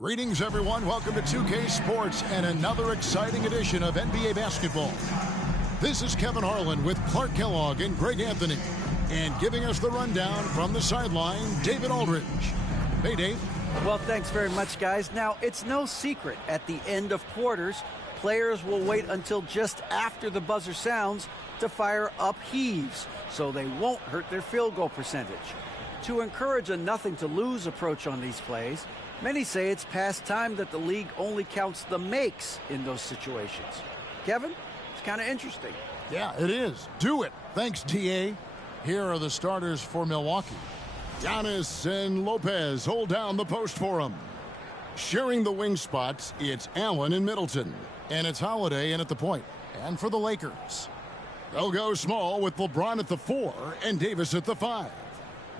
Greetings, everyone. Welcome to 2K Sports and another exciting edition of NBA basketball. This is Kevin Harlan with Clark Kellogg and Greg Anthony. And giving us the rundown from the sideline, David Aldridge. Hey, Dave. Well, thanks very much, guys. Now, it's no secret at the end of quarters, players will wait until just after the buzzer sounds to fire up heaves, so they won't hurt their field goal percentage. To encourage a nothing-to-lose approach on these plays, many say it's past time that the league only counts the makes in those situations. Kevin, it's kind of interesting. Yeah, it is. Do it. Thanks, TA. Here are the starters for Milwaukee. Giannis and Lopez hold down the post for him. Sharing the wing spots, it's Allen and Middleton. And it's Holiday in at the point. And for the Lakers, they'll go small with LeBron at the 4 and Davis at the 5.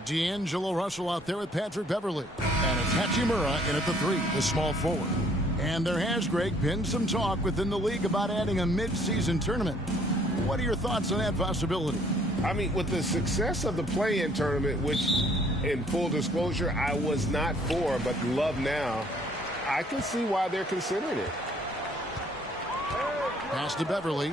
D'Angelo Russell out there with Patrick Beverley. And it's Hachimura in at the 3, the small forward. And there has, Greg, been some talk within the league about adding a mid-season tournament. What are your thoughts on that possibility? I mean, with the success of the play-in tournament, which, in full disclosure, I was not for, but love now, I can see why they're considering it. Pass to Beverley.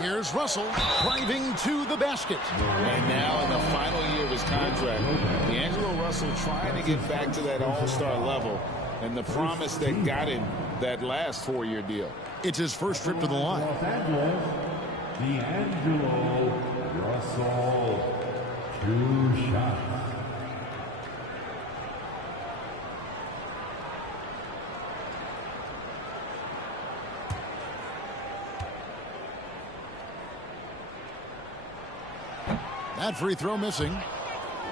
Here's Russell driving to the basket. And now in the final year of his contract, D'Angelo Russell trying to get back to that all-star level and the promise that got him that last 4-year deal. It's his first trip to the line. Los Angeles, D'Angelo Russell, 2 shots. That free throw missing.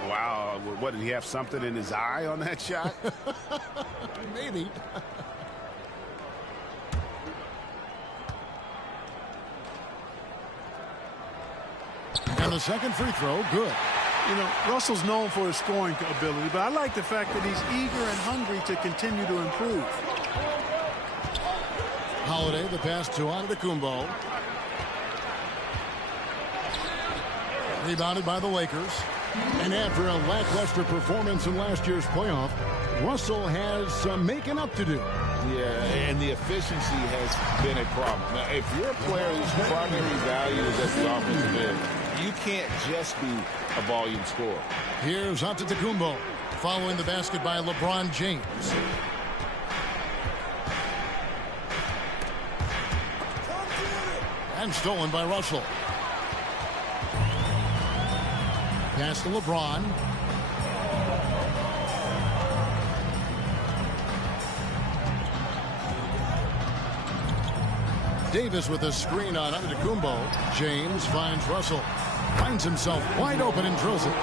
Wow, what, did he have something in his eye on that shot? Maybe. And the second free throw, good. You know, Russell's known for his scoring ability, but I like the fact that he's eager and hungry to continue to improve. Holiday, the pass to Antetokounmpo. Rebounded by the Lakers. And after a lackluster performance in last year's playoff, Russell has some making up to do. Yeah, and the efficiency has been a problem. Now, if you're a player whose primary value is at the offensive end, you can't just be a volume scorer. Here's Antetokounmpo following the basket by LeBron James. And stolen by Russell. Pass to LeBron. Davis with a screen on Antetokounmpo. James finds Russell. Finds himself wide open and drills it.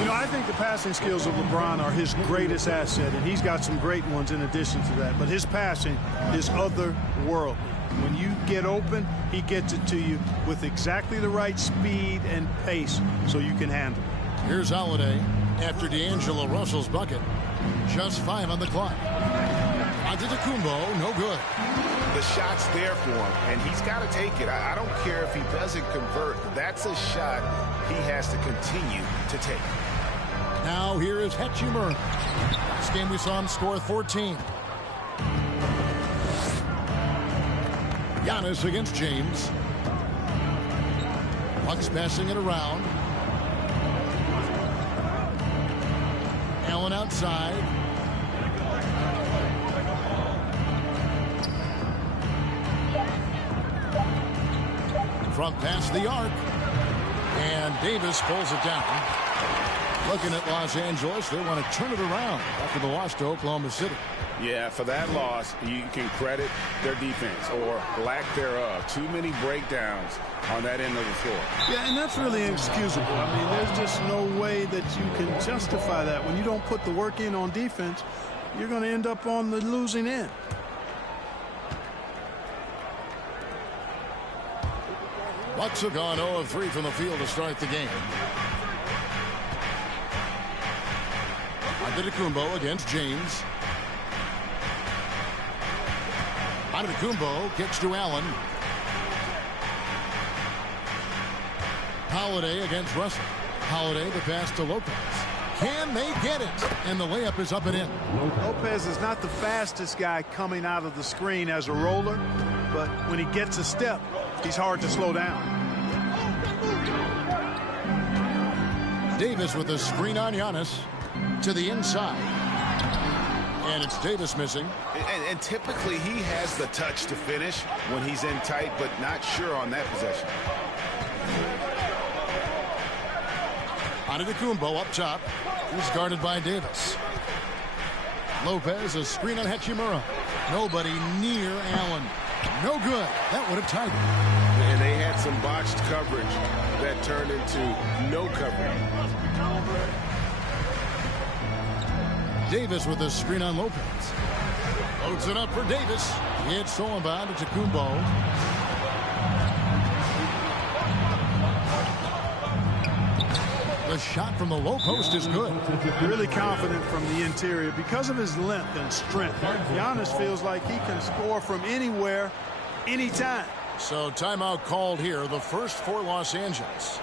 You know, I think the passing skills of LeBron are his greatest asset, and he's got some great ones in addition to that. But his passing is otherworldly. When you get open, he gets it to you with exactly the right speed and pace so you can handle it. Here's Holiday after D'Angelo Russell's bucket. Just 5 on the clock. Antetokounmpo, no good. The shot's there for him, and he's got to take it. I don't care if he doesn't convert. That's a shot he has to continue to take. Now here is Hachimura. Last game we saw him score 14. Giannis against James. Bucks passing it around. Allen outside. Front past the arc. And Davis pulls it down. Looking at Los Angeles, they want to turn it around after the loss to Oklahoma City. Yeah, for that loss, you can credit their defense or lack thereof. Too many breakdowns on that end of the floor. Yeah, and that's really inexcusable. I mean, there's just no way that you can justify that. When you don't put the work in on defense, you're going to end up on the losing end. Bucks have gone 0 of 3 from the field to start the game. Antetokounmpo against James. Antetokounmpo kicks to Allen. Holiday against Russell. Holiday the pass to Lopez. Can they get it? And the layup is up and in. Lopez is not the fastest guy coming out of the screen as a roller, but when he gets a step, he's hard to slow down. Davis with a screen on Giannis to the inside. And it's Davis missing. And typically he has the touch to finish when he's in tight, but not sure on that possession. Antetokounmpo up top. He's guarded by Davis. Lopez, a screen on Hachimura. Nobody near Allen. No good. That would have tied it. And they had some botched coverage that turned into no coverage. Davis with a screen on Lopez. Loads it up for Davis. It's stolen by Antetokounmpo. The shot from the low post is good. Really confident from the interior because of his length and strength. Giannis feels like he can score from anywhere, anytime. So timeout called here, the first for Los Angeles.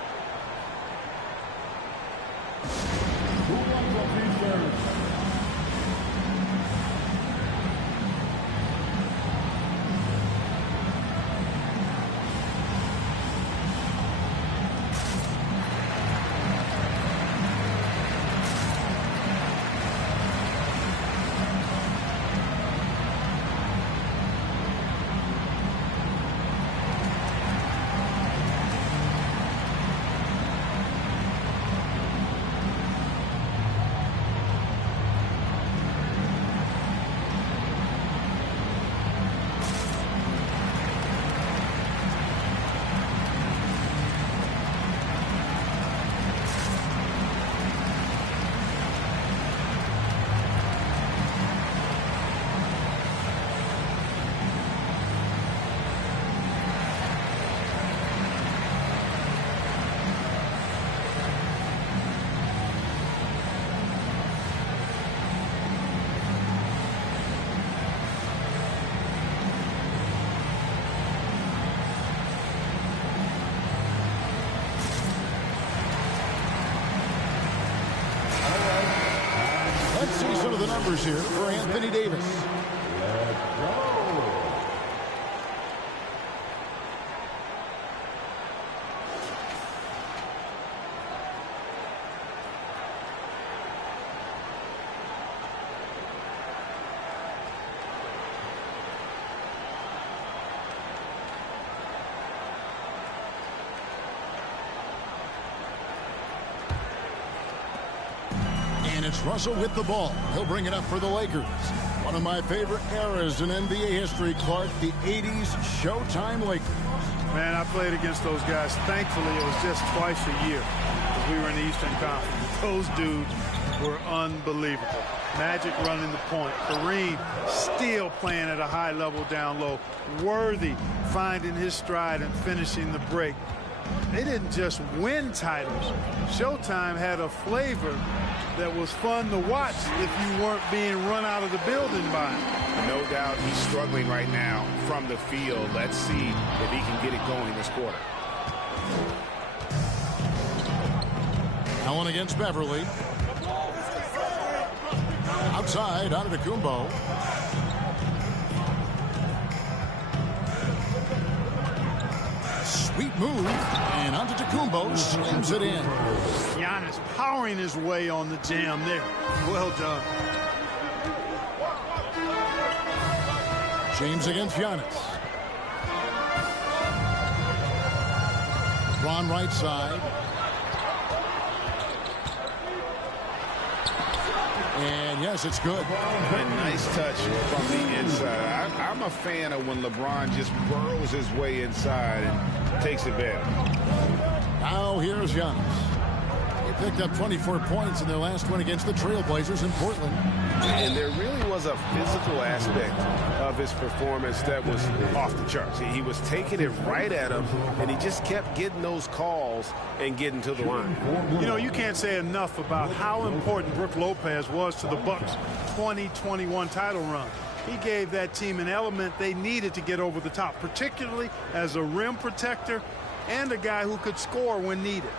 Let's see some of the numbers here for Anthony Davis. And it's Russell with the ball. He'll bring it up for the Lakers. One of my favorite eras in NBA history, Clark, the 80s Showtime Lakers. Man, I played against those guys. Thankfully, it was just twice a year because we were in the Eastern Conference. Those dudes were unbelievable. Magic running the point. Kareem still playing at a high level down low. Worthy finding his stride and finishing the break. They didn't just win titles. Showtime had a flavor that was fun to watch if you weren't being run out of the building by him. No doubt he's struggling right now from the field. Let's see if he can get it going this quarter. Allen against Beverly. Outside, Antetokounmpo. Sweet move, and Antetokounmpo slams it in. Giannis powering his way on the jam there. Well done. James against Giannis. LeBron right side. And yes, it's good. A nice touch from the inside. I'm a fan of when LeBron just burrows his way inside and takes advantage. Now here's Giannis. He picked up 24 points in their last win against the Trailblazers in Portland. And there really was a physical aspect of his performance that was off the charts. He was taking it right at him, and he just kept getting those calls and getting to the line. You know, you can't say enough about how important Brook Lopez was to the Bucks' 2021 title run. He gave that team an element they needed to get over the top, particularly as a rim protector and a guy who could score when needed.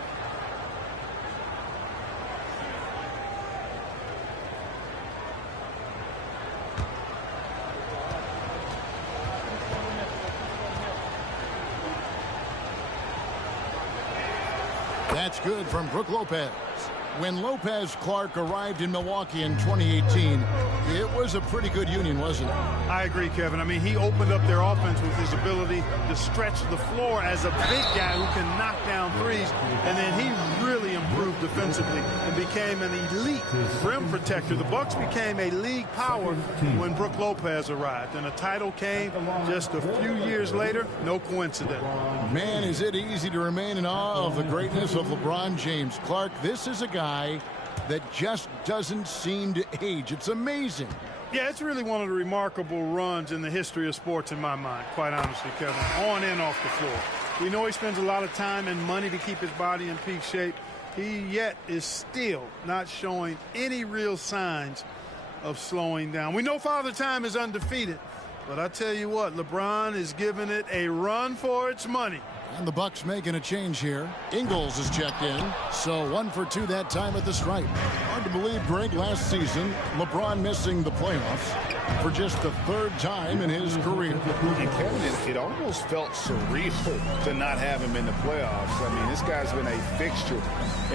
That's good from Brook Lopez. When Lopez Clark arrived in Milwaukee in 2018, it was a pretty good union, wasn't it? I agree, Kevin. I mean, he opened up their offense with his ability to stretch the floor as a big guy who can knock down threes. And then he really improved defensively and became an elite rim protector. The Bucks became a league power when Brook Lopez arrived. And a title came just a few years later. No coincidence. Man, is it easy to remain in awe of the greatness of LeBron James. Clark, this is a guy that just doesn't seem to age. It's amazing. Yeah, it's really one of the remarkable runs in the history of sports in my mind, quite honestly, Kevin, on and off the floor. We know he spends a lot of time and money to keep his body in peak shape. He yet is still not showing any real signs of slowing down. We know Father Time is undefeated, but I tell you what, LeBron is giving it a run for its money. And the Bucks making a change here. Ingles is checked in, so 1 for 2 that time at the stripe. Hard to believe, Greg, last season, LeBron missing the playoffs for just the 3rd time in his career. And Kevin, it almost felt surreal to not have him in the playoffs. I mean, this guy's been a fixture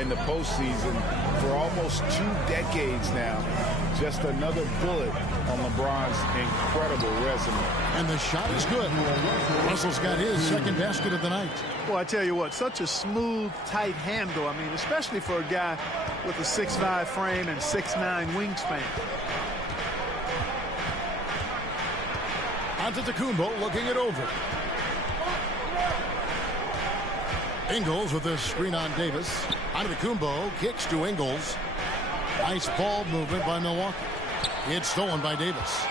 in the postseason for almost 2 decades now. Just another bullet on LeBron's incredible resume. And the shot is good. Russell's got his second basket of the night. Well, I tell you what, such a smooth, tight handle. I mean, especially for a guy with a 6'5" frame and 6'9" wingspan. Antetokounmpo looking it over. Ingles with a screen on Davis. Antetokounmpo kicks to Ingles. Nice ball movement by Milwaukee. It's stolen by Davis.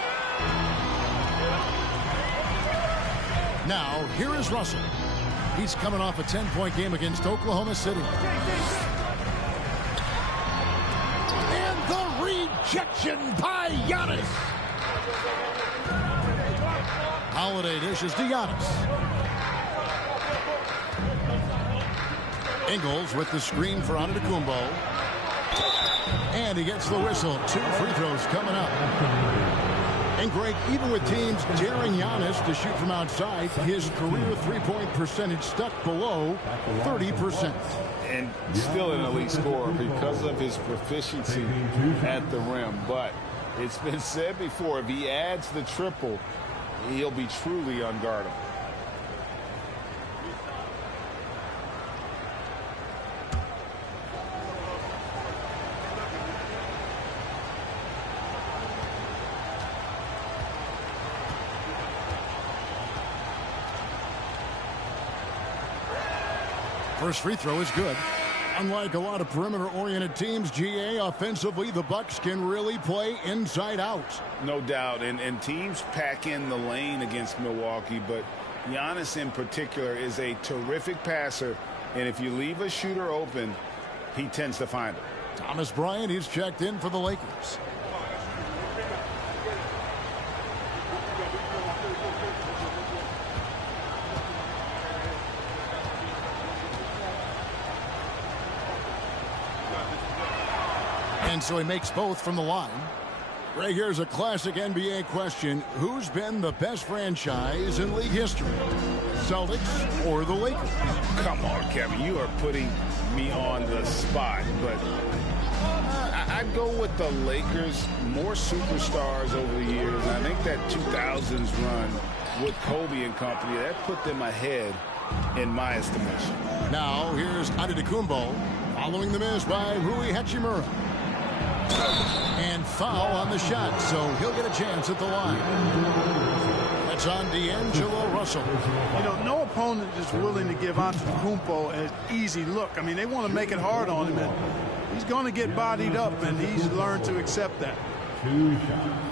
Now, here is Russell. He's coming off a 10-point game against Oklahoma City. And the rejection by Giannis. Holiday dishes to Giannis. Ingles with the screen for Antetokounmpo. And he gets the whistle. 2 free throws coming up. And Greg, even with teams daring Giannis to shoot from outside, his career three-point percentage stuck below 30%. And still an elite scorer because of his proficiency at the rim. But it's been said before, if he adds the triple, he'll be truly unguardable. First free throw is good. Unlike a lot of perimeter-oriented teams, GA, offensively, the Bucks can really play inside out. No doubt, and teams pack in the lane against Milwaukee, but Giannis in particular is a terrific passer, and if you leave a shooter open, he tends to find it. Thomas Bryant, he's checked in for the Lakers. And so he makes both from the line. Right here's a classic NBA question. Who's been the best franchise in league history? Celtics or the Lakers? Come on, Kevin. You are putting me on the spot. But I'd go with the Lakers. More superstars over the years. I think that 2000s run with Kobe and company, that put them ahead in my estimation. Now here's Antetokounmpo following the miss by Rui Hachimura. And foul on the shot, so he'll get a chance at the line. That's on D'Angelo Russell. You know, no opponent is willing to give Antetokounmpo an easy look. I mean, they want to make it hard on him, and he's going to get bodied up, and he's learned to accept that. 2 shots.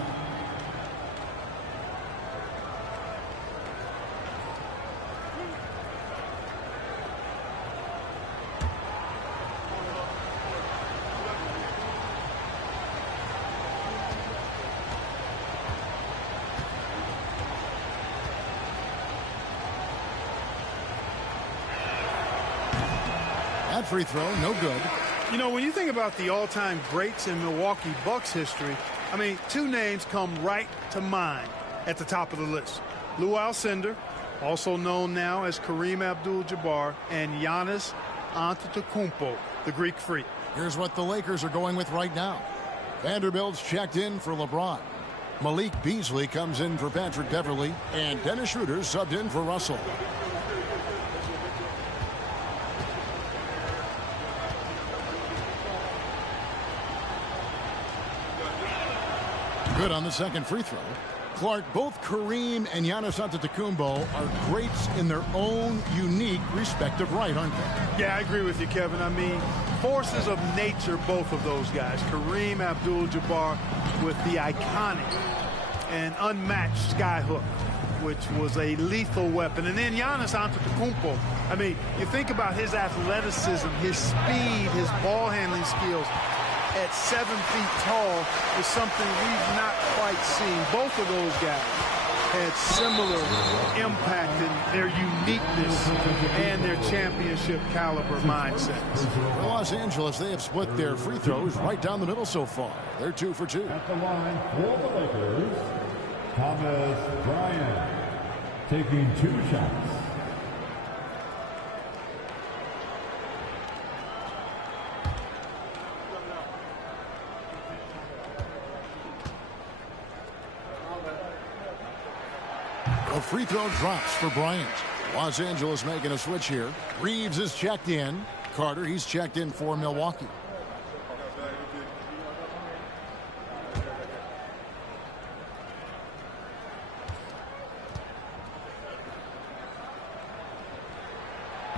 That free throw, no good. You know, when you think about the all-time greats in Milwaukee Bucks history, I mean, 2 names come right to mind at the top of the list. Lou Alcindor, also known now as Kareem Abdul-Jabbar, and Giannis Antetokounmpo, the Greek Freak. Here's what the Lakers are going with right now. Vanderbilt's checked in for LeBron. Malik Beasley comes in for Patrick Beverly, and Dennis Schroeder subbed in for Russell. Good on the second free throw. Clark, both Kareem and Giannis Antetokounmpo are greats in their own unique respective right, aren't they? Yeah, I agree with you, Kevin. I mean, forces of nature, both of those guys. Kareem Abdul-Jabbar with the iconic and unmatched skyhook, which was a lethal weapon. And then Giannis Antetokounmpo. I mean, you think about his athleticism, his speed, his ball handling skills. At 7 feet tall is something we've not quite seen. Both of those guys had similar impact in their uniqueness and their championship caliber mindsets. For Los Angeles, they have split their free throws right down the middle so far. They're 2 for 2. At the line for the Lakers, Thomas Bryant taking 2 shots. A free throw drops for Bryant. Los Angeles making a switch here. Reeves is checked in. Carter, he's checked in for Milwaukee.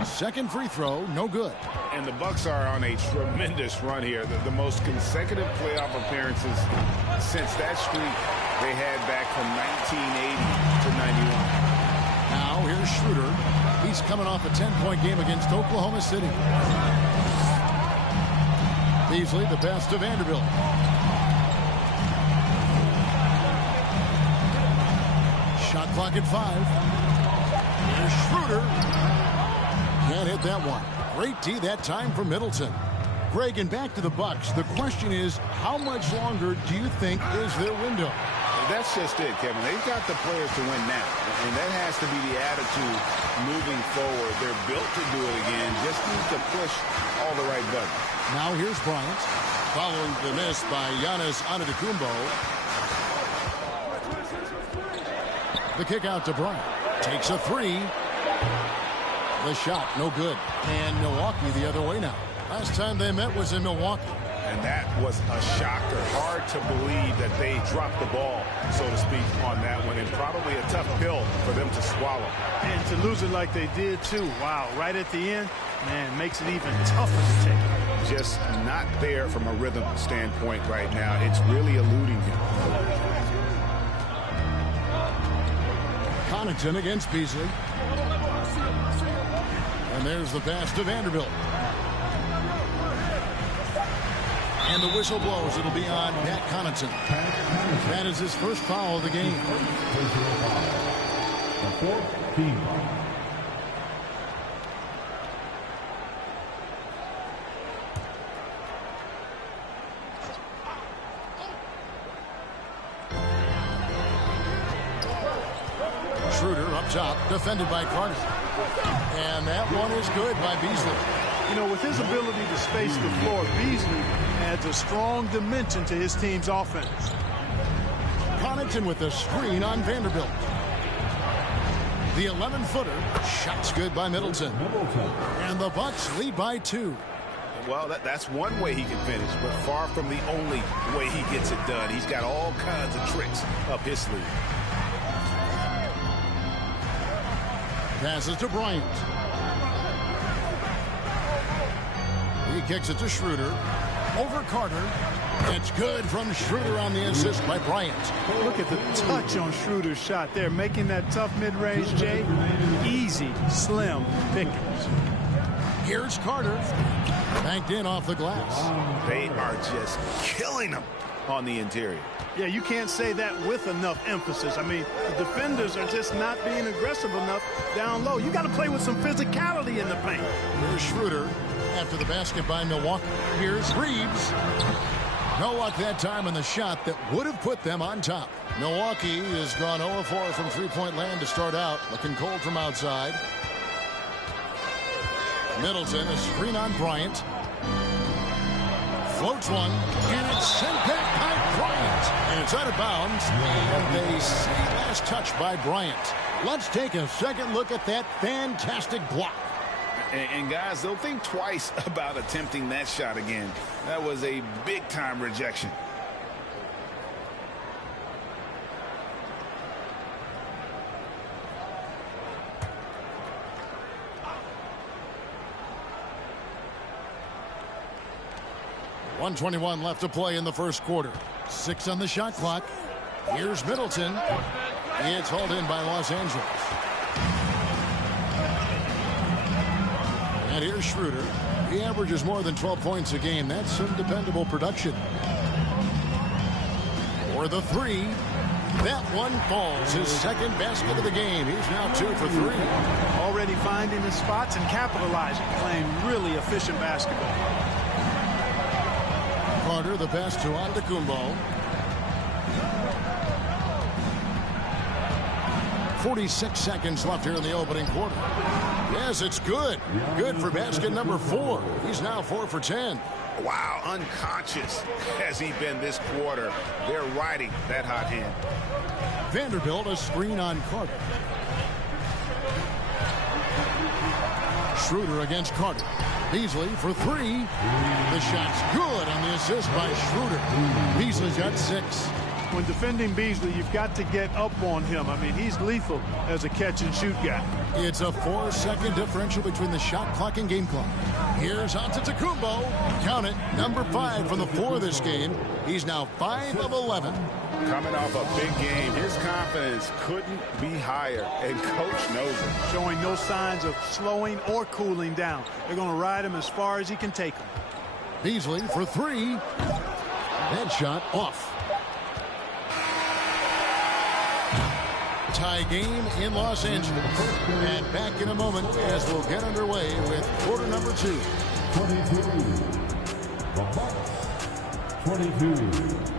Second free throw, no good. And the Bucks are on a tremendous run here. The most consecutive playoff appearances since that streak they had back from 1980 to 91. Now here's Schroeder. He's coming off a 10-point game against Oklahoma City. Beasley, the best of Vanderbilt. Shot clock at 5. Here's Schroeder. Can't hit that one. Great D that time from Middleton. Greg, and back to the Bucks. The question is, how much longer do you think is their window? That's just it, Kevin. They've got the players to win now, and that has to be the attitude moving forward. They're built to do it again. Just need to push all the right buttons. Now here's Bryant, following the miss by Giannis Antetokounmpo. The kick out to Bryant. Takes a 3. The shot, no good. And Milwaukee the other way now. Last time they met was in Milwaukee. And that was a shocker. Hard to believe that they dropped the ball, so to speak, on that one. And probably a tough pill for them to swallow. And to lose it like they did, too. Wow, right at the end, man, makes it even tougher to take. Just not there from a rhythm standpoint right now. It's really eluding him. Connaughton against Beasley. And there's the pass to Vanderbilt. And the whistle blows. It'll be on Pat Connaughton. That is his first foul of the game. The 4th team foul. Schroeder up top, defended by Carter. And that one is good by Beasley. You know, with his ability to space the floor, Beasley adds a strong dimension to his team's offense. Connaughton with a screen on Vanderbilt. The 11-footer, shot's good by Middleton. And the Bucks lead by 2. Well, that's one way he can finish, but far from the only way he gets it done. He's got all kinds of tricks up his sleeve. Passes to Bryant. He kicks it to Schroeder. Over Carter. It's good from Schroeder on the assist by Bryant. Look at the touch on Schroeder's shot there, making that tough mid-range, Jay. Easy, slim pickings. Here's Carter. Banked in off the glass. They are just killing him on the interior. Yeah, you can't say that with enough emphasis. I mean, the defenders are just not being aggressive enough down low. You got to play with some physicality in the paint. Here's Schroeder after the basket by Milwaukee. Here's Reeves. No luck that time in the shot that would have put them on top. Milwaukee has gone 0-4 from three-point land to start out. Looking cold from outside. Middleton, a screen on Bryant. Floats one, and it's sent back by Bryant. And it's out of bounds, and they say last touch by Bryant. Let's take a second look at that fantastic block. And guys, they'll think twice about attempting that shot again. That was a big-time rejection. .121 left to play in the first quarter. 6 on the shot clock. Here's Middleton. It's hauled in by Los Angeles. And here's Schroeder. He averages more than 12 points a game. That's some dependable production. For the three. That one falls. His second basket of the game. He's now 2 for 3. Already finding his spots and capitalizing. Playing really efficient basketball. Carter, the pass to Antetokounmpo. 46 seconds left here in the opening quarter. Yes, it's good. Good for basket number 4. He's now 4 for 10. Wow, unconscious has he been this quarter. They're riding that hot hand. Vanderbilt, a screen on Carter. Schroeder against Carter. Beasley for 3. The shot's good on the assist by Schroeder. Beasley's got 6. When defending Beasley, you've got to get up on him. I mean, he's lethal as a catch-and-shoot guy. It's a 4-second differential between the shot clock and game clock. Here's Antetokounmpo. Count it, number 5 from the floor this game. He's now 5 of 11. Coming off a big game, his confidence couldn't be higher, and coach knows it. Showing no signs of slowing or cooling down. They're going to ride him as far as he can take him. Beasley for 3. That shot off. Tie game in Los Angeles. And back in a moment as we'll get underway with quarter number 2. 22. The Bucks. 22.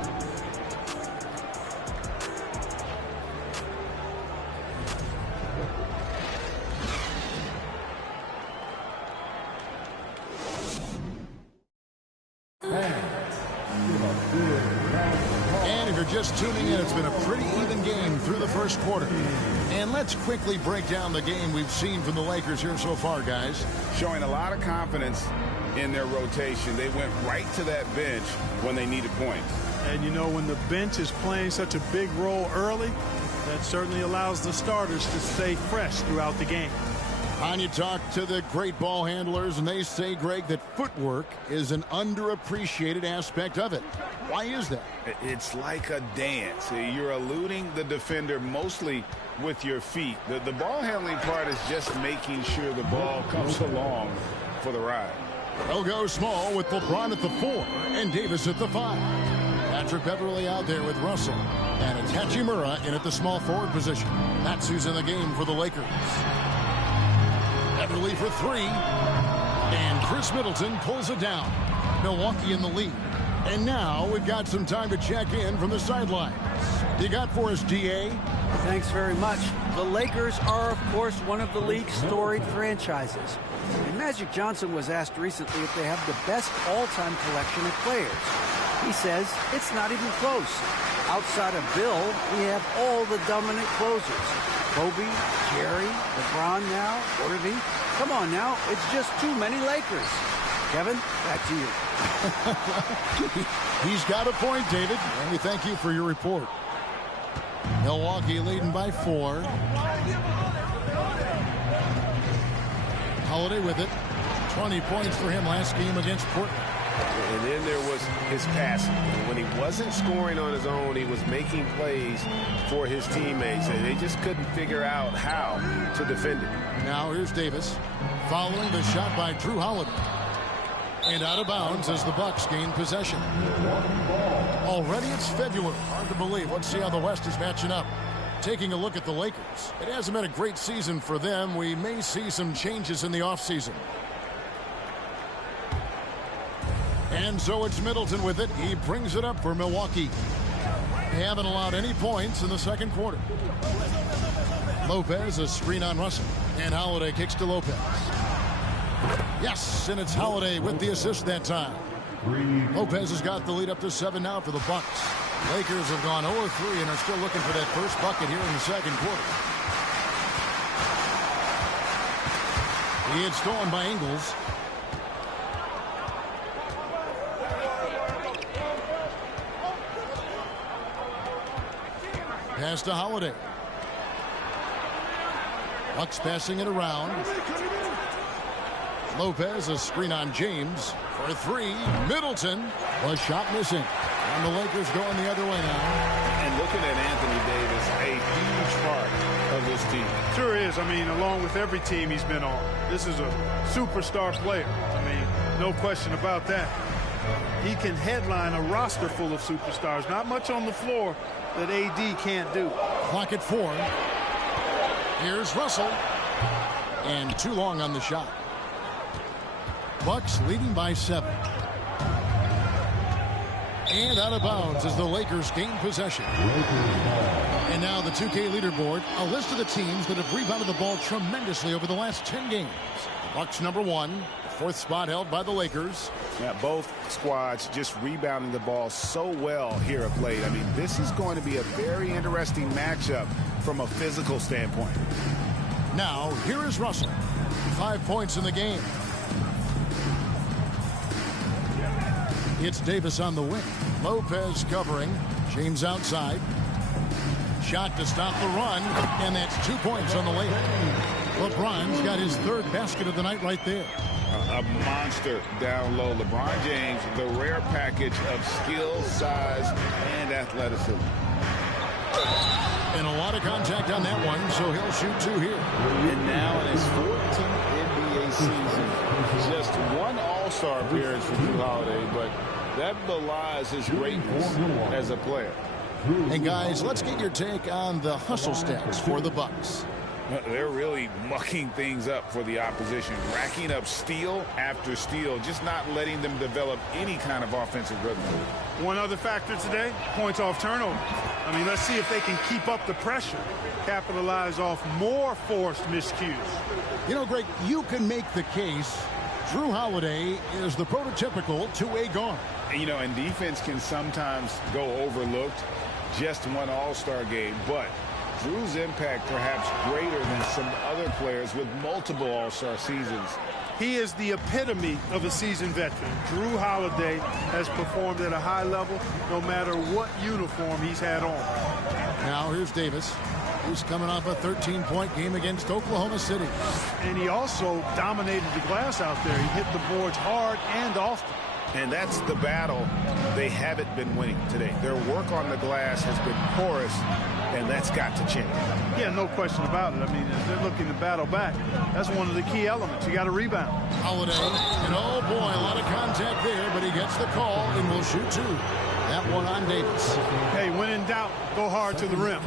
Just tuning in, it's been a pretty even game through the first quarter. And let's quickly break down the game we've seen from the Lakers here so far, guys. Showing a lot of confidence in their rotation. They went right to that bench when they needed points. And you know, when the bench is playing such a big role early, that certainly allows the starters to stay fresh throughout the game. And you talk to the great ball handlers, and they say, Greg, that footwork is an underappreciated aspect of it. Why is that? It's like a dance. You're eluding the defender mostly with your feet. The ball handling part is just making sure the ball comes along for the ride. They'll go small with LeBron at the 4 and Davis at the 5. Patrick Beverly out there with Russell. And it's Hachimura in at the small forward position. That's who's in the game for the Lakers. Beverly for 3. And Chris Middleton pulls it down. Milwaukee in the lead. And now we've got some time to check in from the sidelines. You got for us, D.A.? Thanks very much. The Lakers are, of course, one of the league's storied franchises. And Magic Johnson was asked recently if they have the best all-time collection of players. He says it's not even close. Outside of Bill, we have all the dominant closers. Kobe, Jerry, LeBron now, Worthy. Come on now, it's just too many Lakers. Kevin, back to you. He's got a point, David. And we thank you for your report. Milwaukee leading by 4. Holiday with it. 20 points for him last game against Portland. And then there was his passing. When he wasn't scoring on his own, he was making plays for his teammates, and they just couldn't figure out how to defend it. Now here's Davis following the shot by Drew Holiday. And out of bounds as the Bucks gain possession. Already it's February. Hard to believe. Let's see how the West is matching up. Taking a look at the Lakers. It hasn't been a great season for them. We may see some changes in the offseason. And so it's Middleton with it. He brings it up for Milwaukee. They haven't allowed any points in the second quarter. Lopez, a screen on Russell. And Holiday kicks to Lopez. Yes, and it's Holiday with the assist that time. Lopez has got the lead up to 7 now for the Bucks. Lakers have gone 0-3 and are still looking for that first bucket here in the second quarter. He had stolen by Ingles. Pass to Holiday. Bucks passing it around. Lopez, a screen on James for 3. Middleton, a shot missing. And the Lakers going the other way now. And looking at Anthony Davis, a huge part of this team. Sure is. I mean, along with every team he's been on. This is a superstar player. I mean, no question about that. He can headline a roster full of superstars. Not much on the floor that AD can't do. Clock at 4. Here's Russell. And too long on the shot. Bucks leading by 7. And out of bounds as the Lakers gain possession. And now the 2K leaderboard, a list of the teams that have rebounded the ball tremendously over the last 10 games. The Bucks number 1, the 4th spot held by the Lakers. Yeah, both squads just rebounding the ball so well here of late. I mean, this is going to be a very interesting matchup from a physical standpoint. Now, here is Russell. 5 points in the game. It's Davis on the wing. Lopez covering. James outside. Shot to stop the run, and that's 2 points on the layup. LeBron's got his 3rd basket of the night right there. A monster down low. LeBron James, the rare package of skill, size, and athleticism. And a lot of contact on that one, so he'll shoot 2 here. And now in his 14th NBA season, just 1 All-Star appearance for Jrue Holiday, but that belies his greatness as a player. And guys, let's get your take on the hustle stats for the Bucks. They're really mucking things up for the opposition, racking up steal after steal, just not letting them develop any kind of offensive rhythm. One other factor today, points off turnover. I mean, let's see if they can keep up the pressure, capitalize off more forced miscues. You know, Greg, you can make the case Jrue Holiday is the prototypical two-way guard. You know, and defense can sometimes go overlooked. Just 1 All-Star game, but Jrue's impact perhaps greater than some other players with multiple All-Star seasons. He is the epitome of a seasoned veteran. Jrue Holiday has performed at a high level no matter what uniform he's had on. Now here's Davis. He's coming off a 13-point game against Oklahoma City. And he also dominated the glass out there. He hit the boards hard and often. And that's the battle they haven't been winning today. Their work on the glass has been porous, and that's got to change. Yeah, no question about it. I mean, if they're looking to battle back, that's one of the key elements. You got to rebound. Holiday, and oh boy, a lot of contact there, but he gets the call and will shoot 2. That one on Davis. Hey, when in doubt, go hard to the rim.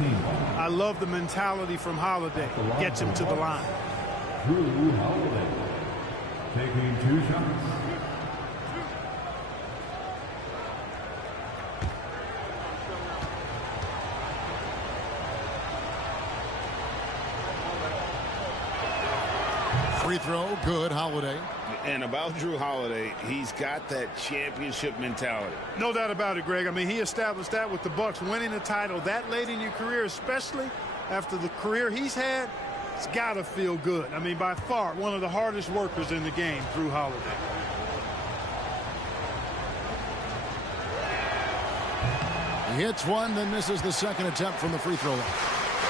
I love the mentality from Holiday. Gets him to the line. Jrue Holiday taking 2 shots. Free throw, good, Holiday. And about Jrue Holiday, he's got that championship mentality. No doubt about it, Greg. I mean, he established that with the Bucks, winning a title that late in your career, especially after the career he's had. It's got to feel good. I mean, by far, one of the hardest workers in the game, Jrue Holiday. He hits one, then misses the second attempt from the free throw line.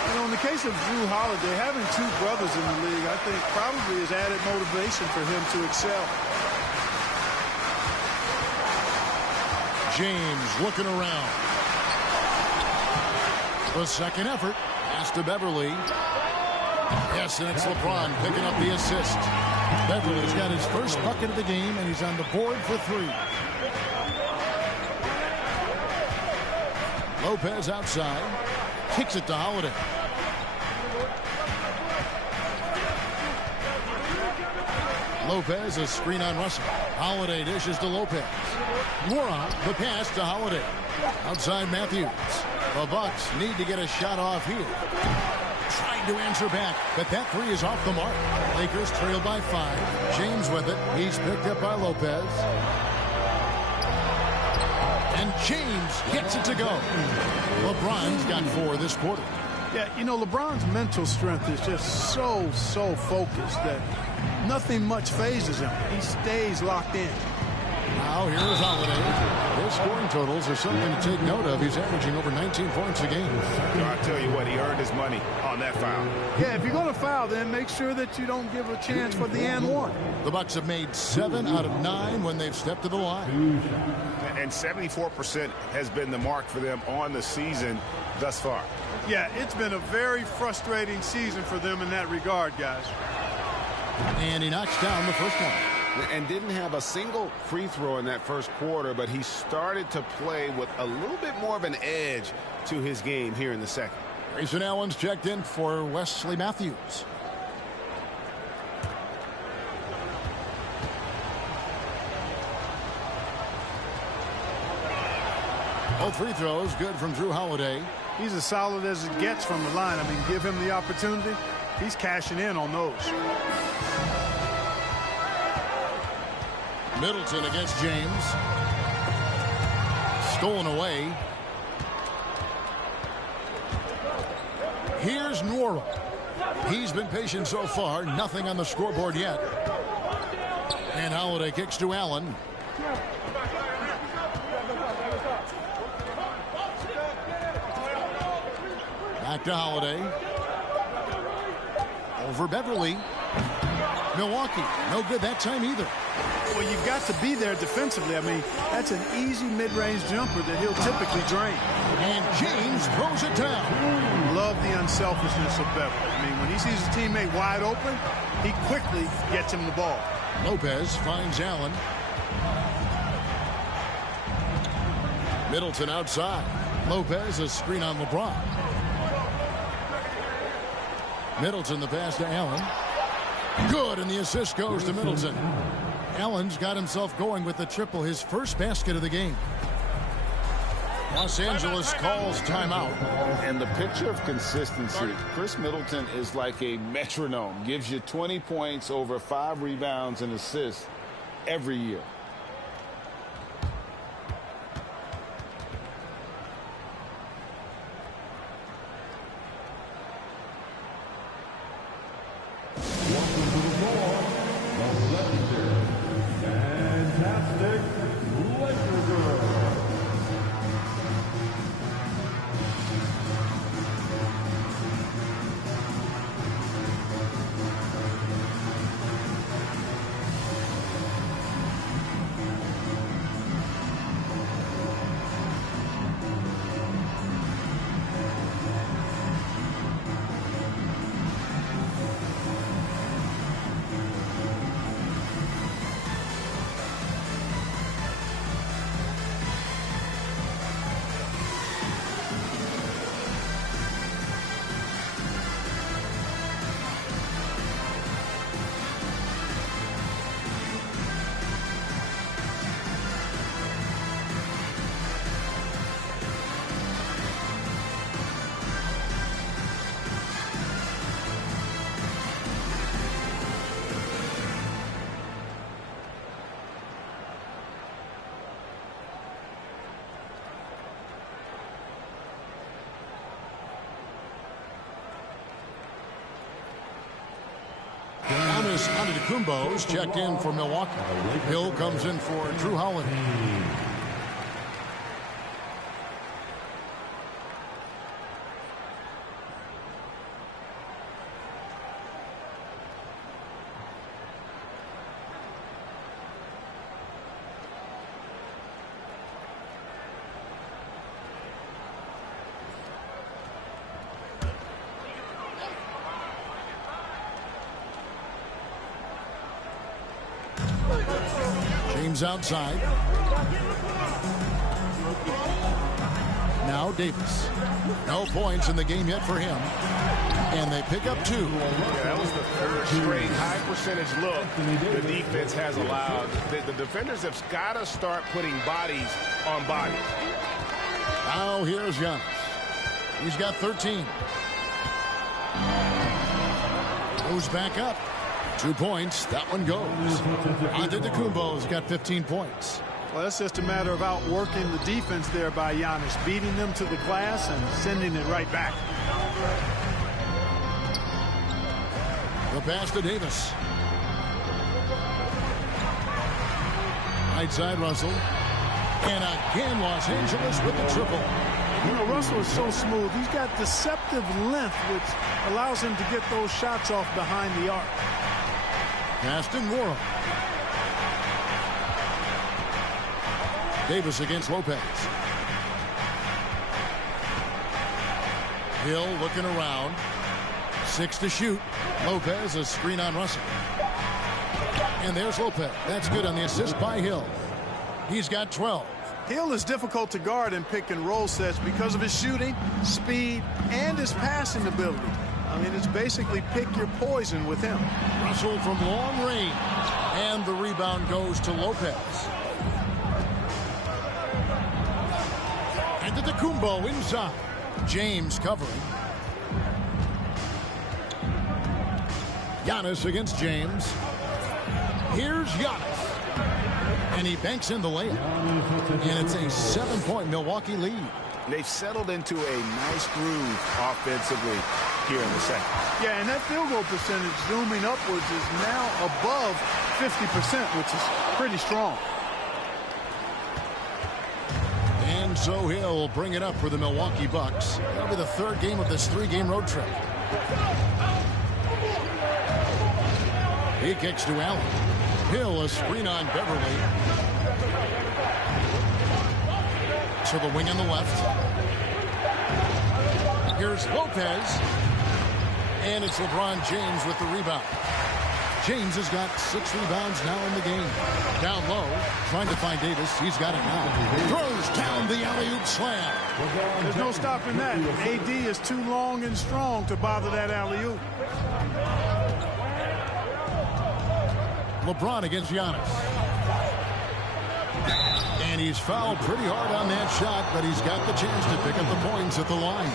You know, in the case of Jrue Holiday, having 2 brothers in the league, I think probably is added motivation for him to excel. James looking around. The second effort. Pass to Beverly. Yes, and it's LeBron picking up the assist. Beverly's got his first bucket of the game, and he's on the board for 3. Lopez outside. Kicks it to Holiday. Lopez, a screen on Russell. Holiday dishes to Lopez. Moron, the pass to Holiday. Outside Matthews. The Bucks need to get a shot off here. Tried to answer back, but that three is off the mark. Lakers trail by 5. James with it. He's picked up by Lopez. And James gets it to go. LeBron's got 4 this quarter. Yeah, you know, LeBron's mental strength is just so focused that nothing much phases him. He stays locked in. Now here's Holiday. His scoring totals are something to take note of. He's averaging over 19 points a game. I'll tell you what, he earned his money on that foul. Yeah, if you're going to foul, then make sure that you don't give a chance for the and one. The Bucks have made 7 out of 9 when they've stepped to the line. And 74% has been the mark for them on the season thus far. Yeah, it's been a very frustrating season for them in that regard, guys. And he knocks down the first one. And didn't have a single free throw in that first quarter, but he started to play with a little bit more of an edge to his game here in the second. Grayson Allen's checked in for Wesley Matthews. Both free throws good from Drew Holiday. He's as solid as it gets from the line. I mean, give him the opportunity. He's cashing in on those. Middleton against James. Stolen away. Here's Nwora. He's been patient so far. Nothing on the scoreboard yet. And Holiday kicks to Allen. Back to Holiday. Over Beverly. Milwaukee, no good that time either. Well, you've got to be there defensively. I mean, that's an easy mid-range jumper that he'll typically drain. And James throws it down. Love the unselfishness of Beverly. I mean, when he sees his teammate wide open, he quickly gets him the ball. Lopez finds Allen. Middleton outside. Lopez a screen on LeBron. Middleton the pass to Allen. Good, and the assist goes to Middleton. Allen's got himself going with the triple, his first basket of the game. Los Angeles calls timeout. And the picture of consistency, Chris Middleton is like a metronome. Gives you 20 points, over 5 rebounds and assists every year. Giannis Antetokounmpo's checked in for Milwaukee. Hill comes in for Drew Holiday. James outside. Now Davis. No points in the game yet for him. And they pick up 2. Yeah, that was the third straight high percentage look the defense has allowed. The defenders have got to start putting bodies on bodies. Now here's Giannis. He's got 13. Goes back up. 2 points. That one goes. Antetokounmpo's got 15 points. Well, that's just a matter of outworking the defense there by Giannis, beating them to the glass and sending it right back. The pass to Davis. Right side, Russell. And again, Los Angeles with the triple. You know, Russell is so smooth. He's got deceptive length, which allows him to get those shots off behind the arc. Pass to Moore. Davis against Lopez. Hill looking around. 6 to shoot. Lopez, a screen on Russell. And there's Lopez. That's good on the assist by Hill. He's got 12. Hill is difficult to guard in pick and roll sets because of his shooting, speed, and his passing ability. I mean, it's basically pick your poison with him. Russell from long range. And the rebound goes to Lopez. Antetokounmpo inside. James covering. Giannis against James. Here's Giannis. And he banks in the layup. And it's a 7-point Milwaukee lead. They've settled into a nice groove offensively here in the second. Yeah, and that field goal percentage zooming upwards is now above 50%, which is pretty strong. And so he'll bring it up for the Milwaukee Bucks. That'll be the 3rd game of this 3-game road trip. He kicks to Allen. Hill, a screen on Beverly. To the wing on the left. Here's Lopez. And it's LeBron James with the rebound. James has got 6 rebounds now in the game. Down low, trying to find Davis. He's got it now. Throws down the alley-oop slam. There's no stopping that. AD is too long and strong to bother that alley-oop. LeBron against Giannis. And he's fouled pretty hard on that shot, but he's got the chance to pick up the points at the line.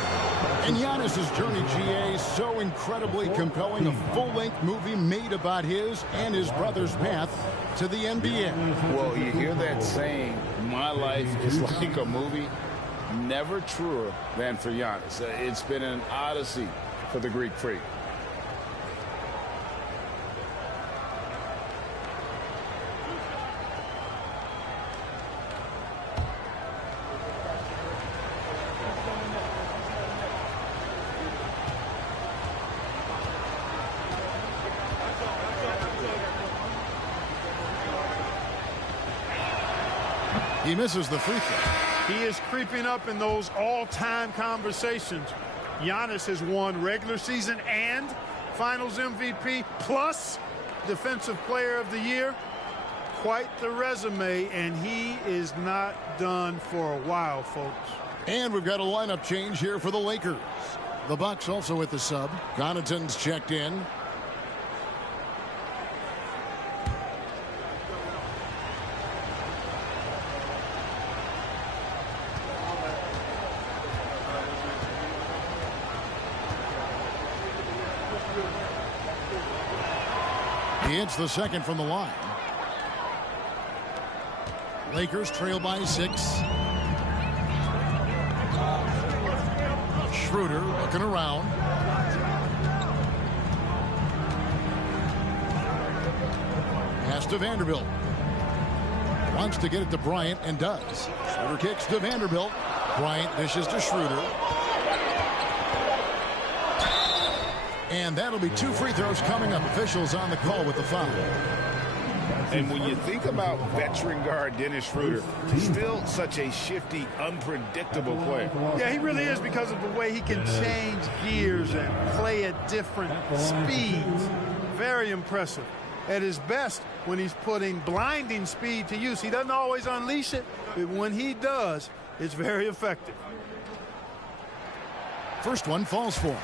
And Giannis' journey, GA, so incredibly compelling. A full-length movie made about his and his brother's path to the NBA. Well, you hear that saying, my life is like a movie. Never truer than for Giannis. It's been an odyssey for the Greek freak. He misses the free throw. He is creeping up in those all-time conversations. Giannis has won regular season and Finals MVP plus Defensive Player of the Year. Quite the resume, and he is not done for a while, folks. And we've got a lineup change here for the Lakers. The Bucks also with the sub. Connaughton's checked in. He hits the second from the line. Lakers trail by 6. Schroeder looking around. Pass to Vanderbilt. Wants to get it to Bryant and does. Schroeder kicks to Vanderbilt. Bryant dishes to Schroeder. And that'll be 2 free throws coming up. Officials on the call with the foul. And when you think about veteran guard Dennis Schroeder, he's still such a shifty, unpredictable player. Yeah, he really is, because of the way he can change gears and play at different speeds. Very impressive. At his best, when he's putting blinding speed to use. He doesn't always unleash it, but when he does, it's very effective. First one falls for him.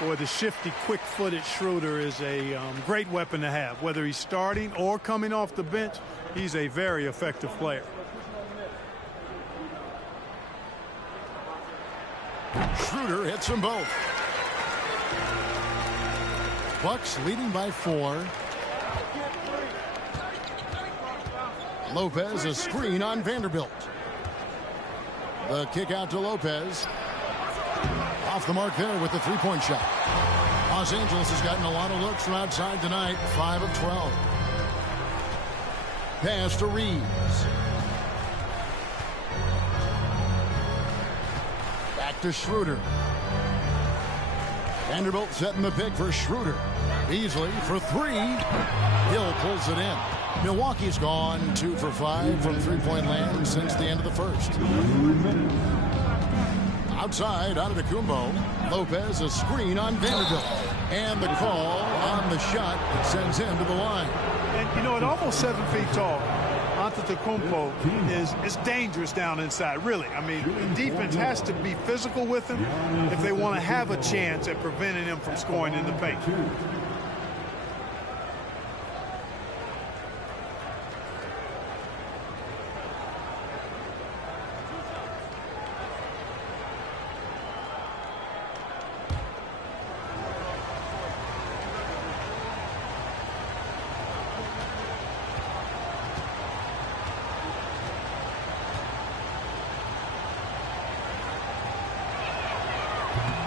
Boy, the shifty, quick-footed Schroeder is a great weapon to have. Whether he's starting or coming off the bench, he's a very effective player. Schroeder hits them both. Bucks leading by 4. Lopez, a screen on Vanderbilt. The kick out to Lopez. Off the mark there with the three-point shot. Los Angeles has gotten a lot of looks from outside tonight. 5 of 12. Pass to Reeves. Back to Schroeder. Vanderbilt setting the pick for Schroeder. Beasley for 3. Hill pulls it in. Milwaukee's gone 2 for 5 from three-point land since the end of the first. Outside, Antetokounmpo. Lopez, a screen on Vanderbilt. And the call on the shot that sends him to the line. And, you know, at almost 7 feet tall, Antetokounmpo is dangerous down inside, really. I mean, the defense has to be physical with him if they want to have a chance at preventing him from scoring in the paint.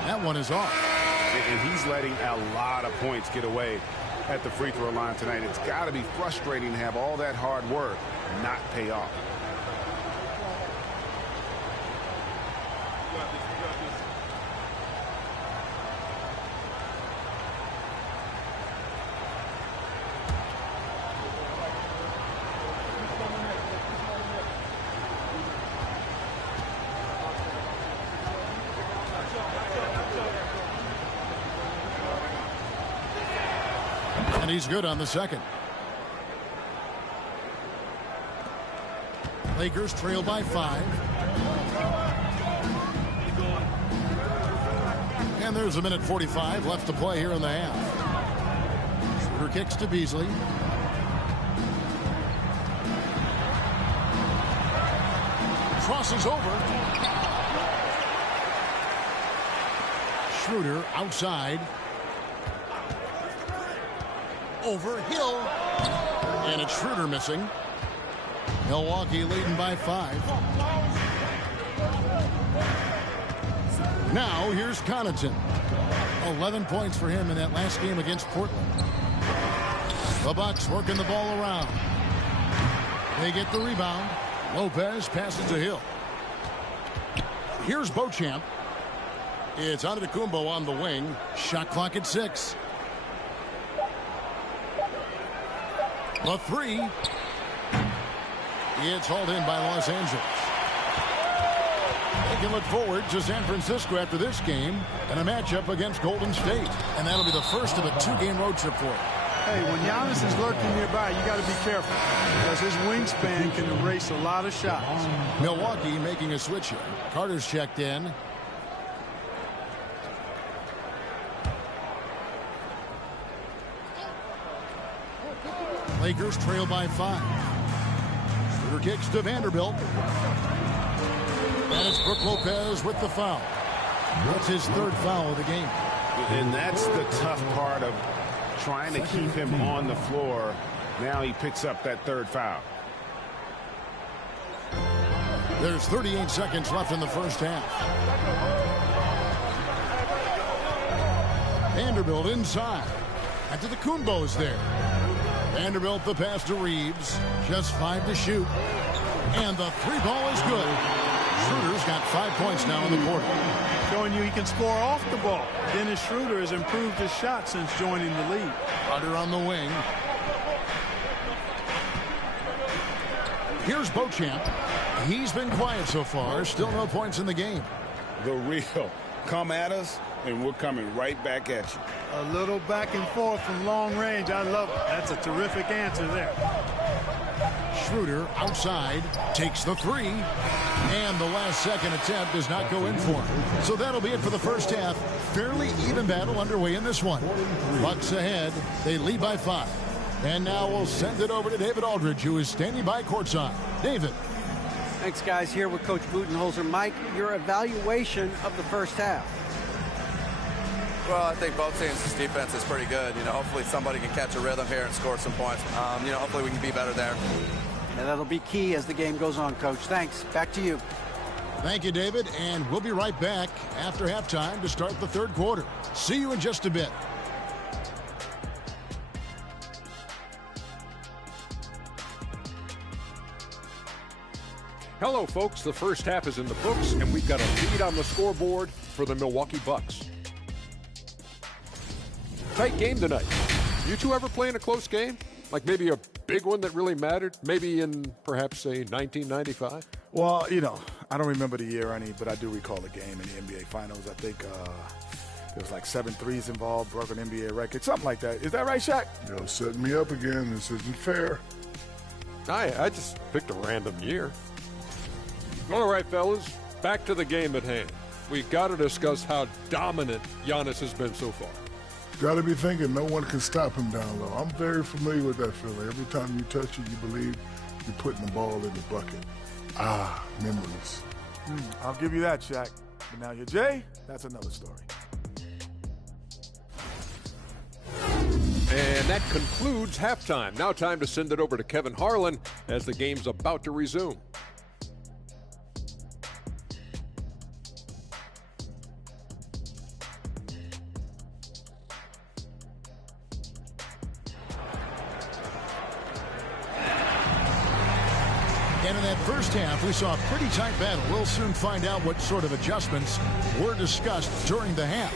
That one is off. And he's letting a lot of points get away at the free throw line tonight. It's got to be frustrating to have all that hard work not pay off. And he's good on the second. Lakers trail by 5. And there's a minute 45 left to play here in the half. Schroeder kicks to Beasley. Crosses over. Schroeder outside. Over Hill. And it's Schroeder missing. Milwaukee leading by 5. Now here's Connaughton. 11 points for him in that last game against Portland. The Bucks working the ball around. They get the rebound. Lopez passes to Hill. Here's Beauchamp. It's Antetokounmpo on the wing. Shot clock at 6. The 3. It's hauled in by Los Angeles. They can look forward to San Francisco after this game and a matchup against Golden State. And that'll be the first of a 2-game road trip for it. Hey, when Giannis is lurking nearby, you got to be careful because his wingspan can erase a lot of shots. Milwaukee making a switch here. Carter's checked in. Lakers trail by 5. Schroeder kicks to Vanderbilt. And it's Brook Lopez with the foul. That's his 3rd foul of the game. And that's the tough part of trying to keep him on the floor. Now he picks up that 3rd foul. There's 38 seconds left in the first half. Vanderbilt inside. Antetokounmpo's there. Vanderbilt the pass to Reeves. Just 5 to shoot. And the 3 ball is good. Schroeder's got 5 points now in the quarter. Showing you he can score off the ball. Dennis Schroeder has improved his shot since joining the league. Carter on the wing. Here's Beauchamp. He's been quiet so far. Still no points in the game. The real. Come at us, and we're coming right back at you. A little back and forth from long range. I love it. That's a terrific answer there. Schroeder outside takes the 3. And the last second attempt does not go in for him. So that'll be it for the first half. Fairly even battle underway in this one. Bucks ahead. They lead by 5. And now we'll send it over to David Aldridge, who is standing by courtside. David. Thanks, guys. Here with Coach Budenholzer. Mike, your evaluation of the first half. Well, I think both teams' defense is pretty good. Hopefully somebody can catch a rhythm here and score some points. Hopefully we can be better there. And that'll be key as the game goes on, Coach. Thanks. Back to you. Thank you, David. And we'll be right back after halftime to start the third quarter. See you in just a bit. Hello, folks. The first half is in the books, and we've got a lead on the scoreboard for the Milwaukee Bucks. Tight game tonight. You two ever play in a close game? Like maybe a big one that really mattered? Maybe in, perhaps, say, 1995? Well, I don't remember the year any, but I do recall a game in the NBA Finals. I think there was like 7 threes involved, broke an NBA record, something like that. Is that right, Shaq? You're setting me up again. This isn't fair. I just picked a random year. All right, fellas, back to the game at hand. We got to discuss how dominant Giannis has been so far. Got to be thinking no one can stop him down low. I'm very familiar with that feeling. Every time you touch it, you believe you're putting the ball in the bucket. Memories. I'll give you that, Shaq. But now you're Jay, that's another story. And that concludes halftime. Now time to send it over to Kevin Harlan as the game's about to resume. And in that first half, we saw a pretty tight battle. We'll soon find out what sort of adjustments were discussed during the half.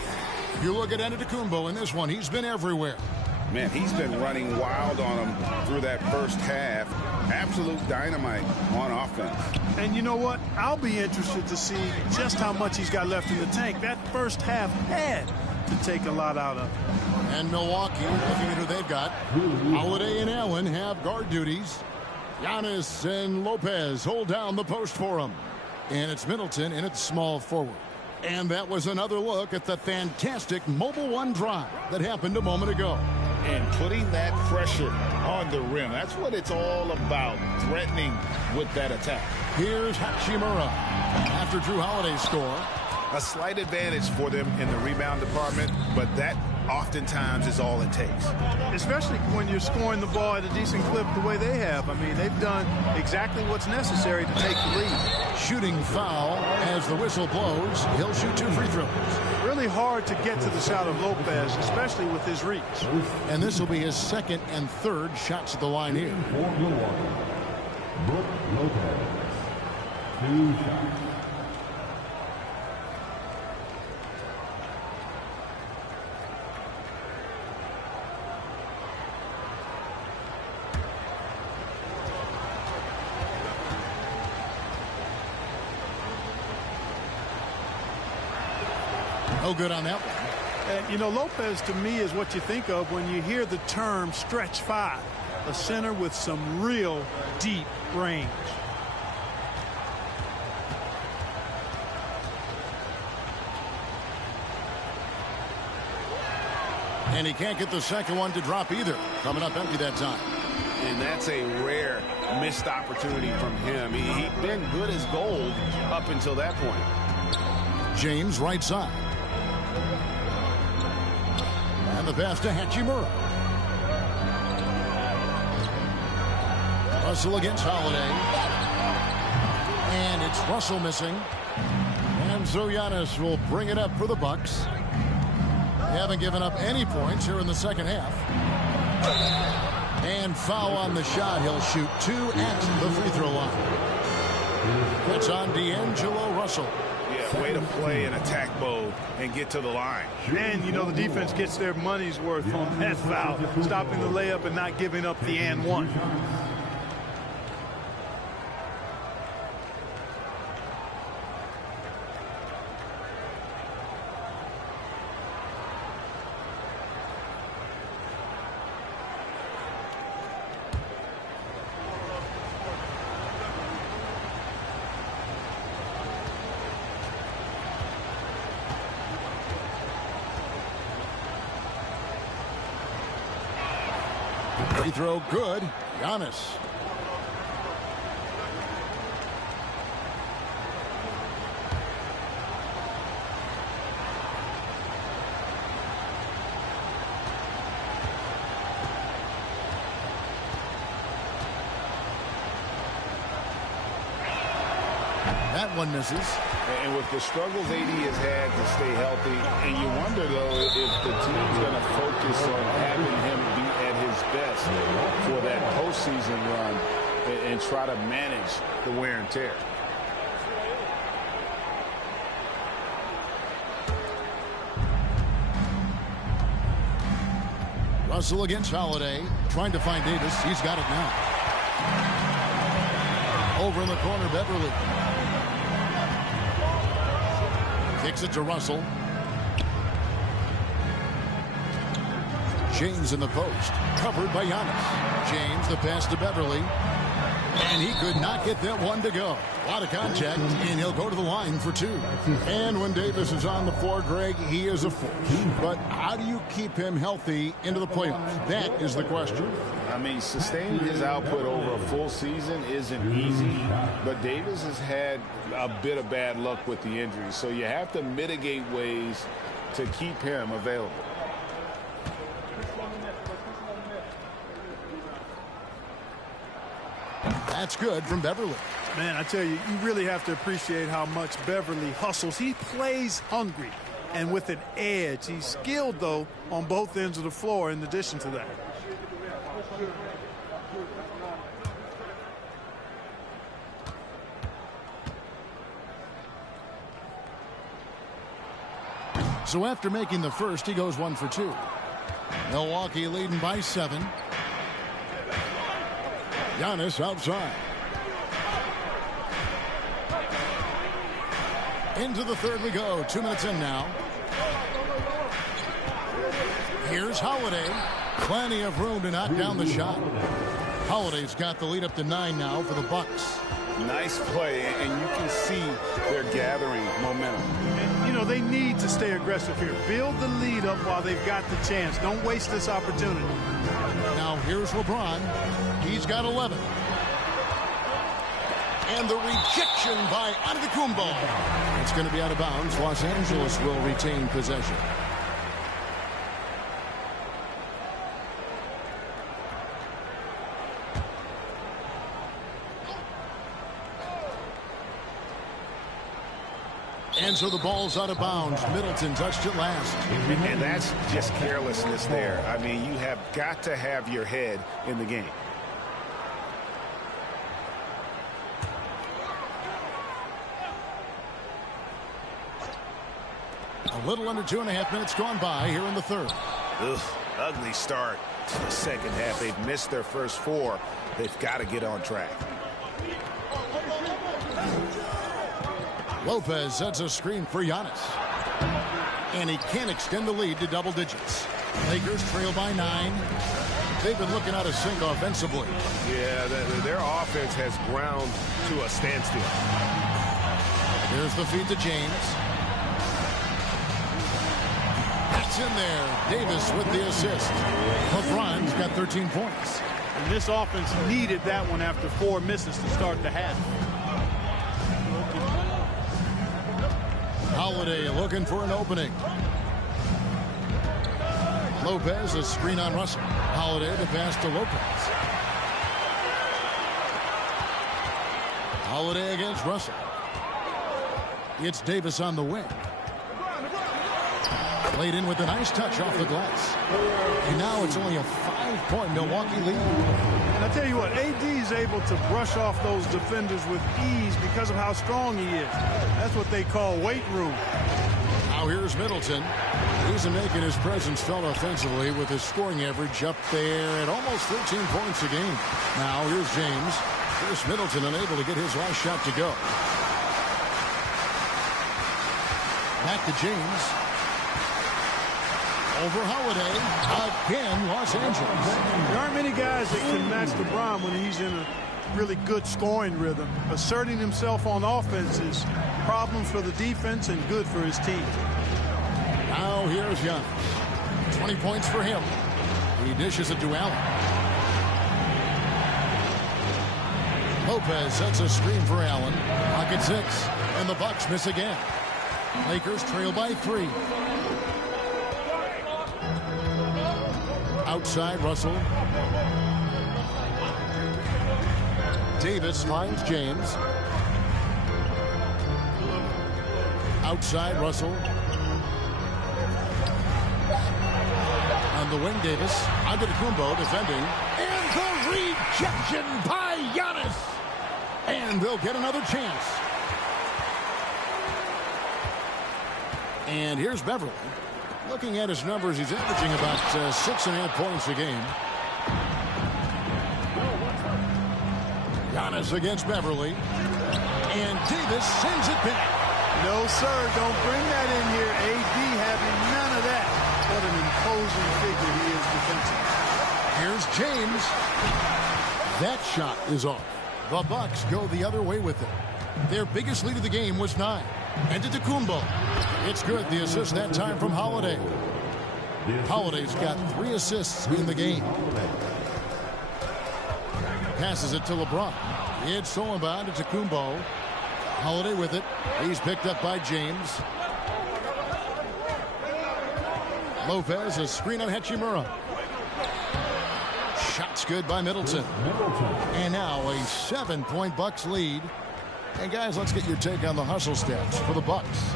If you look at Antetokounmpo in this one, he's been everywhere. Man, he's been running wild on him through that first half. Absolute dynamite on offense. And you know what? I'll be interested to see just how much he's got left in the tank. That first half had to take a lot out of him. And Milwaukee, looking at who they've got, Holiday and Allen have guard duties. Giannis and Lopez hold down the post for him. And it's Middleton in at small forward. And that was another look at the fantastic Mobile One drive that happened a moment ago. And putting that pressure on the rim. That's what it's all about, threatening with that attack. Here's Hachimura after Drew Holiday's score. A slight advantage for them in the rebound department, but that oftentimes is all it takes. Especially when you're scoring the ball at a decent clip the way they have. I mean, they've done exactly what's necessary to take the lead. Shooting foul as the whistle blows. He'll shoot 2 free throws. Really hard to get to the shot of Lopez, especially with his reach. And this will be his second and third shots at the line here. For Milwaukee, Brook Lopez, 2 shots. No good on that one. Lopez to me is what you think of when you hear the term stretch 5. A center with some real deep range. And he can't get the second one to drop either. Coming up empty that time. And that's a rare missed opportunity from him. He'd been good as gold up until that point. James right side. And the pass to Hachimura. Russell against Holiday. And it's Russell missing. And so Giannis will bring it up for the Bucks. They haven't given up any points here in the second half. And foul on the shot. He'll shoot 2 at the free throw line. That's on D'Angelo Russell. Yeah, way to play in attack mode and get to the line. And, the defense gets their money's worth on that foul, stopping the layup and not giving up the and one. Free throw good. Giannis. That one misses. And with the struggles AD has had to stay healthy, and you wonder, though, if the team's going to focus on having him be at his best for that postseason run and try to manage the wear and tear. Russell against Holiday, trying to find Davis. He's got it now. Over in the corner, Beverly. Kicks it to Russell. James in the post, covered by Giannis. James, the pass to Beverly. And he could not get that one to go. A lot of contact, and he'll go to the line for two. And when Davis is on the floor, Greg, he is a force. But how do you keep him healthy into the playoffs? That is the question. I mean, sustaining his output over a full season isn't easy, but Davis has had a bit of bad luck with the injuries, so you have to mitigate ways to keep him available. That's good from Beverly. Man, I tell you, you really have to appreciate how much Beverly hustles. He plays hungry and with an edge. He's skilled, though, on both ends of the floor in addition to that. So after making the first, he goes 1 for 2. Milwaukee leading by 7. Giannis outside. Into the third we go. 2 minutes in now. Here's Holiday. Plenty of room to knock down the shot. Holiday's got the lead up to 9 now for the Bucks. Nice play, and you can see they're gathering momentum. And, you know, they need to stay aggressive here. Build the lead up while they've got the chance. Don't waste this opportunity. Now here's LeBron. He's got 11. And the rejection by Antetokounmpo. It's going to be out of bounds. Los Angeles will retain possession. And so the ball's out of bounds. Middleton touched it last. And that's just carelessness there. I mean, you have got to have your head in the game. A little under 2.5 minutes gone by here in the third. Ugh, ugly start to the second half. They've missed their first 4. They've got to get on track. Lopez sets a screen for Giannis. And he can't extend the lead to double digits. Lakers trail by 9. They've been looking out of sync offensively. Yeah, their offense has ground to a standstill. Here's the feed to James. That's in there. Davis with the assist. LeBron's got 13 points. And this offense needed that one after 4 misses to start the half. Holiday looking for an opening. Lopez, a screen on Russell. Holiday the pass to Lopez. Holiday against Russell. It's Davis on the wing. Played in with a nice touch off the glass. And now it's only a 5-point Milwaukee lead. And I tell you what, AD is able to brush off those defenders with ease because of how strong he is. That's what they call weight room. Now here's Middleton. He's making his presence felt offensively with his scoring average up there at almost 13 points a game. Now here's James. Here's Middleton unable to get his last shot to go. Back to James. Over Holiday. Again, Los Angeles. There aren't many guys that can match LeBron when he's in a really good scoring rhythm. Asserting himself on offense is problems for the defense and good for his team. Now here's Giannis. 20 points for him. He dishes it to Allen. Lopez sets a screen for Allen. Pocket 6. And the Bucks miss again. Lakers trail by 3. Outside, Russell. Davis finds James. outside Russell. On the wing, Davis. Antetokounmpo defending. And the rejection by Giannis. And they'll get another chance. And here's Beverly. Looking at his numbers, he's averaging about 6.5 points a game. Giannis against Beverly. And Davis sends it back. No, sir. Don't bring that in here. AD having none of that. What an imposing figure he is defensively. Here's James. That shot is off. The Bucks go the other way with it. Their biggest lead of the game was 9. Antetokounmpo. It's good. The assist that time from Holiday. Holiday's got 3 assists in the game. Passes it to LeBron. It's stolen by Antetokounmpo. Holiday with it. He's picked up by James. Lopez, a screen on Hachimura. Shot's good by Middleton. And now a 7-point Bucks lead. And guys, let's get your take on the hustle stats for the Bucks.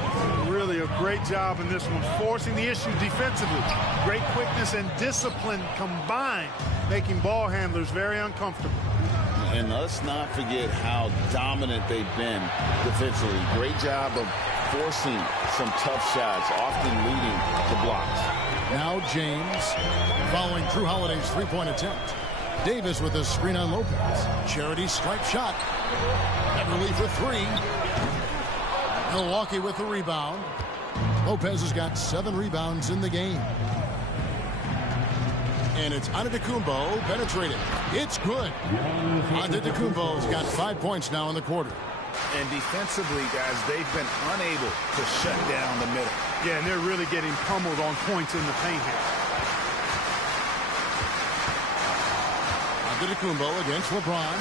Really a great job in this one, forcing the issue defensively. Great quickness and discipline combined, making ball handlers very uncomfortable. And let's not forget how dominant they've been defensively. Great job of forcing some tough shots, often leading to blocks. Now James following Drew Holiday's 3-point attempt. Davis with a screen on Lopez. Charity stripe shot. Beverly for 3. Milwaukee with the rebound. Lopez has got 7 rebounds in the game. And it's Antetokounmpo penetrating. It's good. Antetokounmpo's got 5 points now in the quarter. And defensively, guys, they've been unable to shut down the middle. Yeah, and they're really getting pummeled on points in the paint here. Antetokounmpo against LeBron.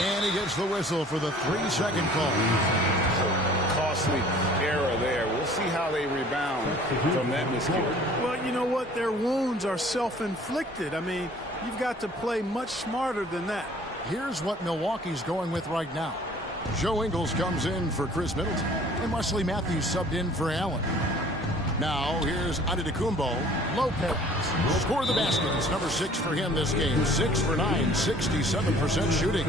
And he gets the whistle for the 3-second call. Costly error there. We'll see how they rebound from that miscue. Well, you know what? Their wounds are self-inflicted. I mean, you've got to play much smarter than that. Here's what Milwaukee's going with right now. Joe Ingles comes in for Chris Middleton. And Wesley Matthews subbed in for Allen. Now, here's Antetokounmpo. Lopez score the baskets. Number 6 for him this game. 6 for 9, 67% shooting.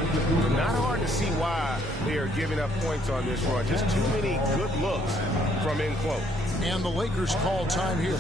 Not hard to see why they are giving up points on this run. Just too many good looks from in close. And the Lakers call time here.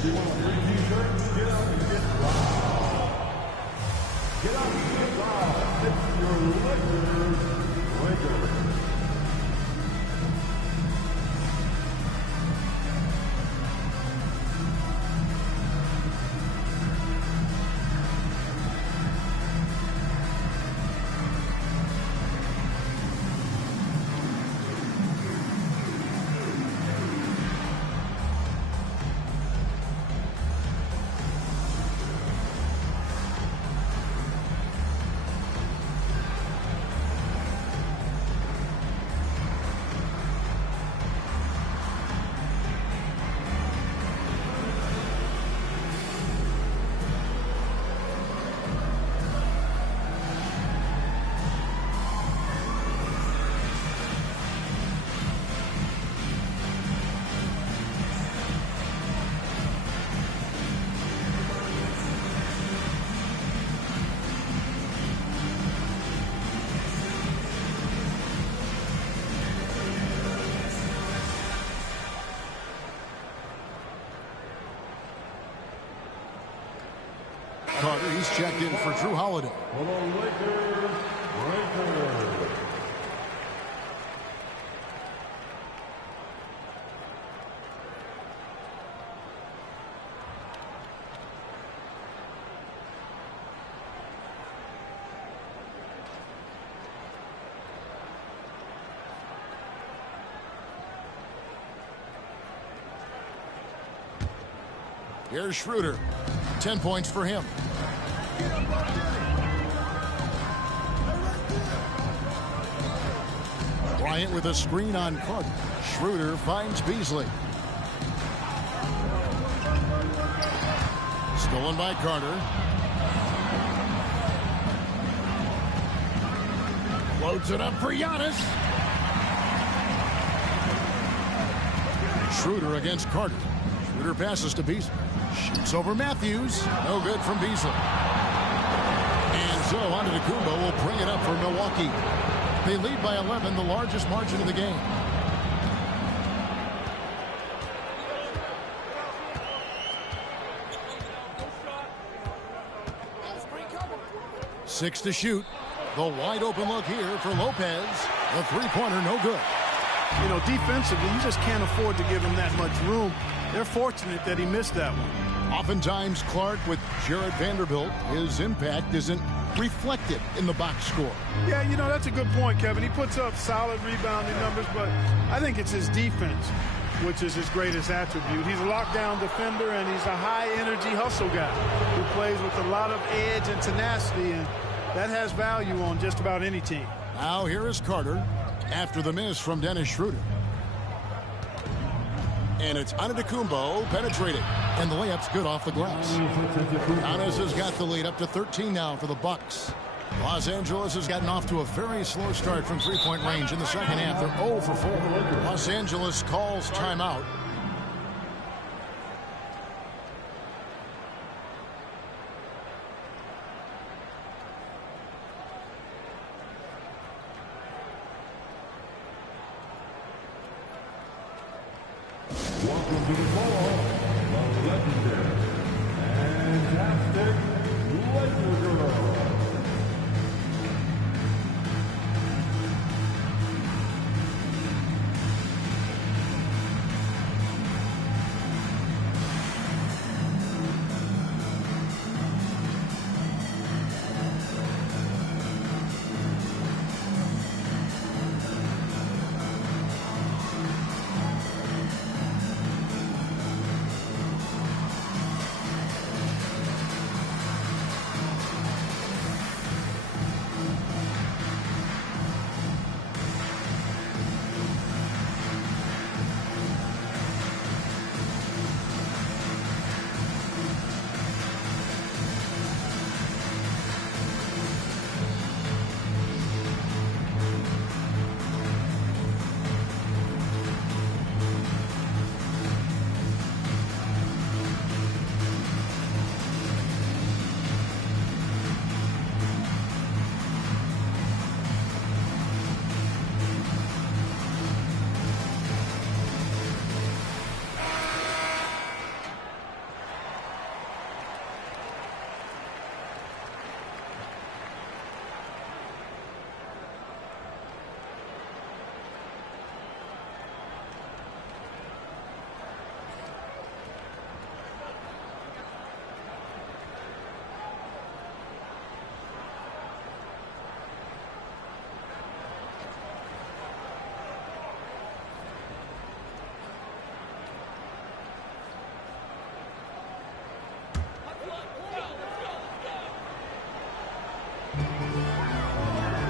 Carter, he's checked in for Drew Holiday. Here's Schroeder. 10 points for him. Bryant with a screen on Carter. Schroeder finds Beasley. Stolen by Carter. Loads it up for Giannis. Schroeder against Carter. Schroeder passes to Beasley. Shoots over Matthews. No good from Beasley. And so Antetokounmpo will bring it up for Milwaukee. They lead by 11, the largest margin of the game. Six to shoot. The wide open look here for Lopez. The three-pointer, no good. You know, defensively, you just can't afford to give him that much room. They're fortunate that he missed that one. Oftentimes, Clark, with Jared Vanderbilt, his impact isn't reflected in the box score. Yeah, you know, that's a good point, Kevin. He puts up solid rebounding numbers, but I think it's his defense, which is his greatest attribute. He's a lockdown defender, and he's a high-energy hustle guy who plays with a lot of edge and tenacity, and that has value on just about any team. Now here is Carter after the miss from Dennis Schroeder. And it's Antetokounmpo penetrating. And the layup's good off the glass. Giannis has got the lead up to 13 now for the Bucks. Los Angeles has gotten off to a very slow start from three-point range in the second half. They're 0 for 4. Los Angeles calls timeout. Welcome to the ball, the legendary, fantastic Laker Girl.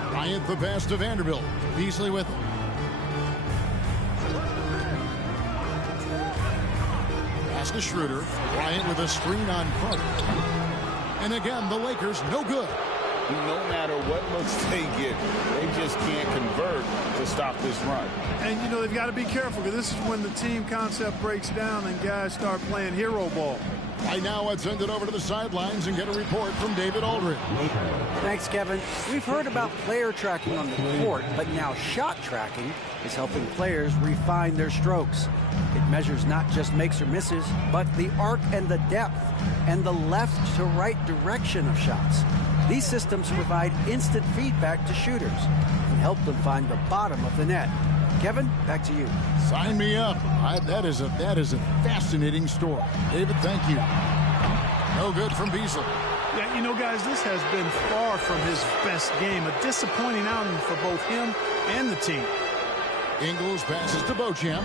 Bryant the pass to Vanderbilt. Beasley with him. Pass to Schroeder. Bryant with a screen on Carter. And again, the Lakers no good. No matter what looks they get, they just can't convert to stop this run. And, you know, they've got to be careful because this is when the team concept breaks down and guys start playing hero ball. Right now, let's send it over to the sidelines and get a report from David Aldridge. Thanks, Kevin. We've heard about player tracking on the court, but now shot tracking is helping players refine their strokes. It measures not just makes or misses, but the arc and the depth and the left to right direction of shots. These systems provide instant feedback to shooters and help them find the bottom of the net. Kevin, back to you. Sign me up. That is a fascinating story. David, thank you. No good from Beasley. Yeah, you know, guys, this has been far from his best game. A disappointing outing for both him and the team. Ingles passes to Beauchamp.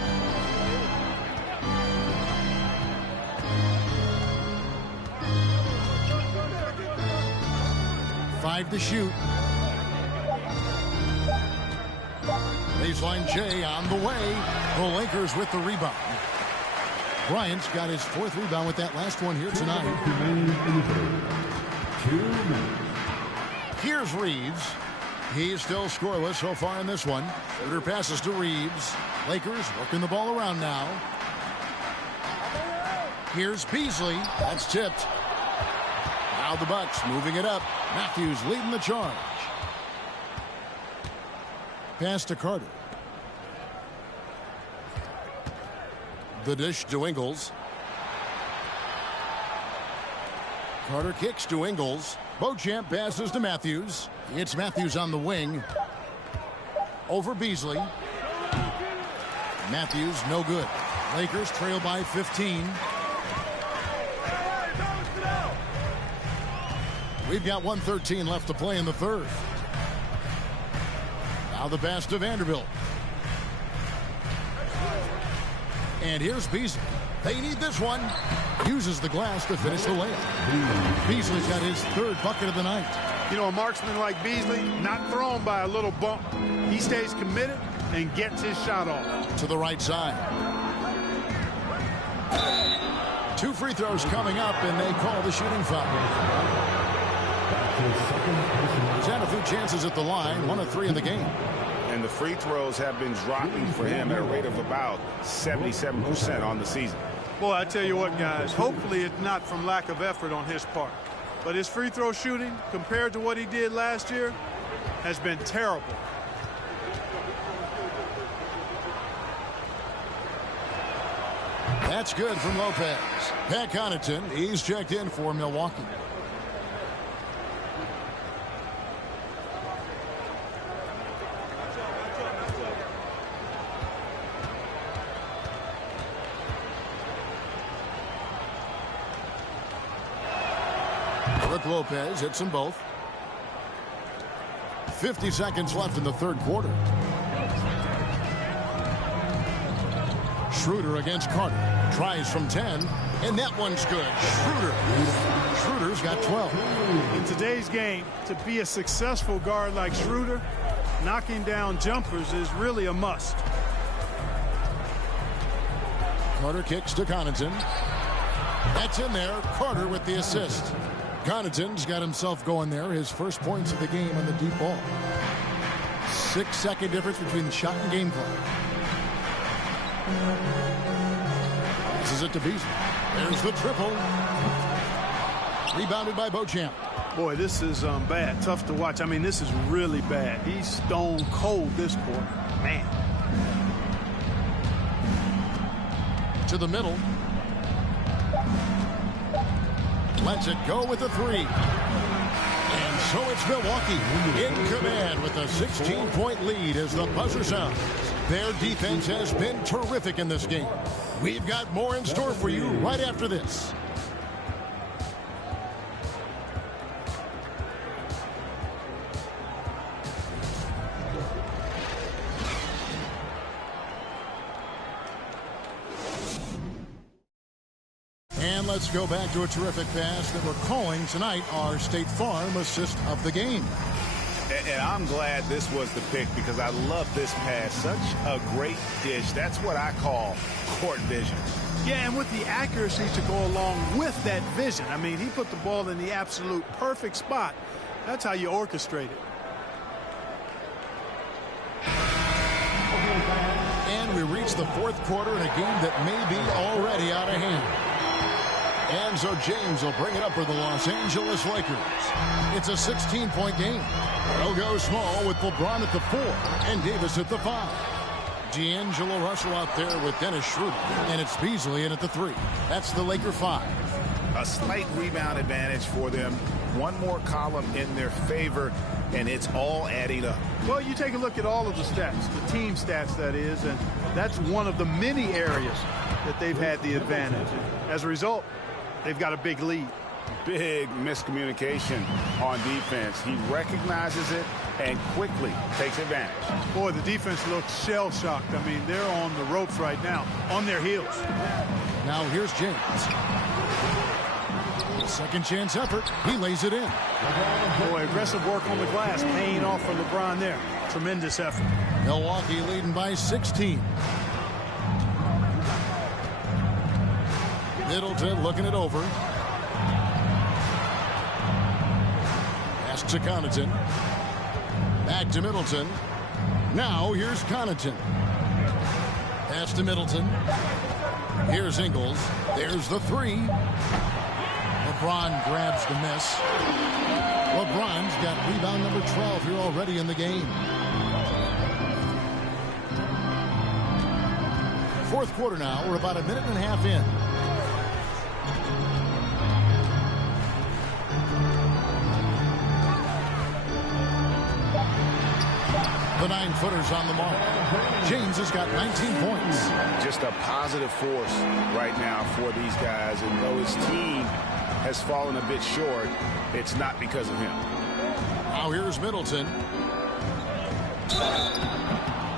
Five to shoot. Baseline J on the way. The Lakers with the rebound. Bryant's got his fourth rebound with that last one here tonight. 2 minutes. Here's Reeves. He's still scoreless so far in this one. Schroeder passes to Reeves. Lakers working the ball around now. Here's Beasley. That's tipped. Now the Bucks moving it up. Matthews leading the charge. Pass to Carter. The dish to Ingles. Carter kicks to Ingles. Beauchamp passes to Matthews. It's Matthews on the wing. Over Beasley. Matthews no good. Lakers trail by 15. We've got 1:13 left to play in the third. Now the pass to Vanderbilt. And here's Beasley. They need this one. Uses the glass to finish the layup. Beasley's got his third bucket of the night. You know, a marksman like Beasley, not thrown by a little bump. He stays committed and gets his shot off. To the right side. 2 free throws coming up, and they call the shooting foul. He's had a few chances at the line, 1 of 3 in the game. And the free throws have been dropping for him at a rate of about 77% on the season. Boy, I tell you what, guys, hopefully it's not from lack of effort on his part. But his free throw shooting, compared to what he did last year, has been terrible. That's good from Lopez. Pat Connaughton, he's checked in for Milwaukee. Lopez hits them both. 50 seconds left in the third quarter. Schroeder against Carter. Tries from 10, and that one's good. Schroeder's got 12. In today's game, to be a successful guard like Schroeder, knocking down jumpers is really a must. Carter kicks to Connaughton. That's in there. Carter with the assist. Connaughton's got himself going there. His first points of the game on the deep ball. 6-second difference between the shot and game clock. This is it to Beasley. There's the triple. Rebounded by Beauchamp. Boy, this is bad. Tough to watch. I mean, this is really bad. He's stone cold this quarter. Man. To the middle. Lets it go with a 3. And so it's Milwaukee in command with a 16-point lead as the buzzer sounds. Their defense has been terrific in this game. We've got more in store for you right after this. Let's go back to a terrific pass that we're calling tonight our State Farm assist of the game. And I'm glad this was the pick because I love this pass. Such a great dish. That's what I call court vision. Yeah, and with the accuracy to go along with that vision. I mean, he put the ball in the absolute perfect spot. That's how you orchestrate it. And we reach the fourth quarter in a game that may be already out of hand. And so James will bring it up for the Los Angeles Lakers. It's a 16-point game. They'll go small with LeBron at the 4 and Davis at the 5. D'Angelo Russell out there with Dennis Schroeder. And it's Beasley in at the 3. That's the Laker 5. A slight rebound advantage for them. One more column in their favor, and it's all adding up. Well, you take a look at all of the stats, the team stats, that is, and that's one of the many areas that they've had the advantage. And as a result, they've got a big lead. Big miscommunication on defense. He recognizes it and quickly takes advantage. Boy, the defense looks shell-shocked. I mean, they're on the ropes right now, on their heels. Now here's James. Second chance effort. He lays it in. Boy, aggressive work on the glass, paying off for LeBron there. Tremendous effort. Milwaukee leading by 16. Middleton looking it over. Pass to Connaughton. Back to Middleton. Now here's Connaughton. Pass to Middleton. Here's Ingles. There's the three. LeBron grabs the miss. LeBron's got rebound number 12 here already in the game. Fourth quarter now. We're about a minute and a half in. The 9-footer's on the mark. James has got 19 points. Just a positive force right now for these guys. And though his team has fallen a bit short, it's not because of him. Now here's Middleton.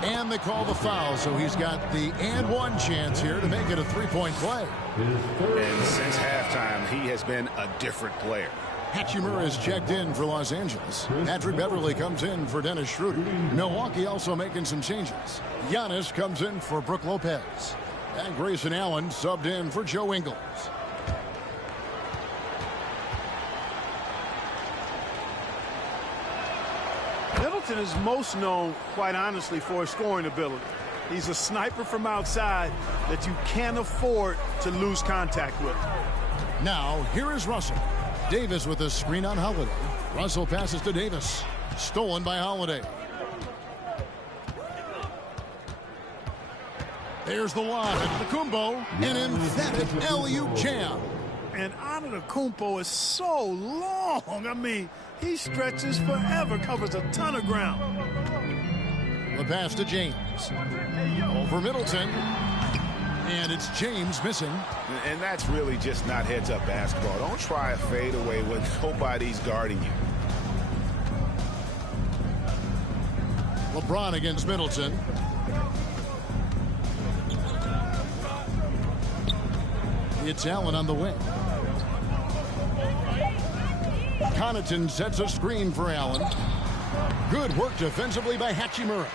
And they call the foul, so he's got the and-one chance here to make it a three-point play. And since halftime, he has been a different player. Hachimura is checked in for Los Angeles. Patrick Beverly comes in for Dennis Schroeder. Milwaukee also making some changes. Giannis comes in for Brook Lopez. And Grayson Allen subbed in for Joe Ingles. Middleton is most known, quite honestly, for his scoring ability. He's a sniper from outside that you can't afford to lose contact with. Now, here is Russell. Davis with a screen on Holiday. Russell passes to Davis. Stolen by Holiday. There's the lob. Antetokounmpo, an emphatic alley-oop jam. And Antetokounmpo is so long. I mean, he stretches forever, covers a ton of ground. The pass to James. Over Middleton. And it's James missing. And that's really just not heads-up basketball. Don't try a fadeaway when nobody's guarding you. LeBron against Middleton. It's Allen on the wing. Connaughton sets a screen for Allen. Good work defensively by Hachimura.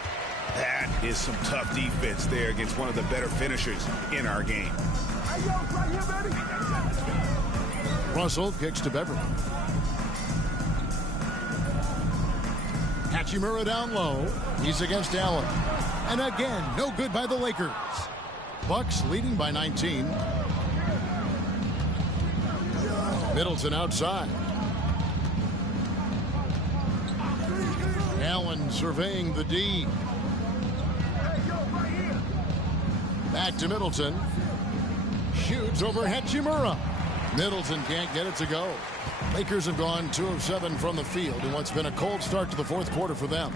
That is some tough defense there against one of the better finishers in our game. Russell kicks to Beverly. Hachimura down low. He's against Allen. And again, no good by the Lakers. Bucks leading by 19. Middleton outside. Allen surveying the D. Back to Middleton. Shoots over Hachimura. Middleton can't get it to go. Lakers have gone 2 of 7 from the field in what's been a cold start to the fourth quarter for them.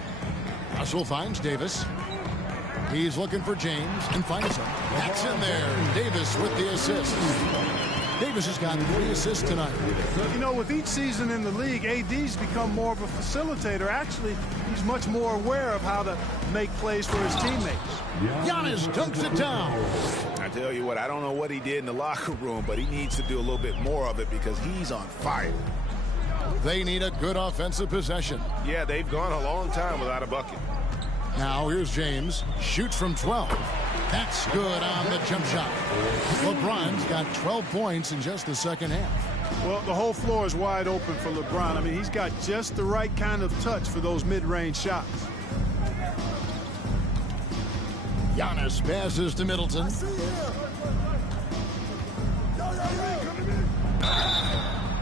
Russell finds Davis. He's looking for James and finds him. That's in there. Davis with the assist. Davis has got 3 assists tonight. You know, with each season in the league, AD's become more of a facilitator. Actually, he's much more aware of how to make plays for his teammates. Giannis dunks it down. I tell you what, I don't know what he did in the locker room, but he needs to do a little bit more of it because he's on fire. They need a good offensive possession. Yeah, they've gone a long time without a bucket. Now here's James. Shoots from 12. That's good on the jump shot. LeBron's got 12 points in just the second half. Well, the whole floor is wide open for LeBron. I mean, he's got just the right kind of touch for those mid-range shots. Giannis passes to Middleton.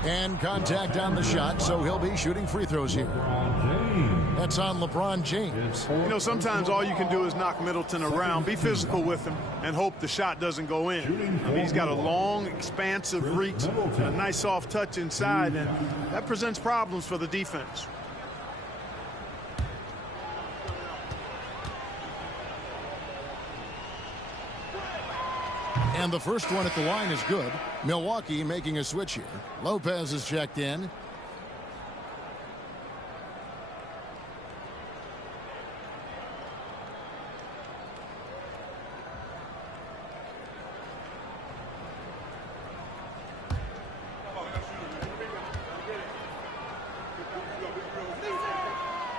And contact on the shot, so he'll be shooting free throws here. That's on LeBron James. You know, sometimes all you can do is knock Middleton around, be physical with him, and hope the shot doesn't go in. I mean, he's got a long, expansive reach, a nice soft touch inside, and that presents problems for the defense. And the first one at the line is good. Milwaukee making a switch here. Lopez is checked in.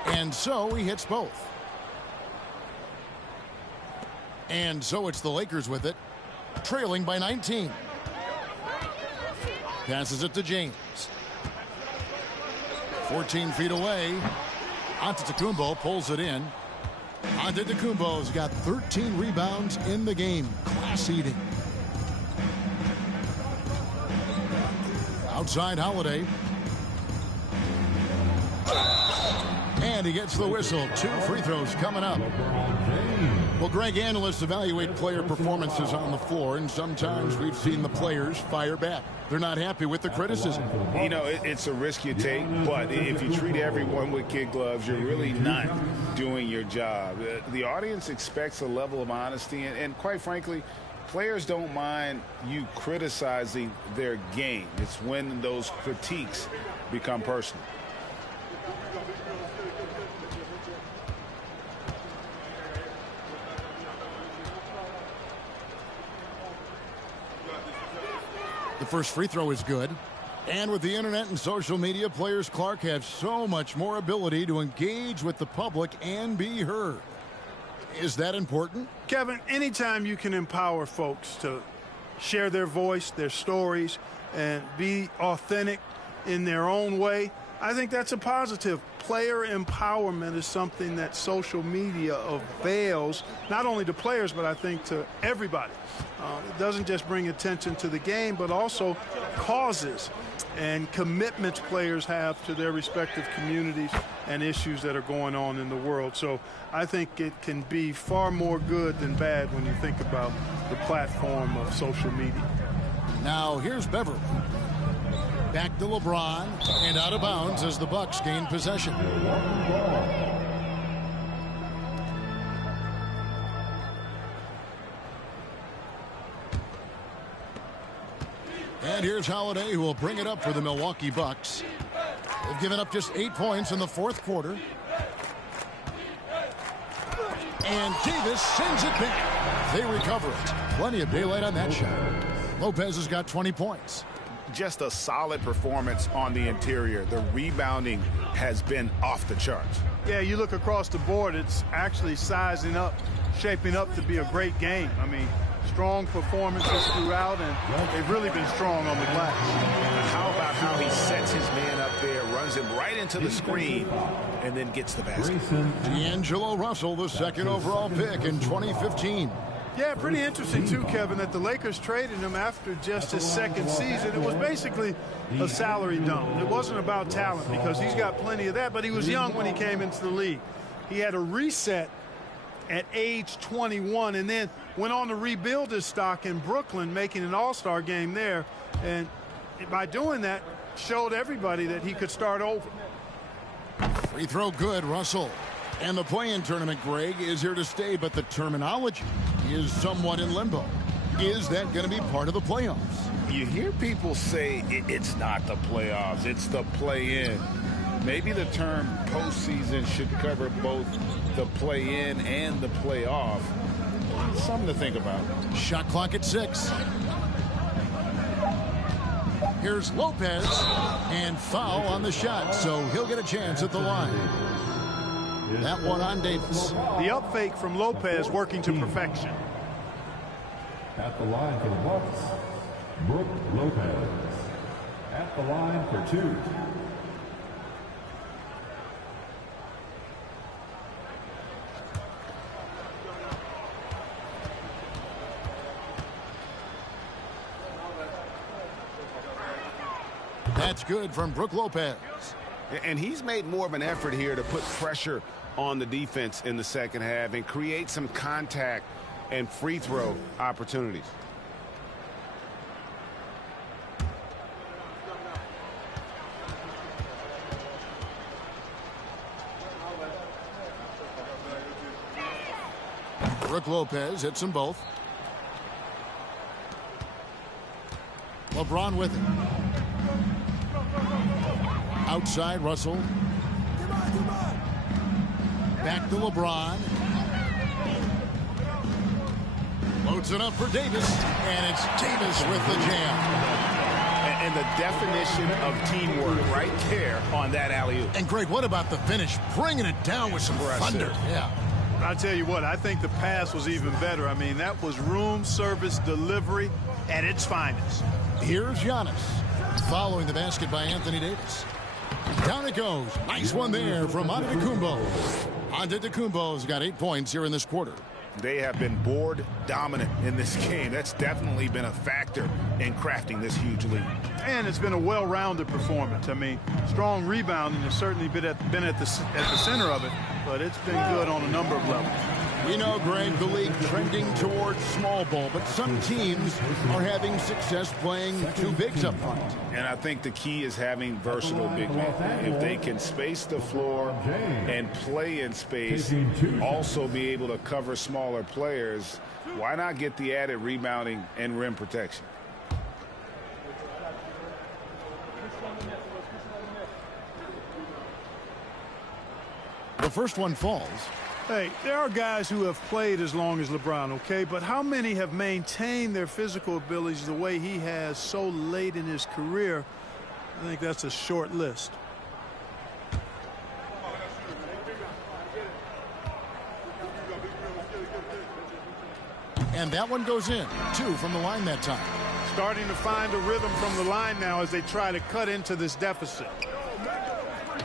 And so he hits both. And so it's the Lakers with it, trailing by 19. Passes it to James. 14 feet away. Antetokounmpo pulls it in. Antetokounmpo's got 13 rebounds in the game. Class-eating. Outside Holiday. And he gets the whistle. 2 free throws coming up. Well, Greg, analysts evaluate player performances on the floor, and sometimes we've seen the players fire back. They're not happy with the criticism. You know, it's a risk you take, but if you treat everyone with kid gloves, you're really not doing your job. The audience expects a level of honesty, and quite frankly, players don't mind you criticizing their game. It's when those critiques become personal. The first free throw is good. And with the internet and social media, players Clark have so much more ability to engage with the public and be heard. Is that important? Kevin, anytime you can empower folks to share their voice, their stories, and be authentic in their own way, I think that's a positive. Player empowerment is something that social media avails, not only to players, but I think to everybody. It doesn't just bring attention to the game, but also causes and commitments players have to their respective communities and issues that are going on in the world. So I think it can be far more good than bad when you think about the platform of social media. Now here's Beverly. Back to LeBron, and out of bounds as the Bucks gain possession. And here's Holiday, who will bring it up for the Milwaukee Bucks. They've given up just 8 points in the fourth quarter. And Davis sends it back. They recover it. Plenty of daylight on that shot. Lopez has got 20 points. Just a solid performance on the interior. The rebounding has been off the charts. Yeah, you look across the board, it's actually sizing up, shaping up to be a great game. I mean, strong performances throughout, and they've really been strong on the glass. How about how he sets his man up there, runs him right into the screen, and then gets the basket. D'Angelo Russell, the second overall pick in 2015. Yeah, pretty interesting, too, Kevin, that the Lakers traded him after just his second season. It was basically a salary dump. It wasn't about talent because he's got plenty of that, but he was young when he came into the league. He had a reset at age 21 and then went on to rebuild his stock in Brooklyn, making an all-star game there. And by doing that, showed everybody that he could start over. Free throw good, Russell. And the play-in tournament, Greg, is here to stay, but the terminology is somewhat in limbo. Is that going to be part of the playoffs? You hear people say it's not the playoffs, it's the play-in. Maybe the term postseason should cover both the play-in and the playoff. Something to think about. Shot clock at 6. Here's Lopez, and foul on the shot, so he'll get a chance at the line. That one on Davis. The up fake from Lopez working to perfection. At the line for the Bucks, Brook Lopez. At the line for 2. That's good from Brook Lopez. And he's made more of an effort here to put pressure on the defense in the second half and create some contact and free throw opportunities. Brook Lopez hits them both. LeBron with it. Outside Russell. Back to LeBron. Loads it up for Davis, and it's Davis with the jam. And the definition of teamwork right there on that alley-oop. And Greg, what about the finish? Bringing it down with some thunder. Yeah. I'll tell you what, I think the pass was even better. I mean, that was room service delivery at its finest. Here's Giannis. Following the basket by Anthony Davis. Down it goes. Nice one there from Antetokounmpo. Antetokounmpo's got 8 points here in this quarter. They have been board dominant in this game. That's definitely been a factor in crafting this huge lead. And it's been a well-rounded performance. I mean, strong rebounding has certainly been at the center of it, but it's been good on a number of levels. We know, Greg, the league trending towards small ball, but some teams are having success playing two bigs up front. And I think the key is having versatile big men. If they can space the floor and play in space, also be able to cover smaller players, why not get the added rebounding and rim protection? The first one falls. Hey, there are guys who have played as long as LeBron, okay? But how many have maintained their physical abilities the way he has so late in his career? I think that's a short list. And that one goes in. 2 from the line that time. Starting to find a rhythm from the line now as they try to cut into this deficit.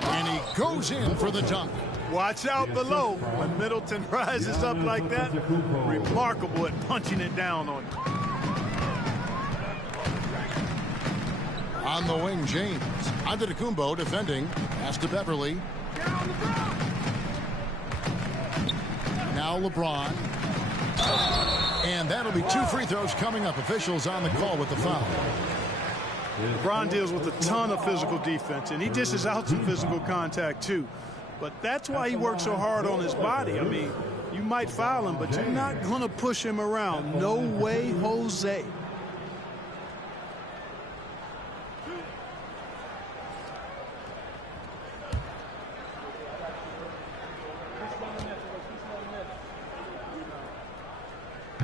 And he goes in for the dunk. Watch out below. When Middleton rises up like that, remarkable at punching it down on you. On the wing, James. Antetokounmpo defending. Pass to Beverly. Now LeBron. And that'll be 2 free throws coming up. Officials on the call with the foul. LeBron deals with a ton of physical defense, and he dishes out some physical contact too. But that's why he works so hard on his body. I mean, you might foul him, but you're not going to push him around. No way, Jose.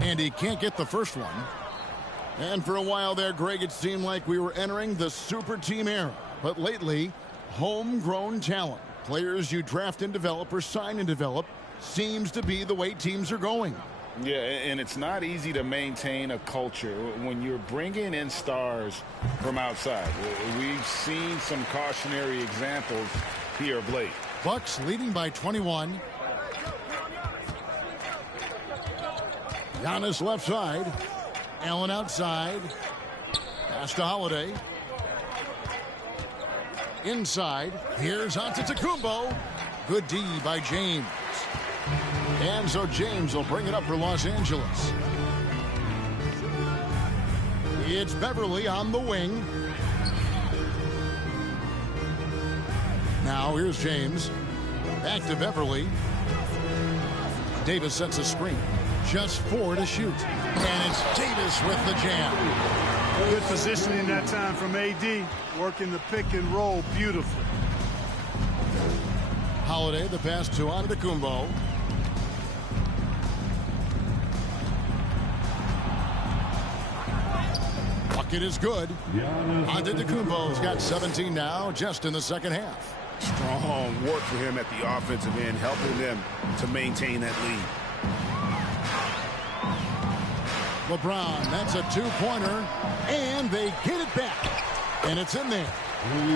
And he can't get the first one. And for a while there, Greg, it seemed like we were entering the super team era. But lately, homegrown talent, players you draft and develop or sign and develop, seems to be the way teams are going. Yeah, and it's not easy to maintain a culture when you're bringing in stars from outside. We've seen some cautionary examples here of late. Bucks leading by 21. Giannis left side. Allen outside. Pass to Holiday. Inside. Here's Antetokounmpo. Good D by James. And so James will bring it up for Los Angeles. It's Beverly on the wing. Now here's James. Back to Beverly. Davis sets a screen. Just 4 to shoot. And it's Davis with the jam. Good positioning that time from AD. Working the pick and roll beautifully. Holiday, the pass to Antetokounmpo. Bucket is good. Antetokounmpo's got 17 now, just in the second half. Strong work for him at the offensive end, helping them to maintain that lead. LeBron, that's a 2-pointer, and they get it back. And it's in there.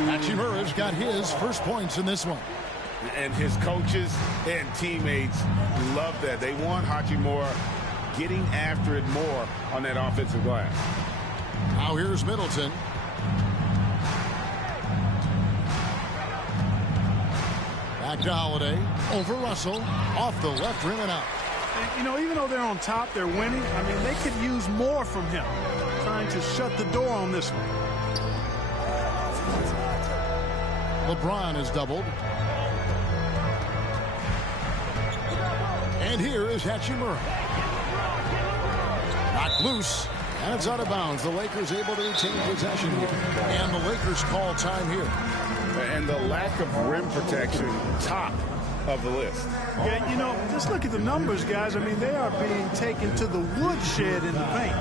Hachimura's got his first points in this one. And his coaches and teammates love that. They want Hachimura getting after it more on that offensive glass. Now here's Middleton. Back to Holiday. Over Russell. Off the left rim and out. And, you know, even though they're on top, they're winning. I mean, they could use more from him. Trying to shut the door on this one. LeBron is doubled. And here is Hachimura. Knocked loose. And it's out of bounds. The Lakers able to retain possession here. And the Lakers call time here. And the lack of rim protection, top of the list. Yeah, you know, just look at the numbers, guys. I mean, they are being taken to the woodshed in the paint.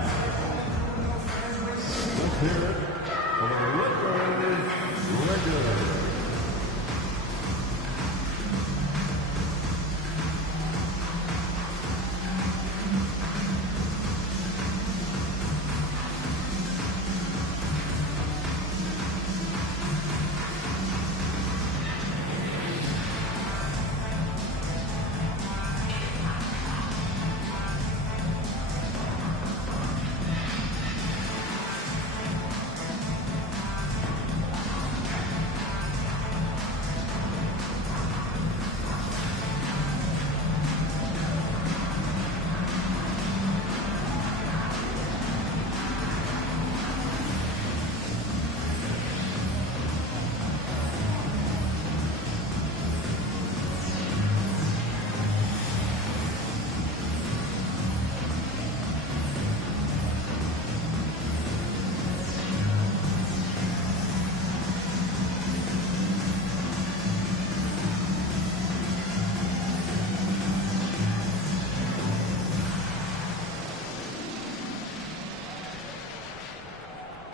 Let's hear it for the Lakers.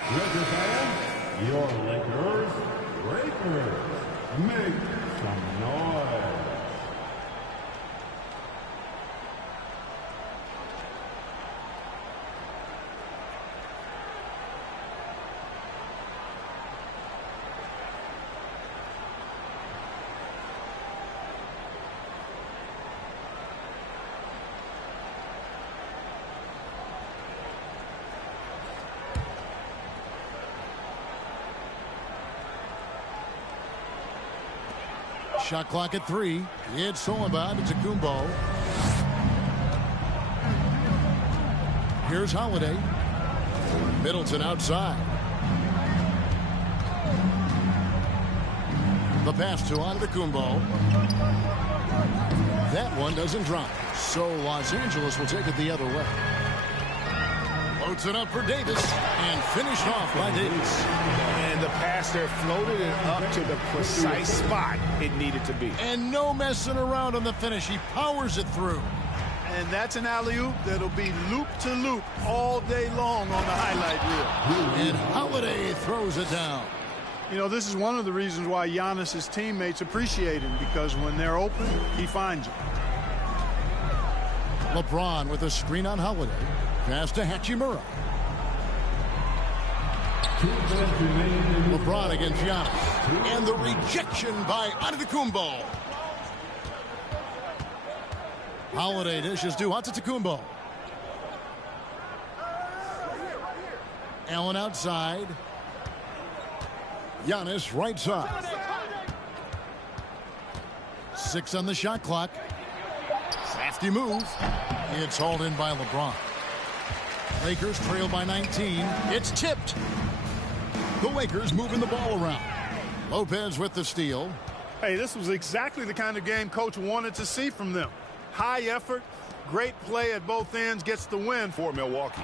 Laker fans, your Lakers, make some noise. Shot clock at 3. It's Antetokounmpo. Here's Holiday. Middleton outside. The pass to Antetokounmpo. That one doesn't drop. So Los Angeles will take it the other way. Loads it up for Davis and finished off by Davis. And the pass there floated it up to the precise spot it needed to be. And no messing around on the finish. He powers it through. And that's an alley-oop that'll be loop to loop all day long on the highlight reel. And Holiday throws it down. You know, this is one of the reasons why Giannis' teammates appreciate him, because when they're open, he finds them. LeBron with a screen on Holiday. Pass to Hachimura. LeBron against Giannis. And the rejection by Antetokounmpo. Holiday dishes to Antetokounmpo. Allen outside. Giannis right side. 6 on the shot clock. Crafty move. It's hauled in by LeBron. Lakers trail by 19. It's tipped. The Lakers moving the ball around. Lopez with the steal. Hey, this was exactly the kind of game Coach wanted to see from them. High effort, great play at both ends, gets the win for Milwaukee.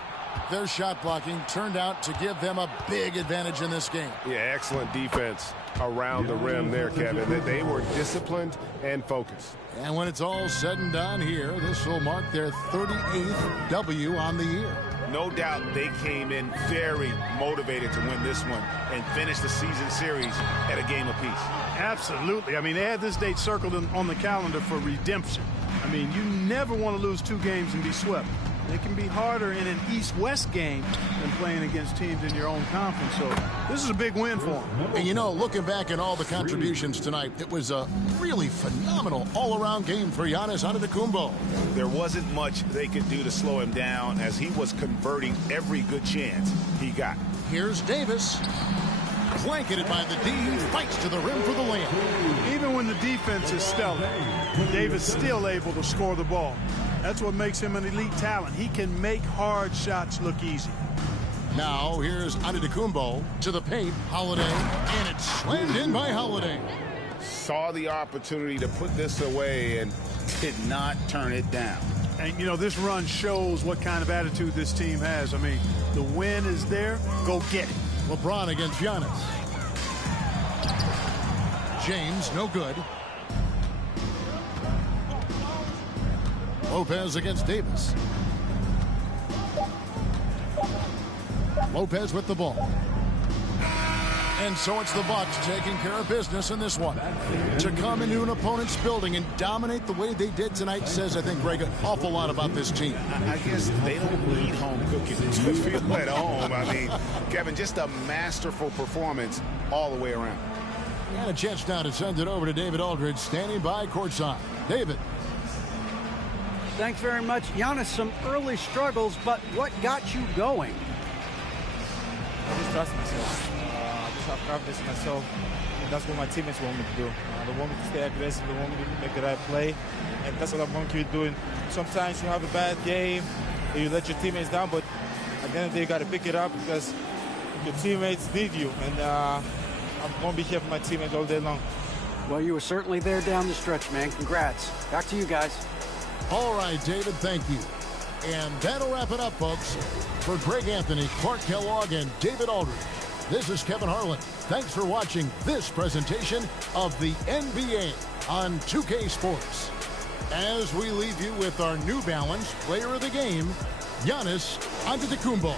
Their shot blocking turned out to give them a big advantage in this game. Yeah, excellent defense around the rim there, Kevin. They were disciplined and focused. And when it's all said and done here, this will mark their 38th W on the year. No doubt they came in very motivated to win this one and finish the season series at a game apiece. Absolutely. I mean, they had this date circled on the calendar for redemption. I mean, you never want to lose 2 games and be swept. It can be harder in an East-West game than playing against teams in your own conference. So this is a big win for them. And, you know, looking back at all the contributions tonight, it was a really phenomenal all-around game for Giannis Antetokounmpo. There wasn't much they could do to slow him down as he was converting every good chance he got. Here's Davis. Blanketed by the D, fights to the rim for the layup. Even when the defense is stellar, Davis still able to score the ball. That's what makes him an elite talent. He can make hard shots look easy. Now here's Antetokounmpo to the paint. Holiday, and it's slammed in by Holiday. Saw the opportunity to put this away and did not turn it down. And, you know, this run shows what kind of attitude this team has. I mean, the win is there. Go get it. LeBron against Giannis. James, no good. Lopez against Davis. Lopez with the ball. And so it's the Bucks taking care of business in this one. To come into an opponent's building and dominate the way they did tonight says, I think, Greg, an awful lot about this team. I guess they don't need home cooking to feel at home. I mean, Kevin, just a masterful performance all the way around. And a chance now to send it over to David Aldridge, standing by courtside. David. Thanks very much. Giannis, some early struggles, but what got you going? I just trust myself. I just have confidence in myself. And that's what my teammates want me to do. They want me to stay aggressive. They want me to make the right play. And that's what I'm going to keep doing. Sometimes you have a bad game, and you let your teammates down, but at the end of the day, you got to pick it up because your teammates need you. And I'm going to be here for my teammates all day long. Well, you were certainly there down the stretch, man. Congrats. Back to you guys. All right, David, thank you. And that'll wrap it up, folks. For Greg Anthony, Clark Kellogg, and David Aldridge, this is Kevin Harlan. Thanks for watching this presentation of the NBA on 2K Sports. As we leave you with our New Balance player of the game, Giannis Antetokounmpo.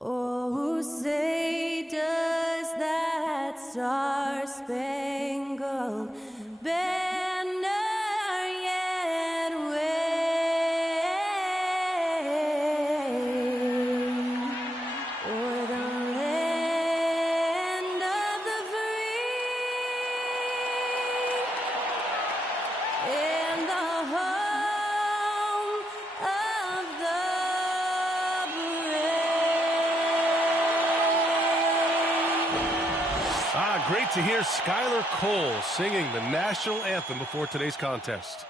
Oh, say does that star-spangled banner yet wave o'er the land of the free and the home of the Great to hear Skylar Cole singing the national anthem before today's contest.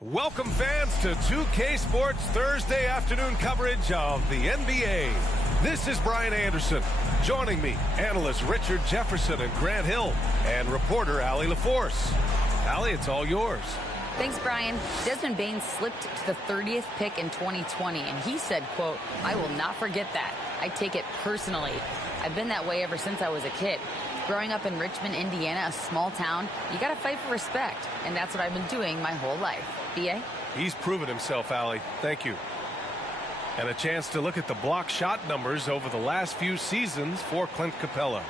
Welcome fans to 2K Sports Thursday afternoon coverage of the NBA. This is Brian Anderson. Joining me, analysts Richard Jefferson and Grant Hill, and reporter Allie LaForce. Allie, it's all yours. Thanks, Brian. Desmond Bane slipped to the 30th pick in 2020, and he said, quote, "I will not forget that. I take it personally. I've been that way ever since I was a kid. Growing up in Richmond, Indiana, a small town, you got to fight for respect, and that's what I've been doing my whole life." B.A.? He's proven himself, Allie. Thank you. And a chance to look at the block shot numbers over the last few seasons for Clint Capella.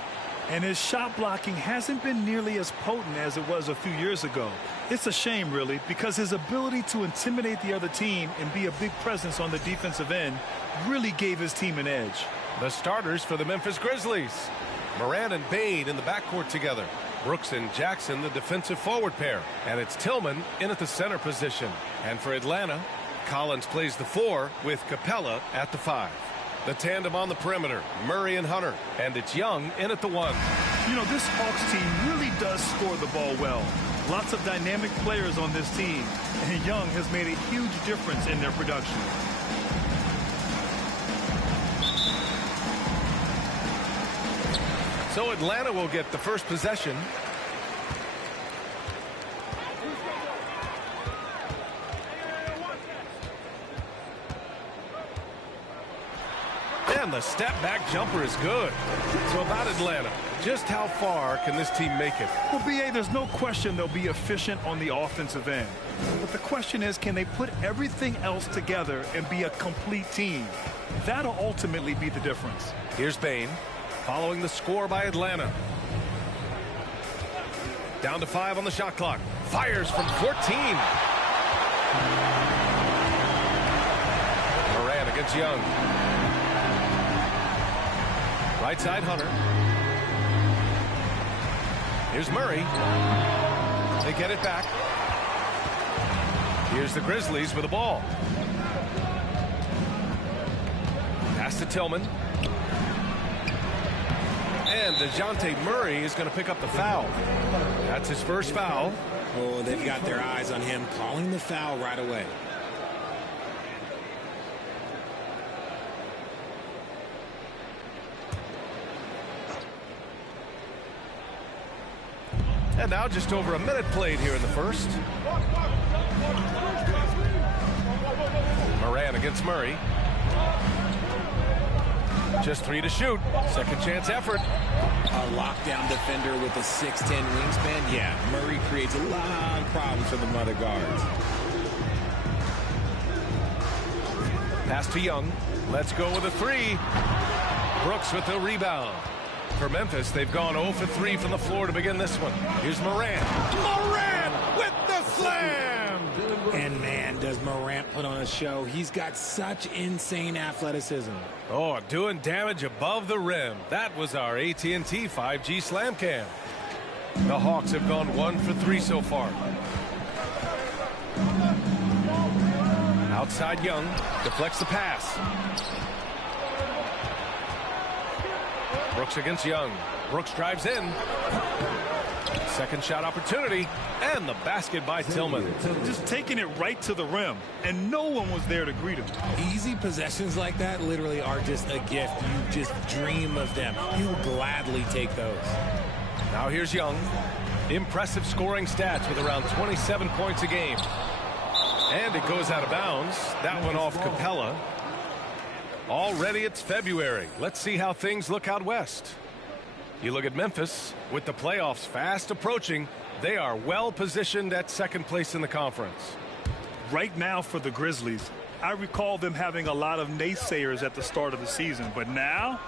And his shot blocking hasn't been nearly as potent as it was a few years ago. It's a shame, really, because his ability to intimidate the other team and be a big presence on the defensive end really gave his team an edge. The starters for the Memphis Grizzlies. Moran and Bane in the backcourt together. Brooks and Jackson, the defensive forward pair. And it's Tillman in at the center position. And for Atlanta, Collins plays the 4 with Capella at the 5. The tandem on the perimeter, Murray and Hunter. And it's Young in at the 1. You know, this Hawks team really does score the ball well. Lots of dynamic players on this team. And Young has made a huge difference in their production. So Atlanta will get the first possession. And the step-back jumper is good. So about Atlanta, just how far can this team make it? Well, B.A., there's no question they'll be efficient on the offensive end. But the question is, can they put everything else together and be a complete team? That'll ultimately be the difference. Here's Bane. Following the score by Atlanta. Down to 5 on the shot clock. Fires from 14. Moran against Young. Right side, Hunter. Here's Murray. They get it back. Here's the Grizzlies with the ball. Pass to Tillman. And DeJounte Murray is going to pick up the foul. That's his first foul. Oh, they've got their eyes on him, calling the foul right away. And now just over a minute played here in the first. Moran against Murray. Just 3 to shoot. Second chance effort. A lockdown defender with a 6'10 wingspan. Yeah, Murray creates a lot of problems for the mother guards. Pass to Young. Let's go with a 3. Brooks with the rebound. For Memphis, they've gone 0 for 3 from the floor to begin this one. Here's Moran. Moran with the slam. And man, does Morant put on a show. He's got such insane athleticism. Oh, doing damage above the rim. That was our AT&T 5G Slam Cam. The Hawks have gone 1 for 3 so far. Outside Young deflects the pass. Brooks against Young. Brooks drives in. Second shot opportunity, and the basket by Tillman. Just taking it right to the rim, and no one was there to greet him. Easy possessions like that literally are just a gift. You just dream of them. He'll gladly take those. Now here's Young. Impressive scoring stats with around 27 points a game. And it goes out of bounds. That one off Capella. Already it's February. Let's see how things look out west. You look at Memphis, with the playoffs fast approaching, they are well positioned at second place in the conference. Right now for the Grizzlies, I recall them having a lot of naysayers at the start of the season, but now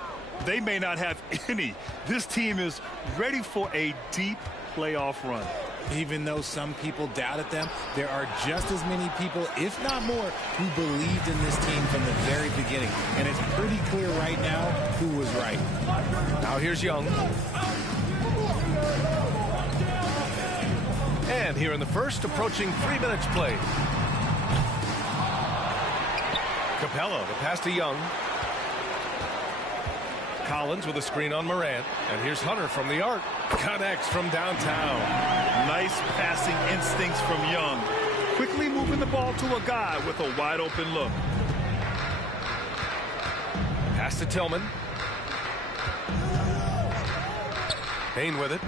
they may not have any. This team is ready for a deep playoff run. Even though some people doubted them, there are just as many people, if not more, who believed in this team from the very beginning. And it's pretty clear right now who was right. Now here's Young. And here in the first, approaching 3 minutes played. Capella, the pass to Young. Collins with a screen on Morant. And here's Hunter from the arc. Connects from downtown. Nice passing instincts from Young. Quickly moving the ball to a guy with a wide open look. Pass to Tillman. Payne with it.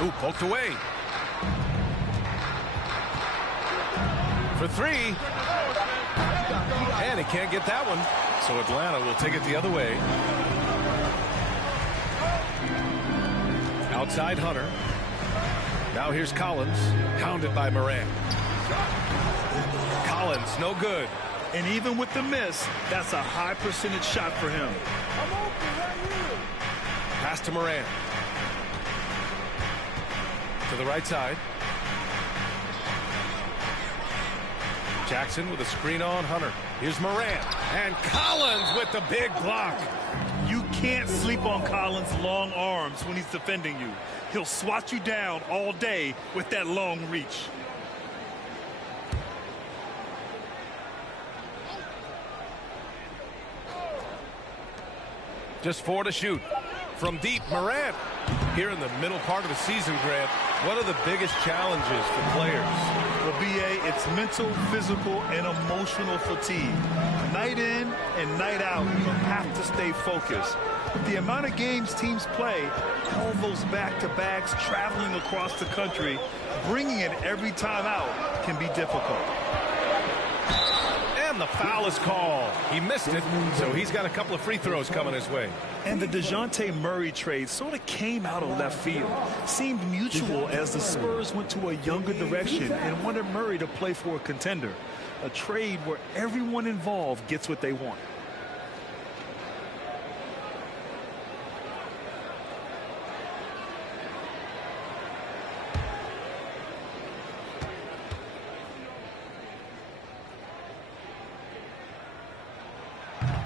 Ooh, poked away. For 3. And he can't get that one. So Atlanta will take it the other way. Outside Hunter. Now here's Collins. Hounded by Morant. Collins, no good. And even with the miss, that's a high percentage shot for him. Pass to Morant. To the right side. Jackson with a screen on Hunter. Here's Morant. And Collins with the big block. You can't sleep on Collins' long arms when he's defending you. He'll swat you down all day with that long reach. Just 4 to shoot. From deep, Morant. Here in the middle part of the season, Grant, what are the biggest challenges for players? Well, B.A., it's mental, physical, and emotional fatigue. Night in and night out, you have to stay focused. With the amount of games teams play, all those back-to-backs, traveling across the country, bringing it every time out can be difficult. And the foul is called. He missed it, so he's got a couple of free throws coming his way. And the DeJounte Murray trade sort of came out of left field. Seemed mutual as the Spurs went to a younger direction and wanted Murray to play for a contender. A trade where everyone involved gets what they want.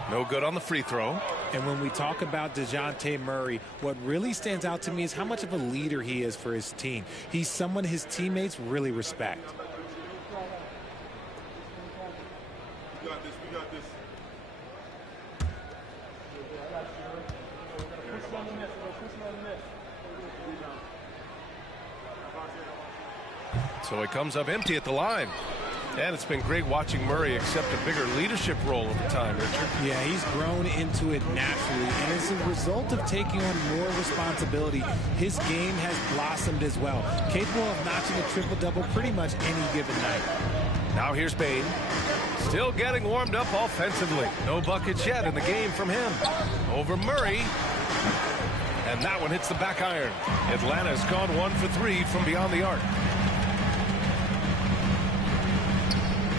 No good on the free throw. And when we talk about DeJounte Murray, what really stands out to me is how much of a leader he is for his team. He's someone his teammates really respect. We got this. We got this. So it comes up empty at the line. And it's been great watching Murray accept a bigger leadership role over time, Richard. Yeah, he's grown into it naturally, and as a result of taking on more responsibility, his game has blossomed as well, capable of notching a triple-double pretty much any given night. Now here's Bane. Still getting warmed up offensively. No buckets yet in the game from him. Over Murray. And that one hits the back iron. Atlanta's gone 1 for 3 from beyond the arc.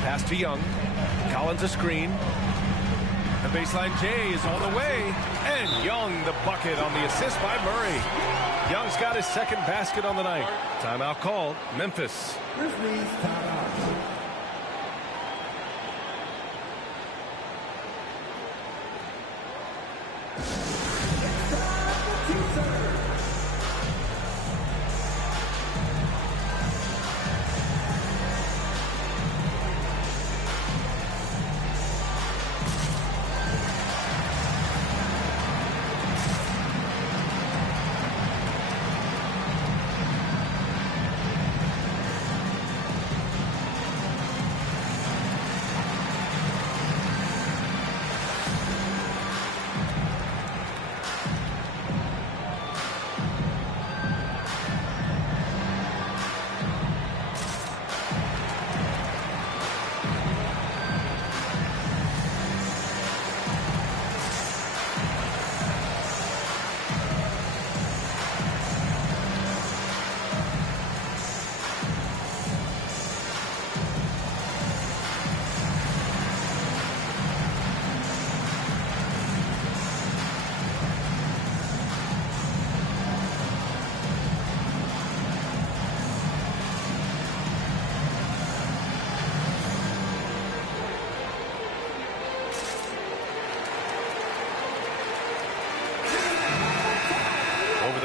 Pass to Young. Collins a screen. The baseline J is on the way. And Young the bucket on the assist by Murray. Young's got his second basket on the night. Timeout called. Memphis. Grizzlies timeout.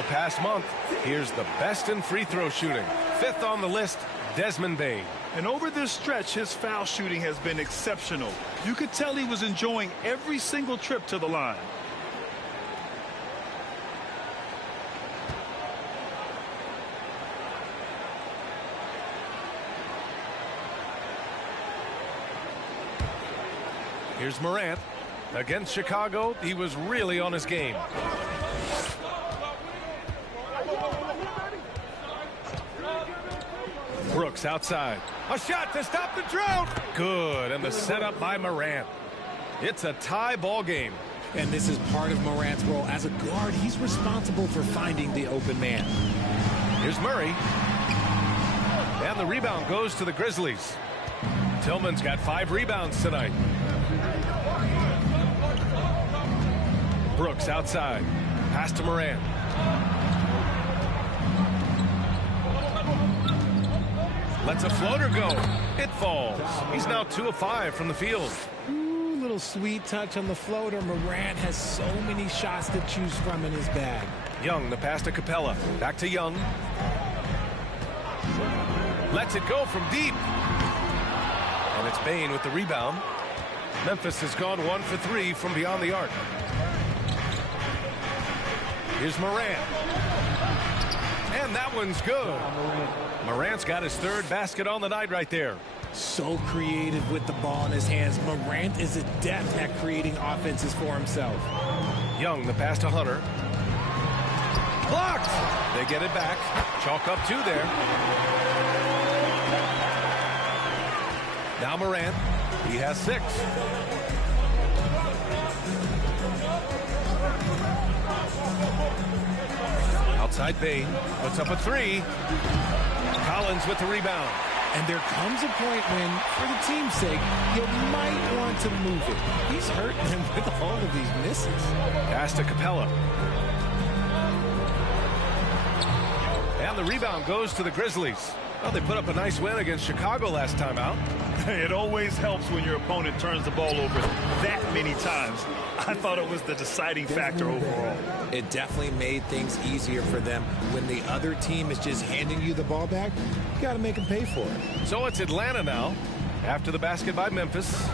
Past month, here's the best in free throw shooting. 5th on the list, Desmond Bane. And over this stretch, his foul shooting has been exceptional. You could tell he was enjoying every single trip to the line. Here's Morant. Against Chicago, he was really on his game. Brooks outside. A shot to stop the drought. Good. And the setup by Morant. It's a tie ball game. And this is part of Morant's role. As a guard, he's responsible for finding the open man. Here's Murray. And the rebound goes to the Grizzlies. Tillman's got 5 rebounds tonight. Brooks outside. Pass to Morant. Lets a floater go. It falls. He's now 2 of 5 from the field. Ooh, little sweet touch on the floater. Morant has so many shots to choose from in his bag. Young, the pass to Capella. Back to Young. Lets it go from deep. And it's Bane with the rebound. Memphis has gone 1 for 3 from beyond the arc. Here's Morant. And that one's good. Morant's got his 3rd basket on the night right there. So creative with the ball in his hands. Morant is adept at creating offenses for himself. Young, the pass to Hunter. Blocked. They get it back. Chalk up 2 there. Now Morant. He has 6. Outside Bane. Puts up a 3. Collins with the rebound. And there comes a point when, for the team's sake, you might want to move it. He's hurting him with all of these misses. Pass to Capella. And the rebound goes to the Grizzlies. Well, they put up a nice win against Chicago last time out. It always helps when your opponent turns the ball over that many times. I thought it was the deciding factor overall. It definitely made things easier for them. When the other team is just handing you the ball back, you got to make them pay for it. So it's Atlanta now, after the basket by Memphis.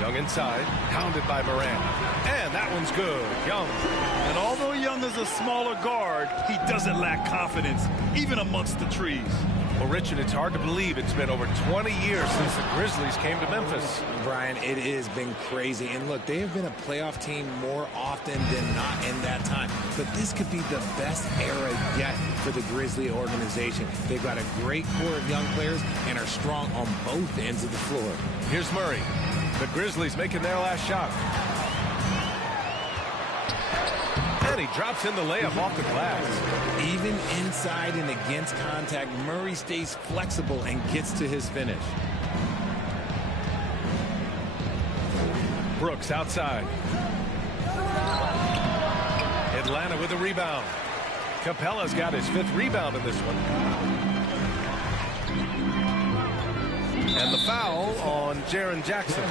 Young inside, hounded by Morant. And that one's good. Young. And although Young is a smaller guard, he doesn't lack confidence, even amongst the trees. Well, Richard, it's hard to believe it's been over 20 years since the Grizzlies came to Memphis. Brian, it has been crazy. And look, they have been a playoff team more often than not in that time. But this could be the best era yet for the Grizzly organization. They've got a great core of young players and are strong on both ends of the floor. Here's Murray. The Grizzlies making their last shot. And he drops in the layup off the glass. Even inside and against contact, Murray stays flexible and gets to his finish. Brooks outside. Atlanta with a rebound. Capella's got his 5th rebound in this one. And the foul on Jaren Jackson.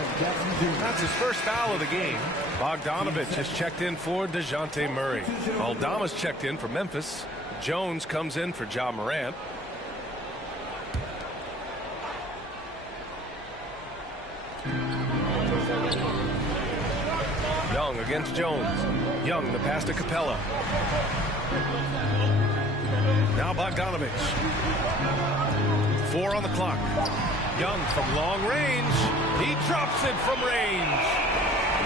That's his first foul of the game. Bogdanovich has checked in for DeJounte Murray. Aldama's checked in for Memphis. Jones comes in for Ja Morant. Young against Jones. Young, the pass to Capella. Now Bogdanovich. 4 on the clock. Young from long range. He drops it from range.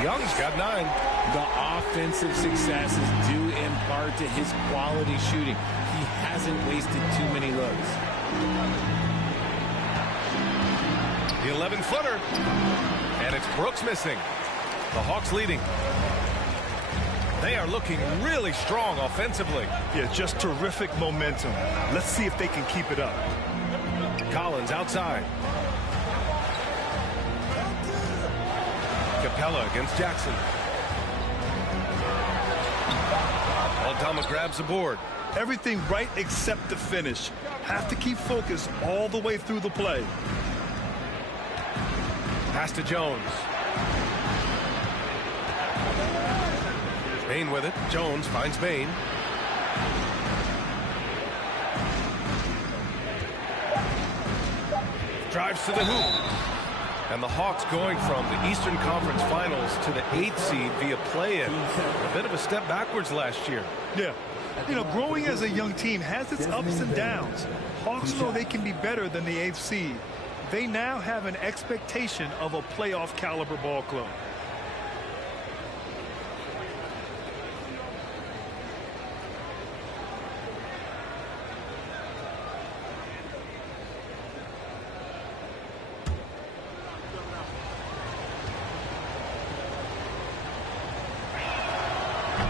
Young's got 9. The offensive success is due in part to his quality shooting. He hasn't wasted too many looks. The 11-footer. And it's Brooks missing. The Hawks leading. They are looking really strong offensively. Yeah, just terrific momentum. Let's see if they can keep it up. Collins outside. Capella against Jackson. Aldama grabs the board. Everything right except the finish. Have to keep focused all the way through the play. Pass to Jones. Bain with it. Jones finds Bain. Drives to the hoop. And the Hawks going from the Eastern Conference Finals to the 8th seed via play-in. A bit of a step backwards last year. Yeah. You know, growing as a young team has its ups and downs. Hawks know they can be better than the 8th seed. They now have an expectation of a playoff caliber ball club.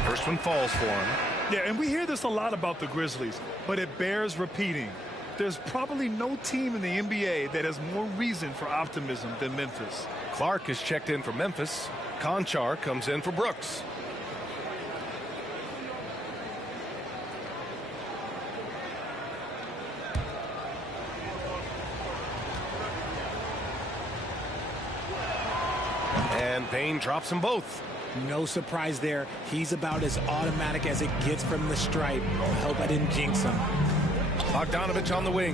First one falls for him. Yeah, and we hear this a lot about the Grizzlies, but it bears repeating. There's probably no team in the NBA that has more reason for optimism than Memphis. Clark is checked in for Memphis. Conchar comes in for Brooks. And Payne drops them both. No surprise there. He's about as automatic as it gets from the stripe. I hope I didn't jinx him. Bogdanovich on the wing.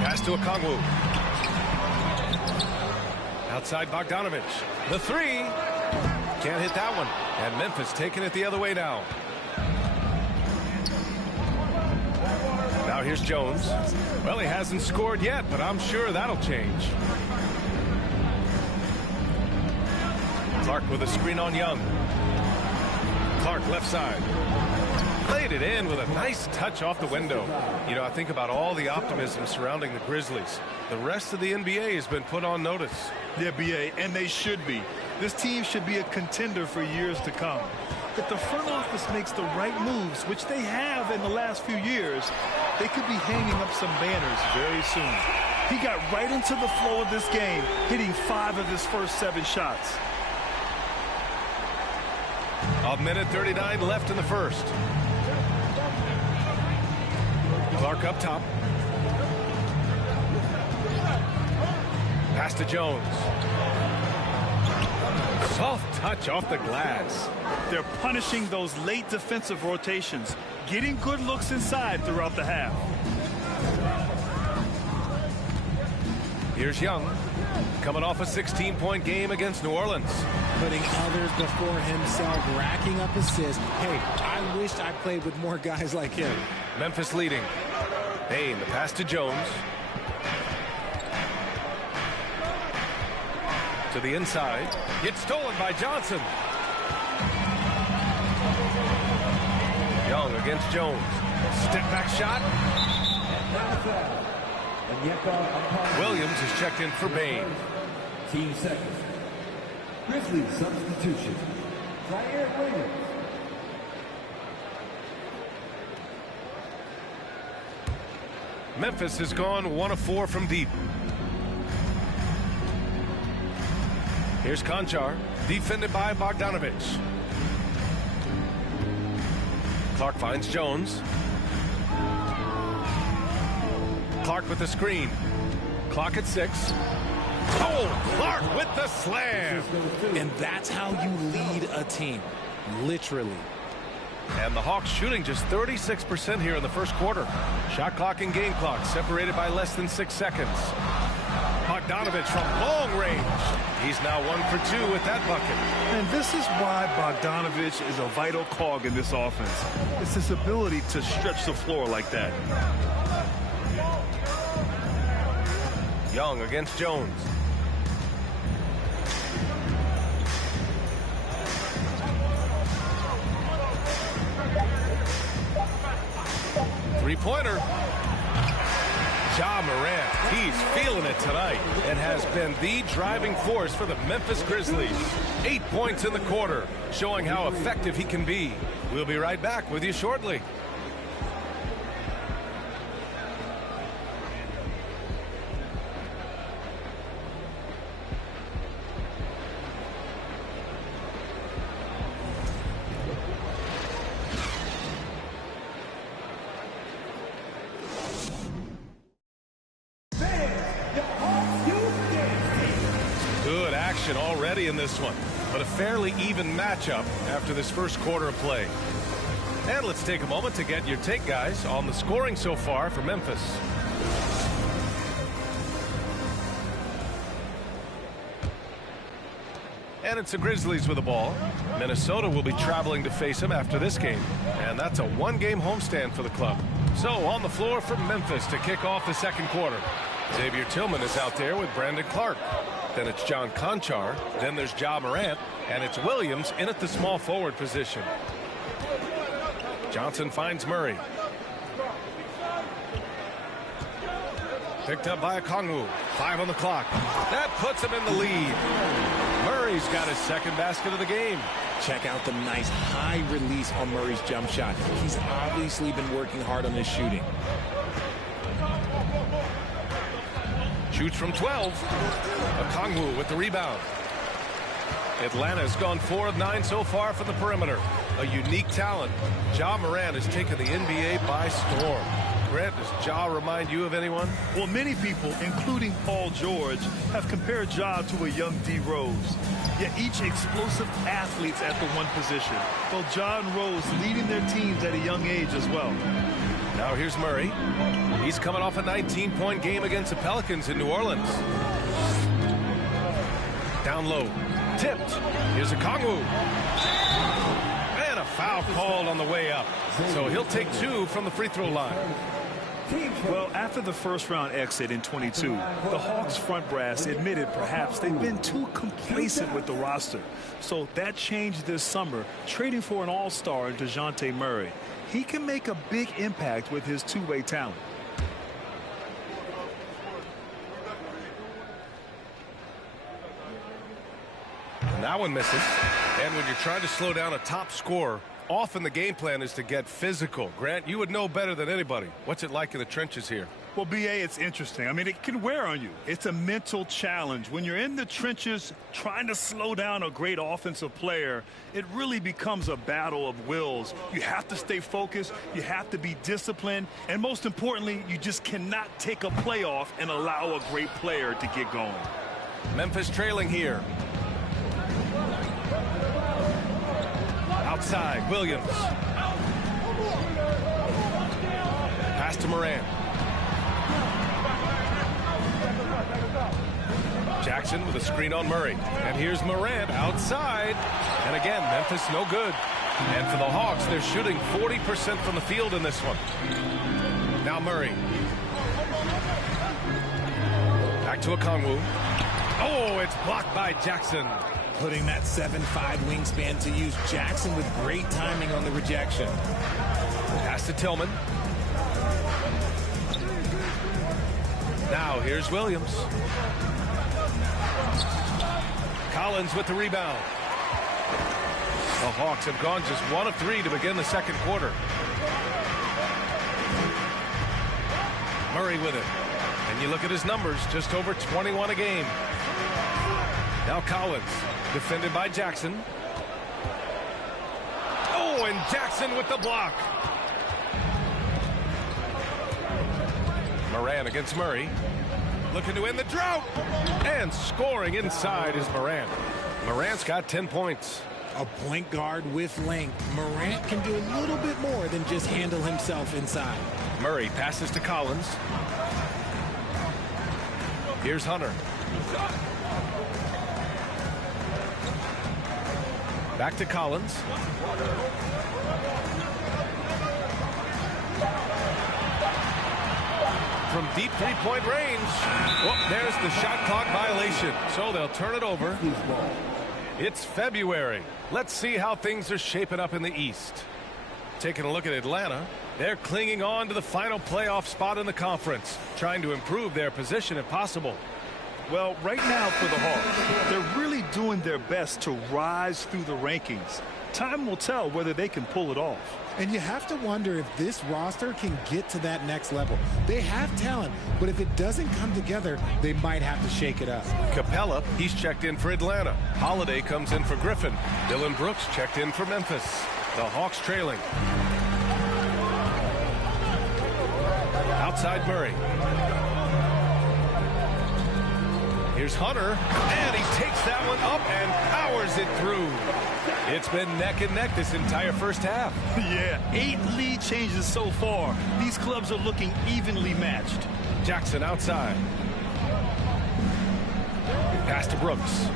Pass to Okongwu. Outside Bogdanovich. The 3. Can't hit that one. And Memphis taking it the other way now. Now here's Jones. Well, he hasn't scored yet, but I'm sure that'll change. Clark with a screen on Young. Clark left side. Played it in with a nice touch off the window. You know, I think about all the optimism surrounding the Grizzlies. The rest of the NBA has been put on notice. Yeah, BA, and they should be. This team should be a contender for years to come. If the front office makes the right moves, which they have in the last few years, they could be hanging up some banners very soon. He got right into the flow of this game, hitting 5 of his first 7 shots. A minute 39 left in the first. Clark up top. Pass to Jones. Soft touch off the glass. They're punishing those late defensive rotations, getting good looks inside throughout the half. Here's Young, coming off a 16-point game against New Orleans. Putting others before himself, racking up assists. Hey, I wished I played with more guys like him. Memphis leading. Payne, the pass to Jones. To the inside. Gets stolen by Johnson. Young against Jones. Step back shot. Williams is checked in for Bain. Team seconds. Grizzlies substitution. Zaire Williams. Memphis has gone 1 of 4 from deep. Here's Konchar, defended by Bogdanovich. Clark finds Jones. Clark with the screen. Clock at 6. Oh, Clark with the slam. And that's how you lead a team, literally. And the Hawks shooting just 36% here in the first quarter. Shot clock and game clock separated by less than 6 seconds. Bogdanovich from long range. He's now 1 for 2 with that bucket. And this is why Bogdanovich is a vital cog in this offense. It's his ability to stretch the floor like that. Young against Jones. Three-pointer. Ja Morant, he's feeling it tonight and has been the driving force for the Memphis Grizzlies. 8 points in the quarter, showing how effective he can be. We'll be right back with you shortly. Already in this one, but a fairly even matchup after this first quarter of play. And let's take a moment to get your take, guys, on the scoring so far for Memphis. And it's the Grizzlies with the ball. Minnesota will be traveling to face them after this game, and that's a one-game homestand for the club. So on the floor for Memphis to kick off the second quarter. Xavier Tillman is out there with Brandon Clark. Then it's John Konchar. Then there's Ja Morant. And it's Williams in at the small forward position. Johnson finds Murray. Picked up by Okongwu. 5 on the clock. That puts him in the lead. Murray's got his second basket of the game. Check out the nice high release on Murray's jump shot. He's obviously been working hard on his shooting. Shoots from 12. Okongwu with the rebound. Atlanta's gone 4 of 9 so far from the perimeter. A unique talent. Ja Morant has taken the NBA by storm. Grant, does Ja remind you of anyone? Well, many people, including Paul George, have compared Ja to a young D. Rose. Yet each explosive athletes at the one position. Both Ja and Rose leading their teams at a young age as well. Now here's Murray. He's coming off a 19-point game against the Pelicans in New Orleans. Down low. Tipped. Here's Okongwu. And a foul called on the way up. So he'll take 2 from the free throw line. Well, after the first-round exit in 22, the Hawks front brass admitted perhaps they've been too complacent with the roster. So that changed this summer, trading for an all-star in DeJounte Murray. He can make a big impact with his two-way talent. And that one misses. And when you're trying to slow down a top scorer, often the game plan is to get physical. Grant, you would know better than anybody. What's it like in the trenches here? Well, B.A., it's interesting. I mean, it can wear on you. It's a mental challenge. When you're in the trenches trying to slow down a great offensive player, it really becomes a battle of wills. You have to stay focused. You have to be disciplined. And most importantly, you just cannot take a play off and allow a great player to get going. Memphis trailing here. Outside, Williams. Pass to Morant. Jackson with a screen on Murray. And here's Morant outside. And again, Memphis no good. And for the Hawks, they're shooting 40% from the field in this one. Now Murray. Back to Okongwu. Oh, it's blocked by Jackson. Putting that 7'5" wingspan to use. Jackson with great timing on the rejection. Pass to Tillman. Now here's Williams. Collins with the rebound. The Hawks have gone just 1 of 3 to begin the second quarter. Murray with it. And you look at his numbers, just over 21 a game. Now Collins, defended by Jackson. Oh, and Jackson with the block. Moran against Murray. Looking to end the drought. And scoring inside is Morant. Morant's got 10 points. A point guard with length. Morant can do a little bit more than just handle himself inside. Murray passes to Collins. Here's Hunter. Back to Collins. From deep three-point range. Oh, there's the shot clock violation. So they'll turn it over. It's February. Let's see how things are shaping up in the East. Taking a look at Atlanta. They're clinging on to the final playoff spot in the conference, trying to improve their position if possible. Well, right now for the Hawks, they're really doing their best to rise through the rankings. Time will tell whether they can pull it off. And you have to wonder if this roster can get to that next level. They have talent, but if it doesn't come together, they might have to shake it up. Capella, he's checked in for Atlanta. Holiday comes in for Griffin. Dylan Brooks checked in for Memphis. The Hawks trailing. Outside Murray. Here's Hunter, and he takes that one up and powers it through. It's been neck and neck this entire first half. Yeah, 8 lead changes so far. These clubs are looking evenly matched. Jackson outside. Pass to Brooks.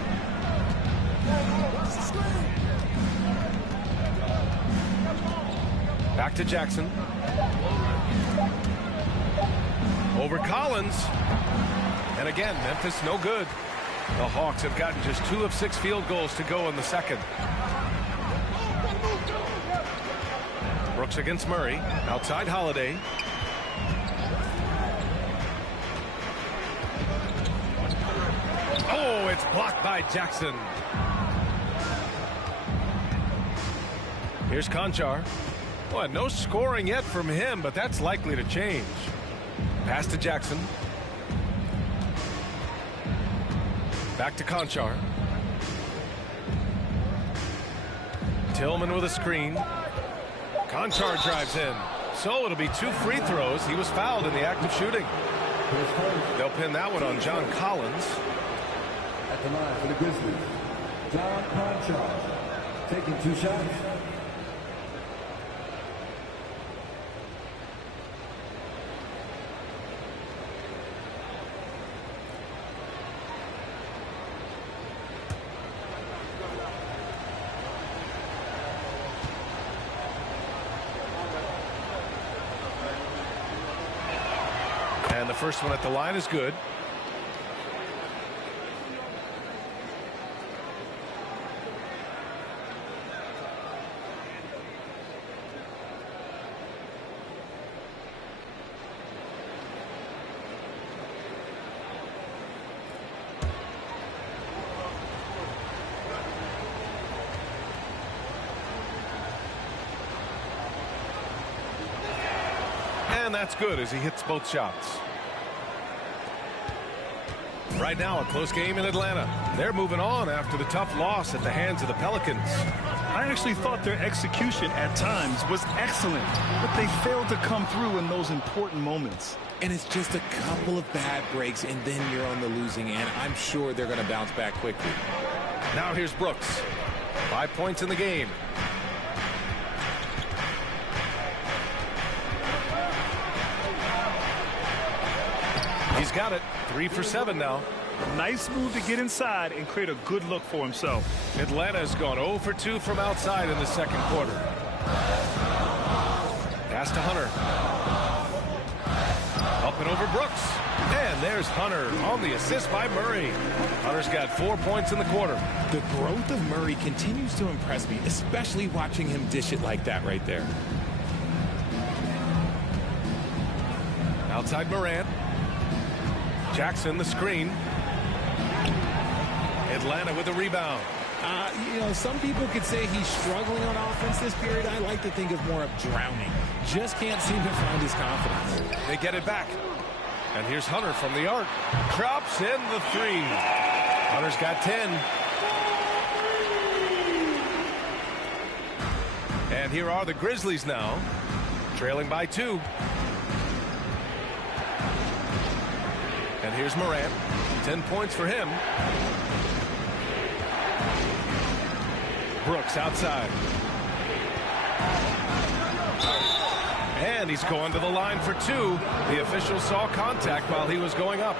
Back to Jackson. Over Collins. And again, Memphis no good. The Hawks have gotten just 2 of 6 field goals to go in the second. Brooks against Murray. Outside Holiday. Oh, it's blocked by Jackson. Here's Conchar. Well, no scoring yet from him, but that's likely to change. Pass to Jackson. Back to Conchar. Tillman with a screen. Conchar drives in. So it'll be 2 free throws. He was fouled in the act of shooting. They'll pin that one on John Collins. At the line for the Grizzlies, John Conchar, taking 2 shots. And the first one at the line is good. And that's good as he hits both shots. Right now, a close game in Atlanta. They're moving on after the tough loss at the hands of the Pelicans. I actually thought their execution at times was excellent, but they failed to come through in those important moments. And it's just a couple of bad breaks, and then you're on the losing end. I'm sure they're going to bounce back quickly. Now here's Brooks. 5 points in the game. He's got it. 3 for 7 now. Nice move to get inside and create a good look for himself. Atlanta's gone 0 for 2 from outside in the second quarter. Pass to Hunter. Up and over Brooks. And there's Hunter on the assist by Murray. Hunter's got 4 points in the quarter. The growth of Murray continues to impress me, especially watching him dish it like that right there. Outside Morant. Jackson the screen. Atlanta with a rebound. You know, some people could say he's struggling on offense this period. I like to think of more of drowning. Just can't seem to find his confidence. They get it back. And here's Hunter from the arc. Drops in the 3. Hunter's got 10. And here are the Grizzlies now, trailing by 2. And here's Morant. 10 points for him. Brooks outside. And he's going to the line for 2. The official saw contact while he was going up.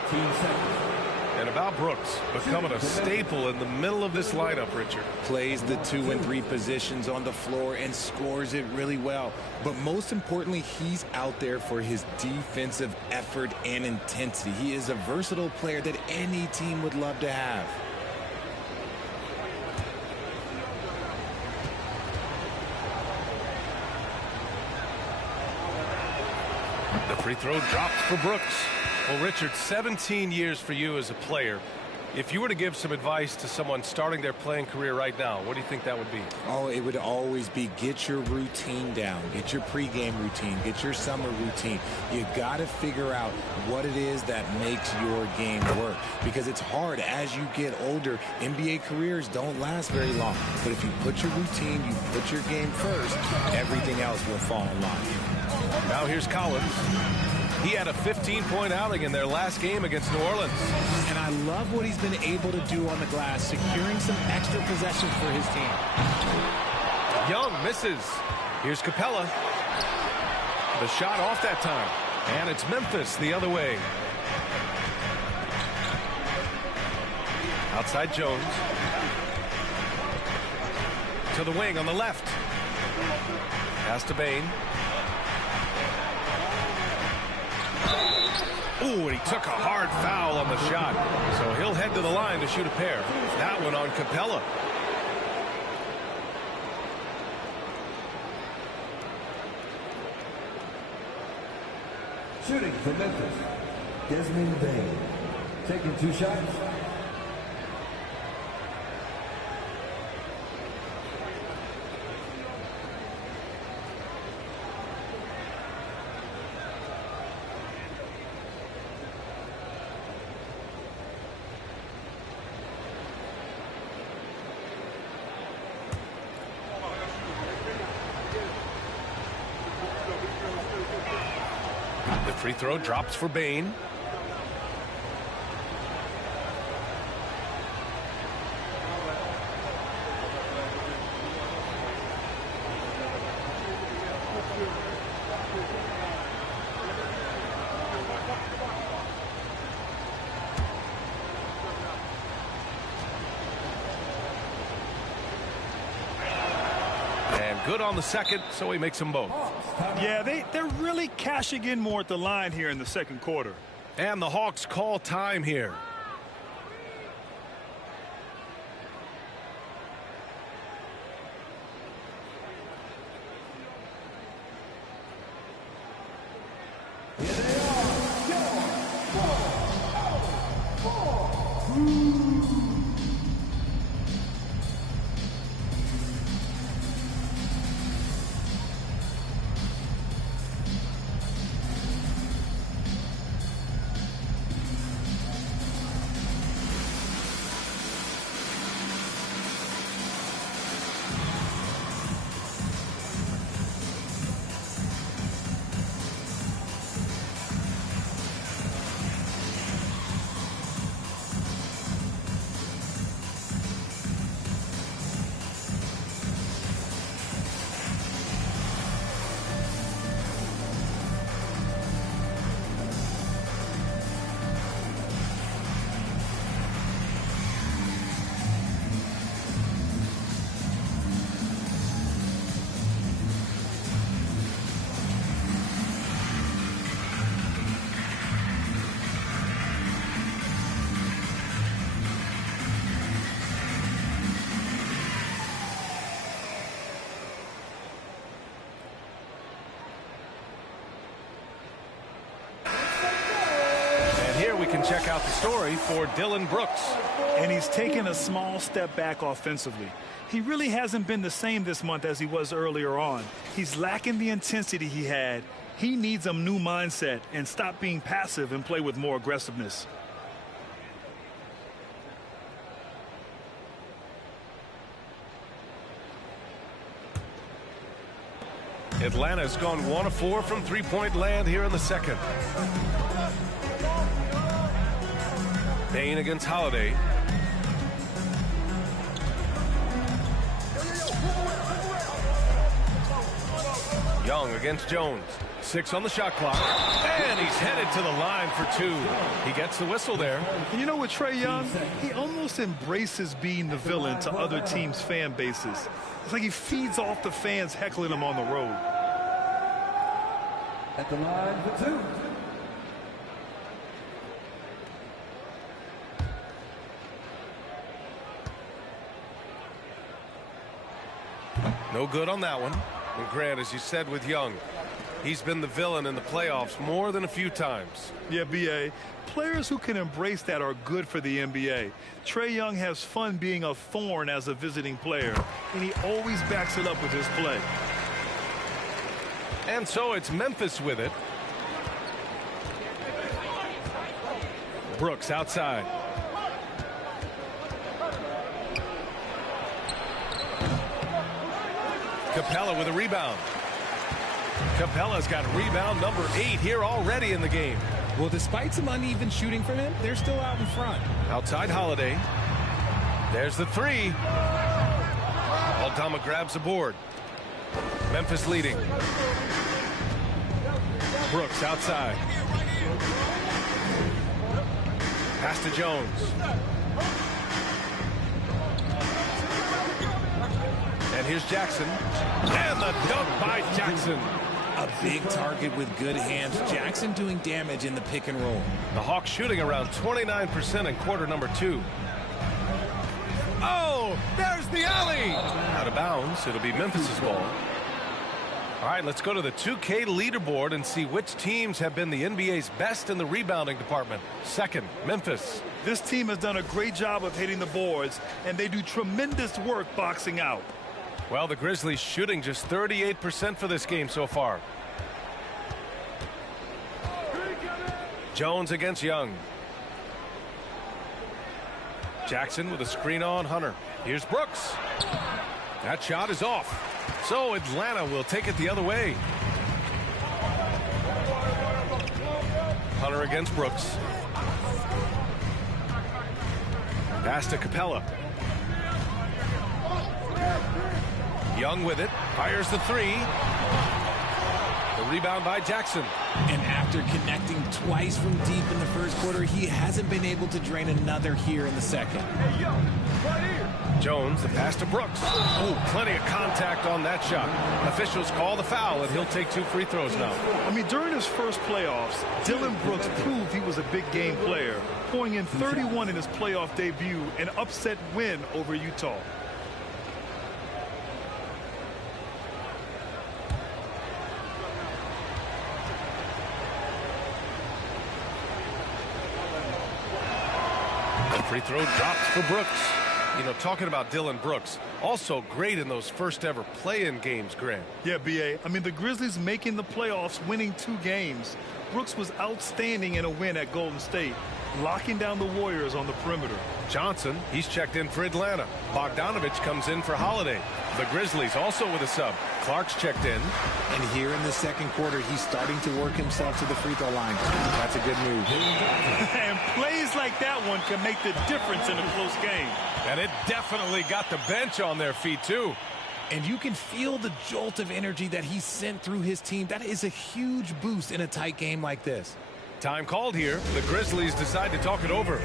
And about Brooks becoming a staple in the middle of this lineup, Richard. Plays the 2 and 3 positions on the floor and scores it really well. But most importantly, he's out there for his defensive effort and intensity. He is a versatile player that any team would love to have. The free throw dropped for Brooks. Well, Richard, 17 years for you as a player. If you were to give some advice to someone starting their playing career right now, what do you think that would be? Oh, it would always be get your routine down. Get your pregame routine. Get your summer routine. You got to figure out what it is that makes your game work. Because it's hard as you get older. NBA careers don't last very long. But if you put your routine, you put your game first, everything else will fall in line. Now here's Collins. He had a 15-point outing in their last game against New Orleans. And I love what he's been able to do on the glass, securing some extra possessions for his team. Young misses. Here's Capella. The shot off that time. And it's Memphis the other way. Outside Jones. To the wing on the left. Pass to Bane. Ooh, and he took a hard foul on the shot. So he'll head to the line to shoot a pair. That one on Capella. Shooting for Memphis, Desmond Bane. Taking 2 shots. The free throw drops for Bane. Good on the second, so he makes them both. Yeah, they're really cashing in more at the line here in the second quarter. And the Hawks call time here. Check out the story for Dillon Brooks. And he's taken a small step back offensively. He really hasn't been the same this month as he was earlier on. He's lacking the intensity he had. He needs a new mindset and stop being passive and play with more aggressiveness. Atlanta's gone 1 of 4 from three-point land here in the second. Bain against Holiday. Young against Jones. 6 on the shot clock. And he's headed to the line for 2. He gets the whistle there. And you know what, Trae Young? He almost embraces being the villain to other teams' fan bases. It's like he feeds off the fans heckling him on the road. At the line for 2. No good on that one. And Grant, as you said with Young, he's been the villain in the playoffs more than a few times. Yeah, B.A. Players who can embrace that are good for the NBA. Trae Young has fun being a thorn as a visiting player, and he always backs it up with his play. And so it's Memphis with it. Brooks outside. Capella with a rebound. Capella's got rebound number 8 here already in the game. Well, despite some uneven shooting from him, they're still out in front. Outside Holiday. There's the 3. Aldama grabs the board. Memphis leading. Brooks outside. Pass to Jones. And here's Jackson. And the dunk by Jackson. A big target with good hands. Jackson doing damage in the pick and roll. The Hawks shooting around 29% in quarter number 2. Oh, there's the alley. Out of bounds. It'll be Memphis's ball. All right, let's go to the 2K leaderboard and see which teams have been the NBA's best in the rebounding department. Second, Memphis. This team has done a great job of hitting the boards, and they do tremendous work boxing out. Well, the Grizzlies shooting just 38% for this game so far. Jones against Young. Jackson with a screen on Hunter. Here's Brooks. That shot is off. So Atlanta will take it the other way. Hunter against Brooks. Pass to Capella. Young with it. Fires the 3. The rebound by Jackson. And after connecting twice from deep in the first quarter, he hasn't been able to drain another here in the second. Jones, the pass to Brooks. Oh, plenty of contact on that shot. Officials call the foul, and he'll take 2 free throws now. I mean, during his first playoffs, Dillon Brooks proved he was a big game player, pouring in 31 in his playoff debut, an upset win over Utah. Free throw dropped for Brooks. You know, talking about Dillon Brooks, also great in those first ever play-in games, Grant. Yeah, B.A. I mean, the Grizzlies making the playoffs, winning 2 games. Brooks was outstanding in a win at Golden State, locking down the Warriors on the perimeter. Johnson, he's checked in for Atlanta. Bogdanovich comes in for Holiday. The Grizzlies also with a sub. Clark's checked in. And here in the second quarter, he's starting to work himself to the free throw line. That's a good move. And plays like that one can make the difference in a close game. And it definitely got the bench on their feet, too. And you can feel the jolt of energy that he sent through his team. That is a huge boost in a tight game like this. Time called here. The Grizzlies decide to talk it over.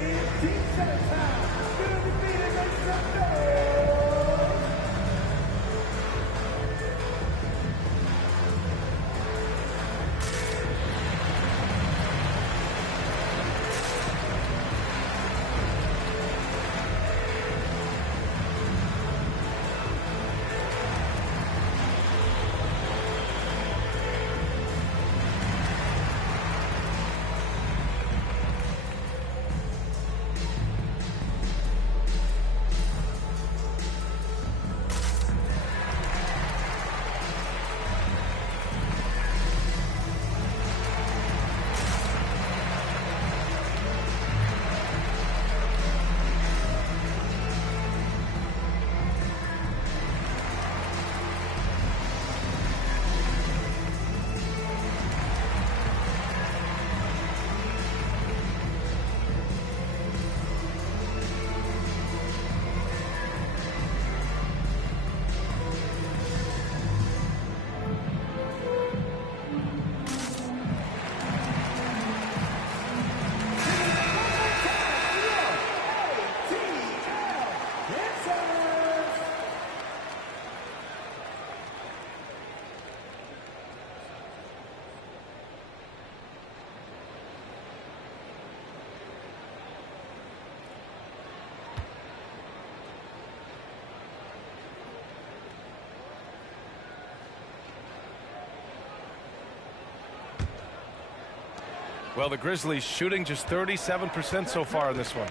Well, the Grizzlies shooting just 37% so far in this one.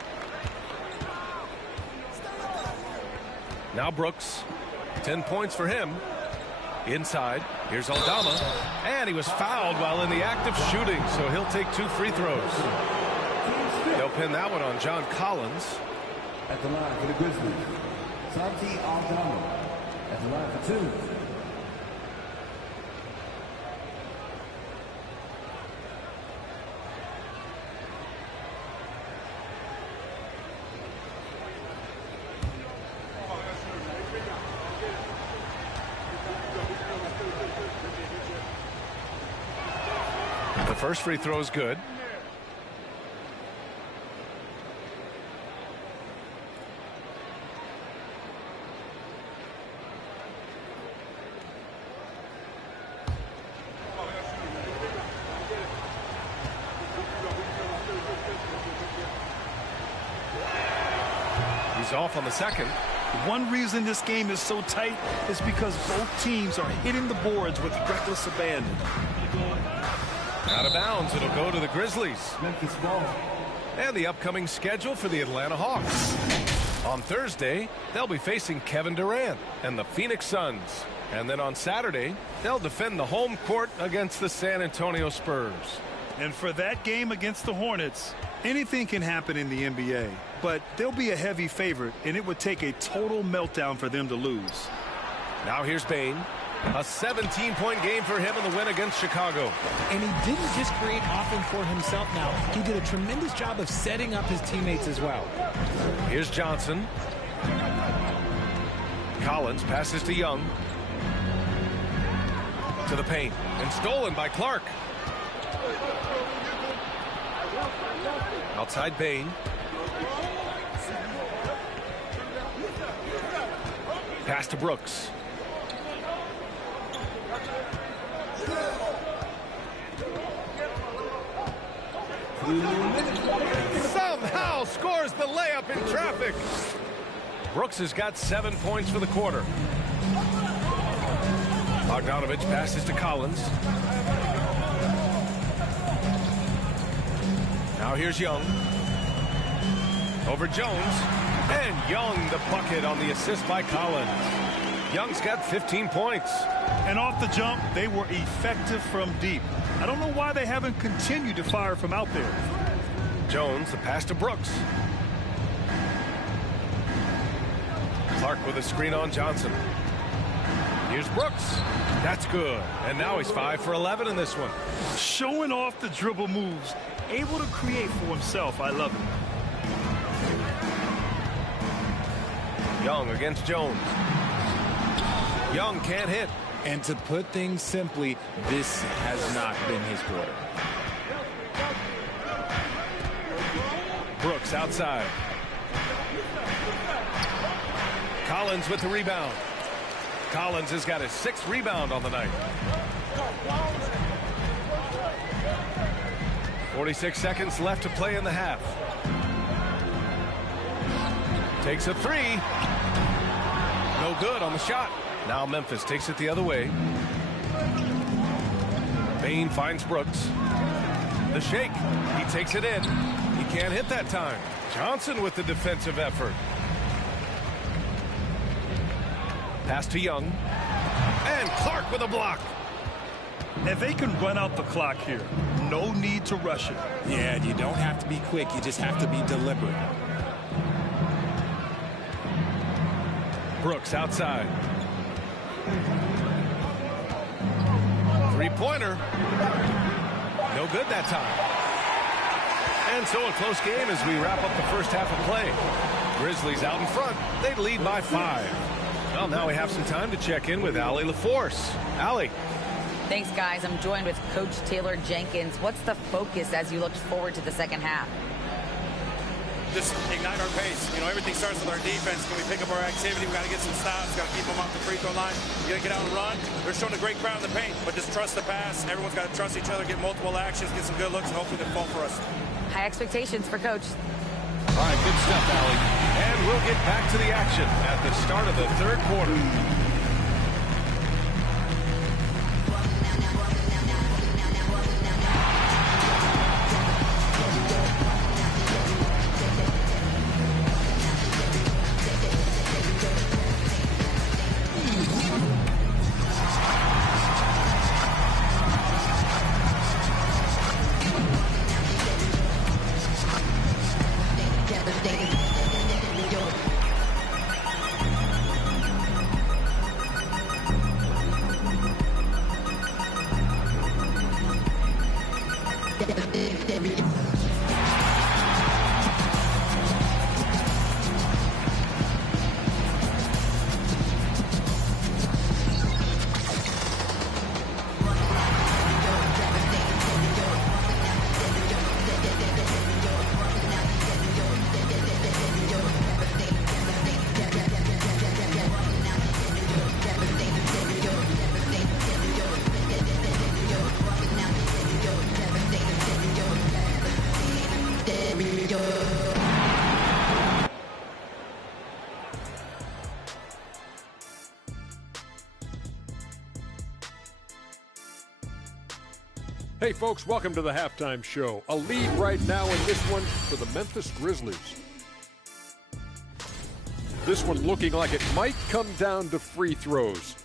Now Brooks, 10 points for him. Inside, here's Aldama, and he was fouled while in the act of shooting, so he'll take 2 free throws. They'll pin that one on John Collins. At the line for the Grizzlies, Santi Aldama. At the line for 2. The first free throw is good. He's off on the second. One reason this game is so tight is because both teams are hitting the boards with reckless abandon. Out of bounds, it'll go to the Grizzlies. Memphis ball. And the upcoming schedule for the Atlanta Hawks. On Thursday, they'll be facing Kevin Durant and the Phoenix Suns. And then on Saturday, they'll defend the home court against the San Antonio Spurs. And for that game against the Hornets, anything can happen in the NBA. But they'll be a heavy favorite, and it would take a total meltdown for them to lose. Now here's Bane. A 17-point game for him in the win against Chicago. And he didn't just create offense for himself now. He did a tremendous job of setting up his teammates as well. Here's Johnson. Collins passes to Young. To the paint. And stolen by Clark. Outside Bane. Pass to Brooks. Somehow scores the layup in traffic. Brooks has got 7 points for the quarter. Bogdanovich passes to Collins. Now here's Young. Over Jones. And Young the bucket on the assist by Collins. Young's got 15 points. And off the jump, they were effective from deep. I don't know why they haven't continued to fire from out there. Jones, the pass to Brooks. Clark with a screen on Johnson. Here's Brooks. That's good. And now he's 5 for 11 in this one. Showing off the dribble moves. Able to create for himself. I love it. Young against Jones. Young can't hit. And to put things simply, this has not been his quarter. Brooks outside. Collins with the rebound. Collins has got his 6th rebound on the night. 46 seconds left to play in the half. Takes a 3. No good on the shot. Now Memphis takes it the other way. Bane finds Brooks. The shake. He takes it in. He can't hit that time. Johnson with the defensive effort. Pass to Young. And Clark with a block. And they can run out the clock here. No need to rush it. Yeah, you don't have to be quick. You just have to be deliberate. Brooks outside. Three-pointer. No good that time. And so a close game as we wrap up the first half of play. Grizzlies out in front. They lead by 5. Well, now we have some time to check in with Allie LaForce. Allie. Thanks, guys. I'm joined with Coach Taylor Jenkins. What's the focus as you look forward to the second half? Just ignite our pace. You know, everything starts with our defense. Can we pick up our activity? We got to get some stops. Got to keep them off the free throw line. You got to get out and run. They're showing a great crowd in the paint, but just trust the pass. Everyone's got to trust each other, get multiple actions, get some good looks, and hopefully they fall for us. High expectations for Coach. All right, good stuff, Allie. And we'll get back to the action at the start of the third quarter. Hey, folks, welcome to the halftime show. A lead right now in this one for the Memphis Grizzlies. This one looking like it might come down to free throws.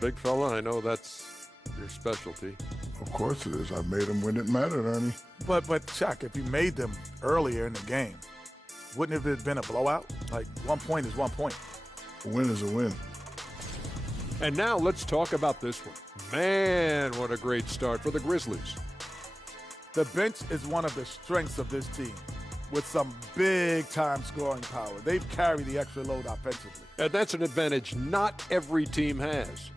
Big fella, I know that's your specialty. Of course it is. I made them when it mattered, Ernie. But Chuck, if you made them earlier in the game, wouldn't it have been a blowout? Like, 1 point is 1 point. A win is a win. And now let's talk about this one. Man, what a great start for the Grizzlies. The bench is one of the strengths of this team with some big-time scoring power. They've carried the extra load offensively. And that's an advantage not every team has.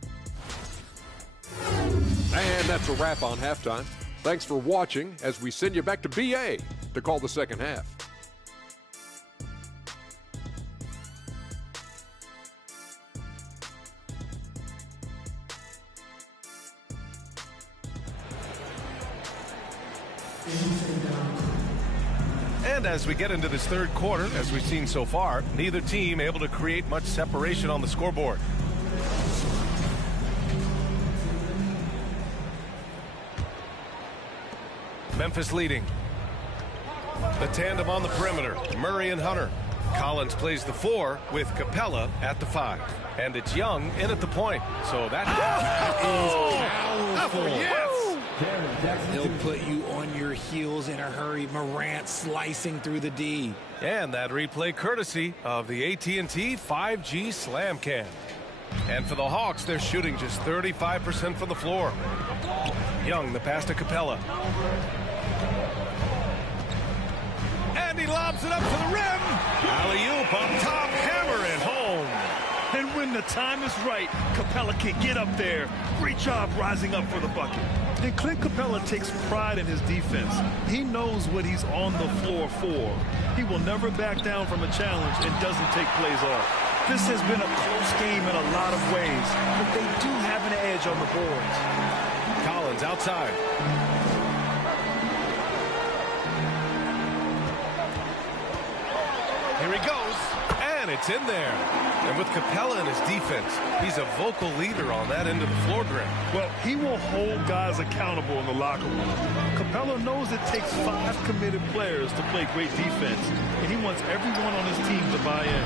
And that's a wrap on halftime. Thanks for watching as we send you back to BA to call the second half. And as we get into this third quarter, as we've seen so far, neither team able to create much separation on the scoreboard. Memphis leading. The tandem on the perimeter, Murray and Hunter. Collins plays the 4 with Capella at the 5. And it's Young in at the point. So that is powerful. Yes! He'll put you on your heels in a hurry. Morant slicing through the D. And that replay courtesy of the AT&T 5G Slam Cam. And for the Hawks, they're shooting just 35% from the floor. Young, the pass to Capella. And he lobs it up to the rim. Alley-oop up top, hammer it home. And when the time is right, Capella can get up there. Great job rising up for the bucket. And Clint Capella takes pride in his defense. He knows what he's on the floor for. He will never back down from a challenge and doesn't take plays off. This has been a close game in a lot of ways, but they do have an edge on the boards. Collins outside. Here he goes, and it's in there. And with Capella in his defense, he's a vocal leader on that end of the floor grid. Well, he will hold guys accountable in the locker room. Capella knows it takes 5 committed players to play great defense, and he wants everyone on his team to buy in.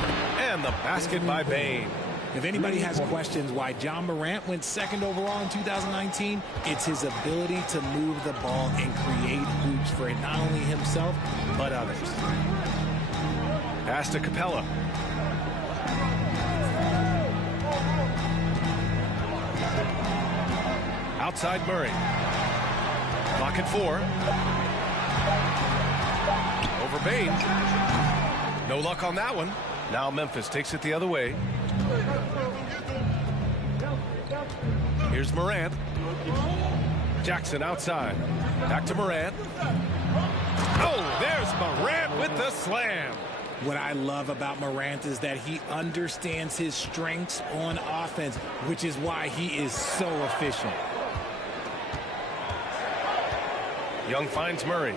And the basket by Bane. If anybody has questions why John Morant went 2nd overall in 2019, it's his ability to move the ball and create hoops for not only himself, but others. Pass to Capella. Outside Murray. Clock at 4. Over Bane. No luck on that one. Now Memphis takes it the other way. Here's Morant. Jackson outside. Back to Morant. Oh, there's Morant with the slam. What I love about Morant is that he understands his strengths on offense, which is why he is so efficient. Young finds Murray.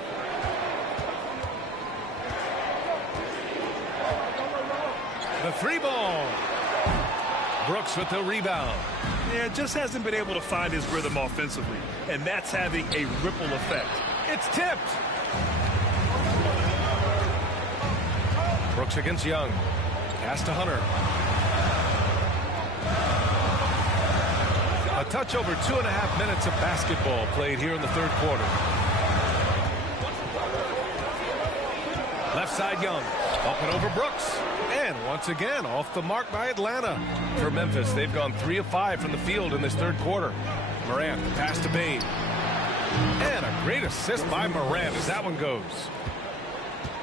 The 3 ball. Brooks with the rebound. Yeah, just hasn't been able to find his rhythm offensively, and that's having a ripple effect. It's tipped. Brooks against Young. Pass to Hunter. A touch over 2.5 minutes of basketball played here in the third quarter. Left side Young. Up and over Brooks. And once again, off the mark by Atlanta. For Memphis, they've gone 3 of 5 from the field in this third quarter. Morant, the pass to Bane. And a Great assist by Morant as that one goes.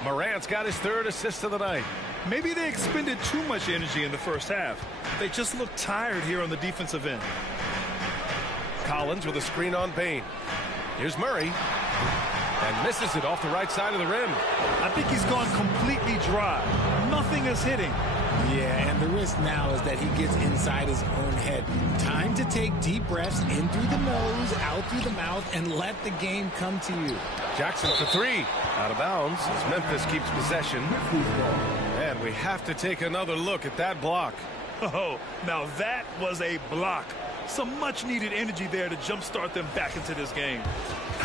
Morant's got his 3rd assist of the night. Maybe they expended too much energy in the first half. They just look tired here on the defensive end. Collins with a screen on Bane. Here's Murray. And misses it off the right side of the rim. I think he's gone completely dry. Nothing is hitting. Yeah, and the risk now is that he gets inside his own head. Time to take deep breaths in through the nose, out through the mouth, and let the game come to you. Jackson for 3. Out of bounds as Memphis keeps possession. And we have to take another look at that block. Oh, now that was a block. Some much-needed energy there to jumpstart them back into this game.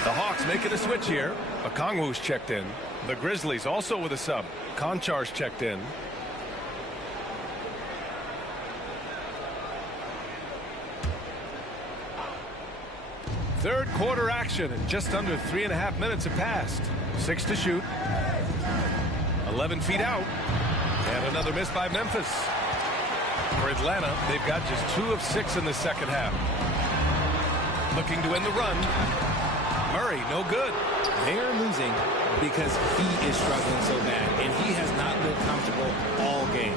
The Hawks making a switch here. Okongwu's checked in. The Grizzlies also with a sub. Konchar's checked in. Third quarter action, and just under 3.5 minutes have passed. 6 to shoot. 11 feet out. And another miss by Memphis. For Atlanta, they've got just 2 of 6 in the second half. Looking to win the run. Murray, no good. They're losing because he is struggling so bad, and he has not looked comfortable all game.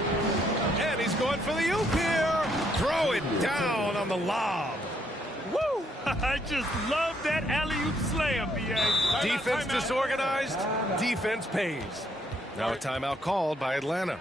And he's going for the oop here. Throw it down on the lob. Woo! I just love that alley-oop slam, B.A. Defense disorganized, defense pays. Now a timeout called by Atlanta.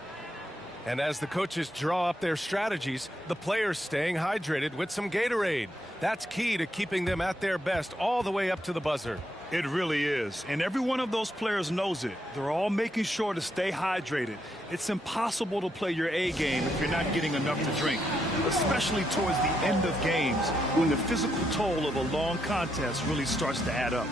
And as the coaches draw up their strategies, the players staying hydrated with some Gatorade. That's key to keeping them at their best all the way up to the buzzer. It really is. And every one of those players knows it. They're all making sure to stay hydrated. It's impossible to play your A game if you're not getting enough to drink, especially towards the end of games when the physical toll of a long contest really starts to add up.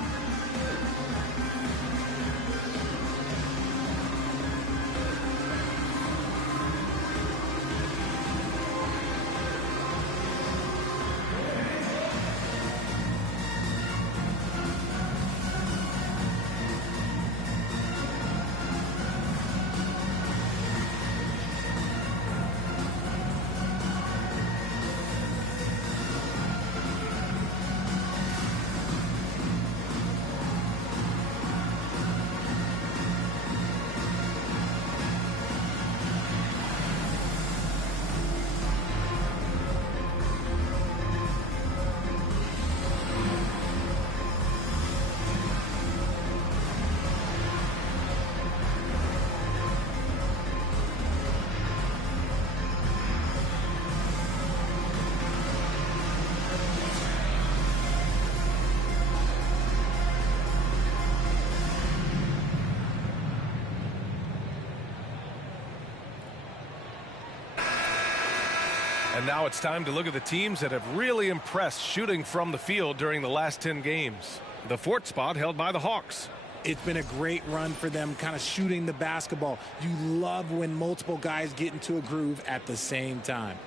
And now it's time to look at the teams that have really impressed shooting from the field during the last 10 games. The 4th spot held by the Hawks. It's been a great run for them, kind of shooting the basketball. You love when multiple guys get into a groove at the same time.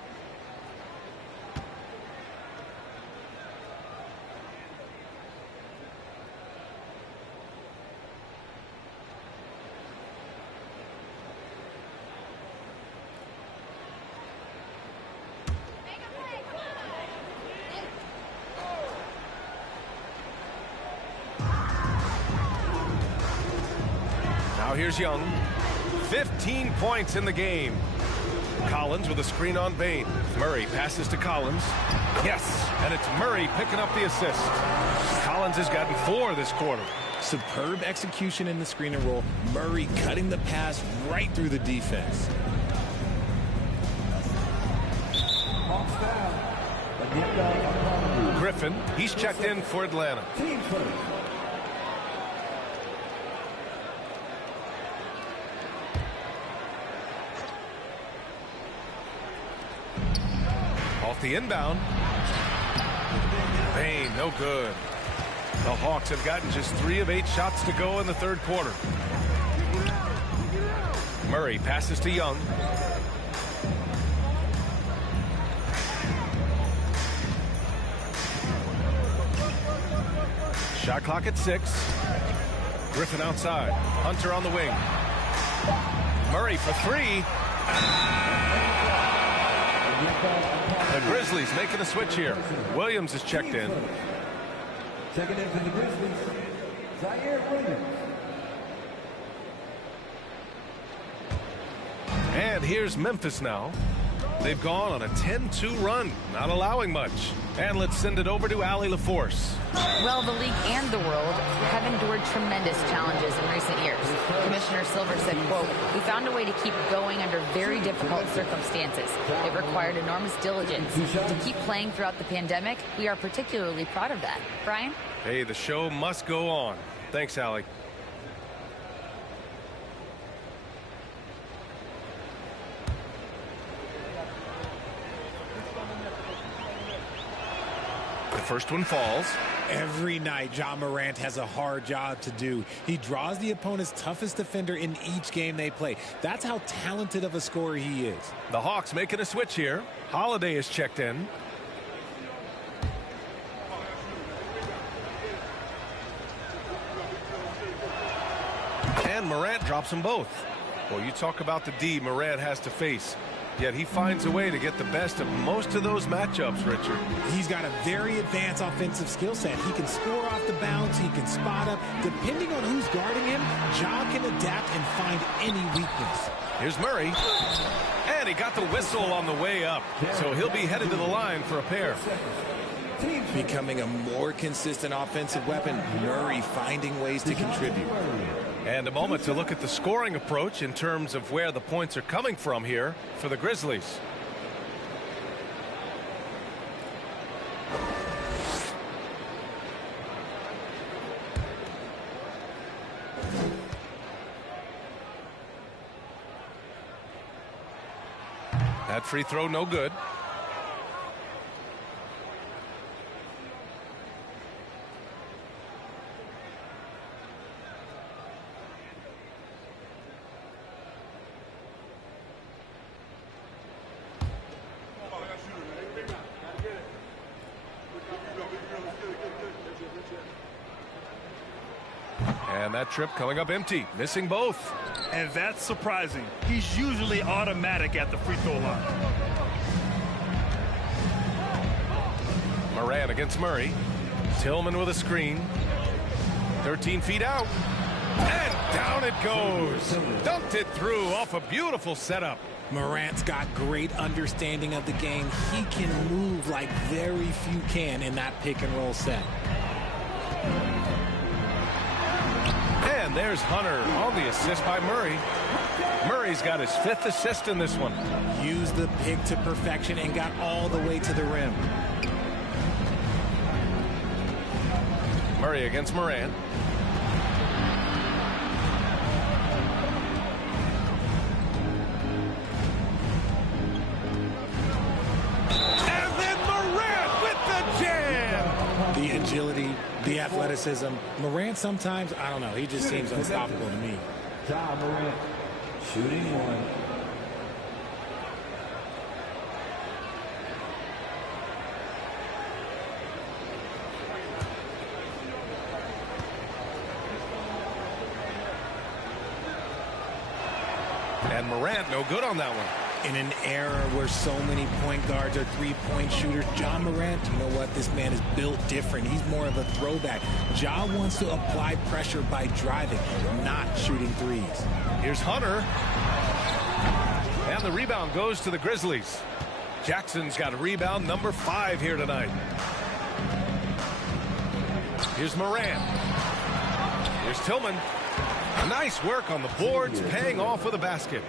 Here's Young. 15 points in the game. Collins with a screen on Bane. Murray passes to Collins. Yes, and it's Murray picking up the assist. Collins has gotten 4 this quarter. Superb execution in the screen and roll. Murray cutting the pass right through the defense. Griffin, he's checked in for Atlanta. Off the inbound. Bane, no good. The Hawks have gotten just 3 of 8 shots to go in the third quarter. Murray passes to Young. Shot clock at 6. Griffin outside. Hunter on the wing. Murray for 3. The Grizzlies making a switch here. Williams is checked in. Checking in for the Grizzlies, And here's Memphis now. They've gone on a 10-2 run, not allowing much. And let's send it over to Allie LaForce. Well, the league and the world have endured tremendous challenges in recent years. Commissioner Silver said, quote, "We found a way to keep going under very difficult circumstances. It required enormous diligence. To keep playing throughout the pandemic, we are particularly proud of that." Brian? Hey, the show must go on. Thanks, Allie. The first one falls. Every night, Ja Morant has a hard job to do. He draws the opponent's toughest defender in each game they play. That's how talented of a scorer he is. The Hawks making a switch here. Holiday is checked in. And Morant drops them both. Well, you talk about the D Morant has to face. Yet he finds a way to get the best of most of those matchups, Richard. He's got a very advanced offensive skill set. He can score off the bounce. He can spot up. Depending on who's guarding him, Ja can adapt and find any weakness. Here's Murray. And he got the whistle on the way up. So he'll be headed to the line for a pair. Becoming a more consistent offensive weapon, Murray finding ways to contribute. And a moment to look at the scoring approach in terms of where the points are coming from here for the Grizzlies. That free throw no good. And that trip coming up empty, missing both. And that's surprising. He's usually automatic at the free throw line. Morant against Murray. Tillman with a screen. 13 feet out. And down it goes. Dunked it through off a beautiful setup. Morant's got great understanding of the game. He can move like very few can in that pick and roll set. And there's Hunter on the assist by Murray. Murray's got his 5th assist in this one. Used the pick to perfection and got all the way to the rim. Murray against Morant. And then Morant with the jam. The agility, the athleticism. Morant sometimes, I don't know, he just seems unstoppable to me. Ja Morant, shooting one. And Morant no good on that one. In an era where so many point guards are three-point shooters, Ja Morant, you know what? This man is built different. He's more of a throwback. Ja wants to apply pressure by driving, not shooting threes. Here's Hunter. And the rebound goes to the Grizzlies. Jackson's got a rebound number 5 here tonight. Here's Morant. Here's Tillman. Nice work on the boards, paying off with a basket.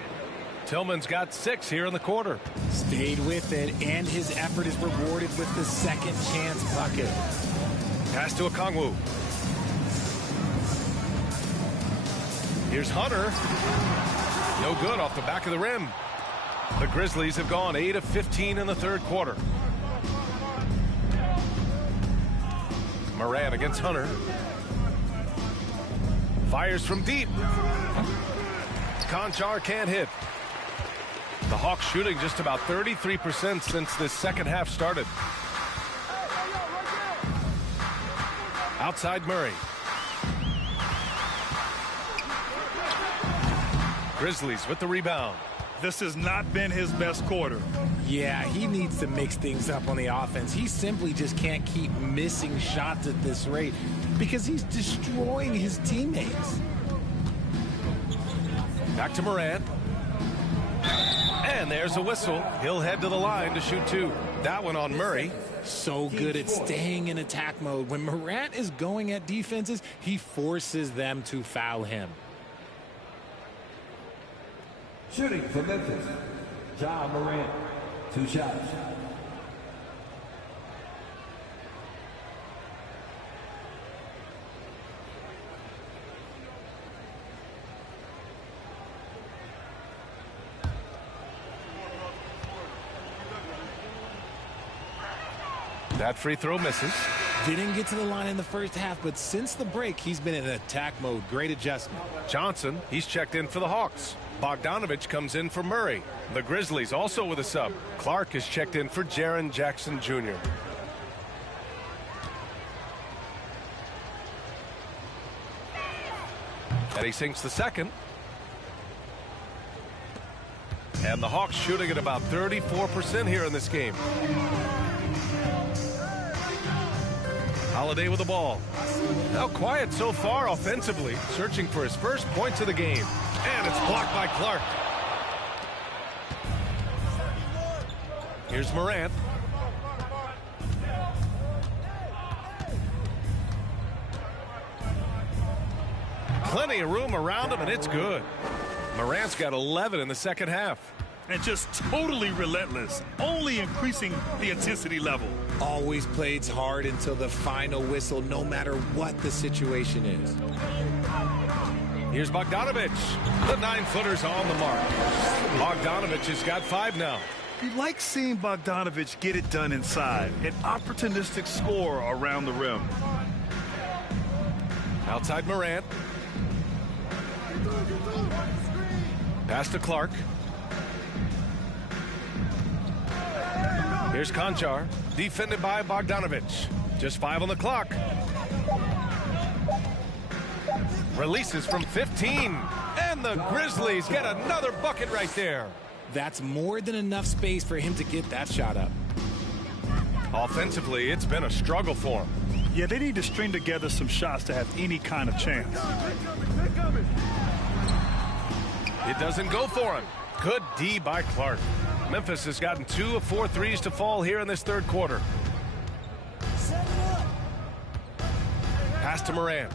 Tillman's got 6 here in the quarter. Stayed with it, and his effort is rewarded with the second chance bucket. Pass to Okongwu. Here's Hunter. No good off the back of the rim. The Grizzlies have gone 8 of 15 in the 3rd quarter. Morant against Hunter. Fires from deep. Conchar can't hit. The Hawks shooting just about 33% since this second half started. Outside Murray. Grizzlies with the rebound. This has not been his best quarter. Yeah, he needs to mix things up on the offense. He simply just can't keep missing shots at this rate because he's destroying his teammates. Back to Morant. And there's a whistle. He'll head to the line to shoot 2. That one on Murray. So good at staying in attack mode. When Morant is going at defenses, he forces them to foul him. Shooting for Memphis, Ja Morant. 2 shots. That free throw misses. Didn't get to the line in the first half, but since the break, he's been in attack mode. Great adjustment. Johnson, he's checked in for the Hawks. Bogdanovich comes in for Murray. The Grizzlies also with a sub. Clark is checked in for Jaren Jackson Jr. And he sinks the second. And the Hawks shooting at about 34% here in this game. Holiday with the ball. Now quiet so far offensively, searching for his first points of the game. And it's blocked by Clark. Here's Morant. Plenty of room around him, and it's good. Morant's got 11 in the second half. And just totally relentless, only increasing the intensity level. Always plays hard until the final whistle, no matter what the situation is. Here's Bogdanovich. The 9-footer's on the mark. Bogdanovich has got 5 now. You like seeing Bogdanovich get it done inside. An opportunistic score around the rim. Outside Morant. Pass to Clark. Here's Konchar, defended by Bogdanovich. Just 5 on the clock. Releases from 15. And the Grizzlies get another bucket right there. That's more than enough space for him to get that shot up. Offensively, it's been a struggle for him. Yeah, they need to string together some shots to have any kind of chance. It doesn't go for him. Good D by Clark. Memphis has gotten 2 of 4 threes to fall here in this third quarter. Pass to Morant.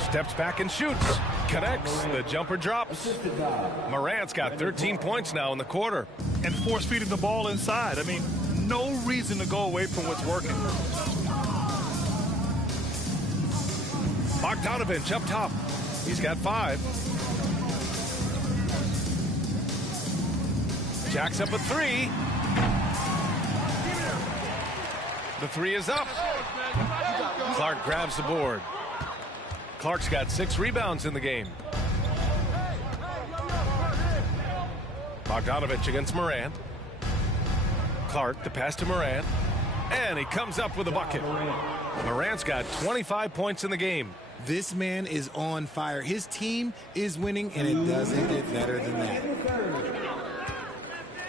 Steps back and shoots. Connects. The jumper drops. Morant's got 13 points now in the quarter. And force feeding the ball inside. I mean, no reason to go away from what's working. Bogdanovich up top. He's got 5. Jacks up a 3. The 3 is up. Clark grabs the board. Clark's got 6 rebounds in the game. Bogdanovich against Morant. Clark, the pass to Morant. And he comes up with a bucket. Morant's got 25 points in the game. This man is on fire. His team is winning, and it doesn't get better than that.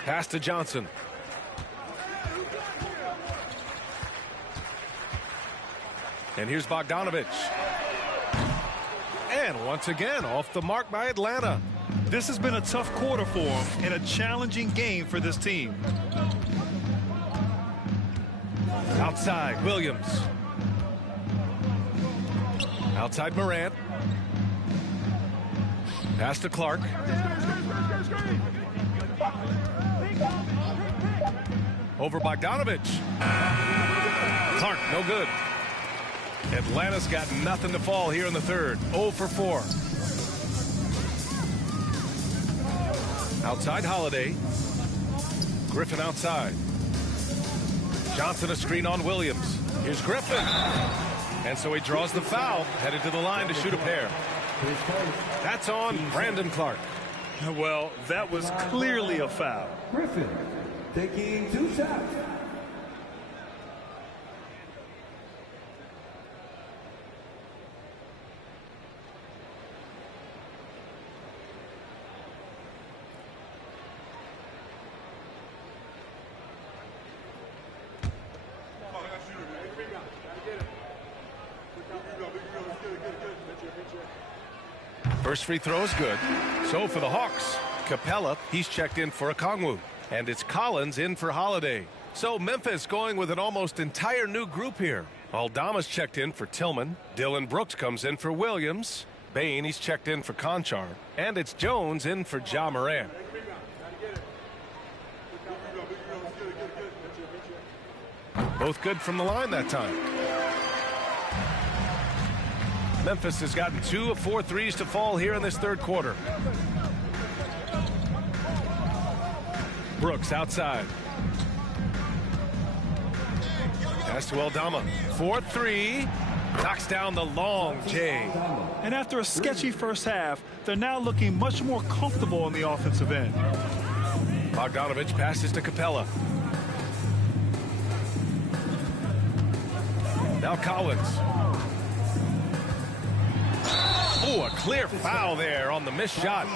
Pass to Johnson. And here's Bogdanovich. And once again, off the mark by Atlanta. This has been a tough quarter for him and a challenging game for this team. Outside, Williams. Outside Morant. Pass to Clark. Over Bogdanovich. Clark, no good. Atlanta's got nothing to fall here in the third. 0 for 4. Outside Holiday. Griffin outside. Johnson a screen on Williams. Here's Griffin. And so he draws the foul, headed to the line to shoot a pair. That's on Brandon Clark. Well, that was clearly a foul. Griffin taking 2 shots. First free throw is good. So for the Hawks, Capella, he's checked in for Okongwu. And it's Collins in for Holiday. So Memphis going with an almost entire new group here. Aldama's checked in for Tillman. Dylan Brooks comes in for Williams. Bain, he's checked in for Conchar. And it's Jones in for Ja Morant. Both good from the line that time. Memphis has gotten 2 of 4 threes to fall here in this third quarter. Brooks outside. Pass to Aldama. 4-3. Knocks down the long J. And after a sketchy first half, they're now looking much more comfortable on the offensive end. Bogdanovich passes to Capella. Now Collins. Oh, a clear foul there on the missed shot.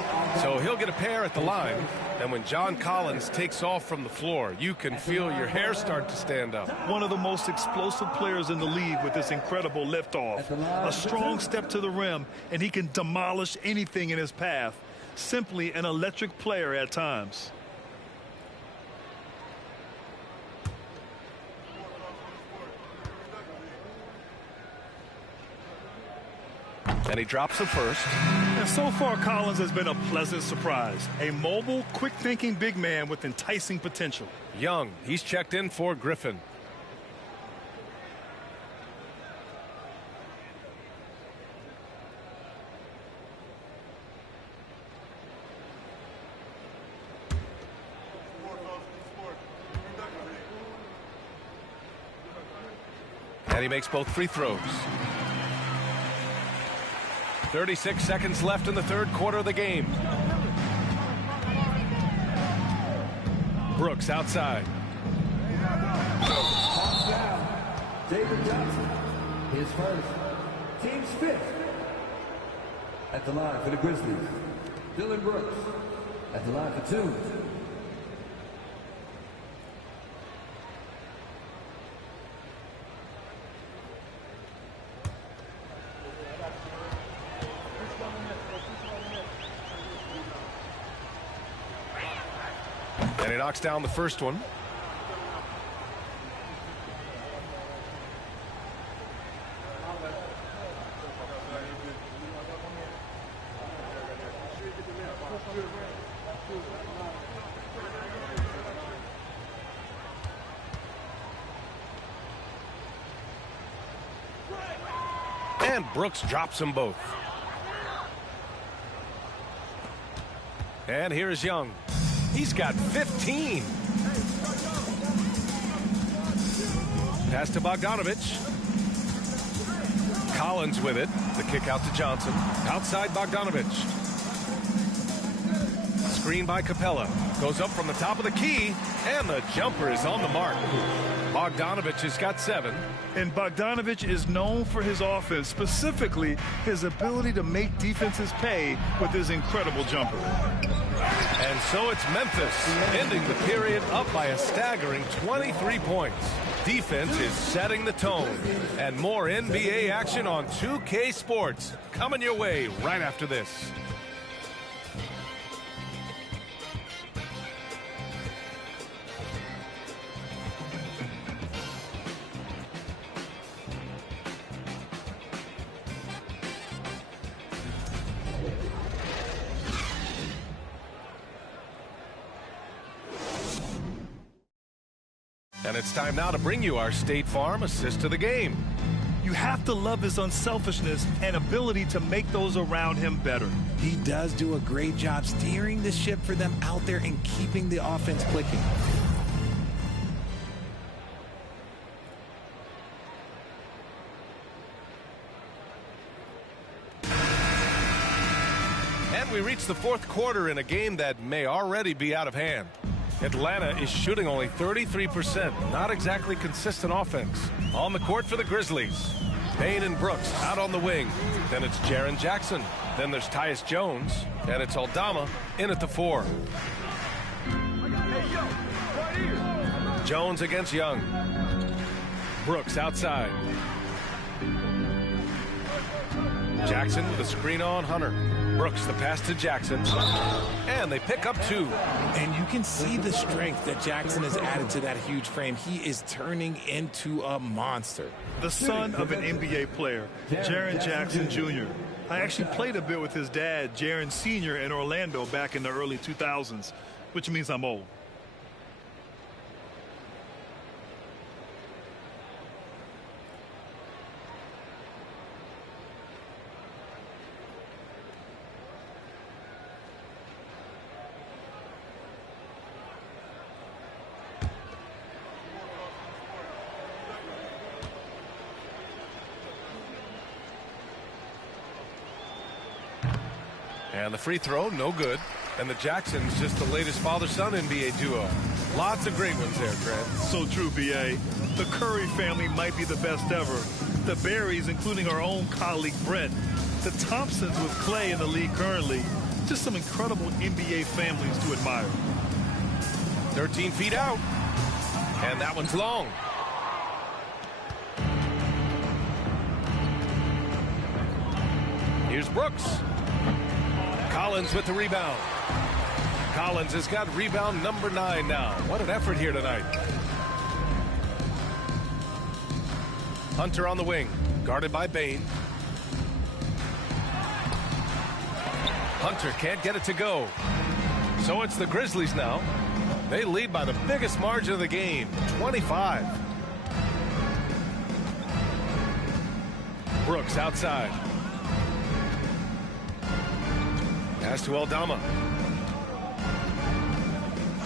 So he'll get a pair at the line. And when John Collins takes off from the floor, you can feel your hair start to stand up. One of the most explosive players in the league with this incredible liftoff. A strong step to the rim, and he can demolish anything in his path. Simply an electric player at times. And he drops the first. And so far, Collins has been a pleasant surprise. A mobile, quick-thinking big man with enticing potential. Young, he's checked in for Griffin. And he makes both free throws. 36 seconds left in the third quarter of the game. Brooks outside. David Johnson, his first, team's fifth. At the line for the Grizzlies, Dylan Brooks. At the line for 2. And he knocks down the first one. And Brooks drops them both. And here's Young. He's got 15. Pass to Bogdanovich. Collins with it. The kick out to Johnson. Outside Bogdanovich. Screen by Capella. Goes up from the top of the key. And the jumper is on the mark. Bogdanovich has got 7. And Bogdanovich is known for his offense, specifically his ability to make defenses pay with his incredible jumper. And so it's Memphis ending the period up by a staggering 23 points. Defense is setting the tone. And more NBA action on 2K Sports coming your way right after this. And it's time now to bring you our State Farm assist to the game. You have to love his unselfishness and ability to make those around him better. He does do a great job steering the ship for them out there and keeping the offense clicking. And we reach the fourth quarter in a game that may already be out of hand. Atlanta is shooting only 33%. Not exactly consistent offense. On the court for the Grizzlies. Bain and Brooks out on the wing. Then it's Jaren Jackson. Then there's Tyus Jones. And it's Aldama in at the 4. Jones against Young. Brooks outside. Jackson with a screen on Hunter. Brooks, the pass to Jackson. And they pick up 2. And you can see the strength that Jackson has added to that huge frame. He is turning into a monster. The son of an NBA player, Jaren Jackson Jr. I actually played a bit with his dad, Jaren Sr. in Orlando back in the early 2000s, which means I'm old. And the free throw, no good. And the Jacksons just the latest father-son NBA duo. Lots of great ones there, Grant. So true, B.A. The Curry family might be the best ever. The Berries, including our own colleague Brent. The Thompsons with Clay in the league currently. Just some incredible NBA families to admire. 13 feet out. And that one's long. Here's Brooks. Collins with the rebound. Collins has got rebound number 9 now. What an effort here tonight. Hunter on the wing, guarded by Bane. Hunter can't get it to go. So it's the Grizzlies now. They lead by the biggest margin of the game, 25. Brooks outside. Pass to Aldama.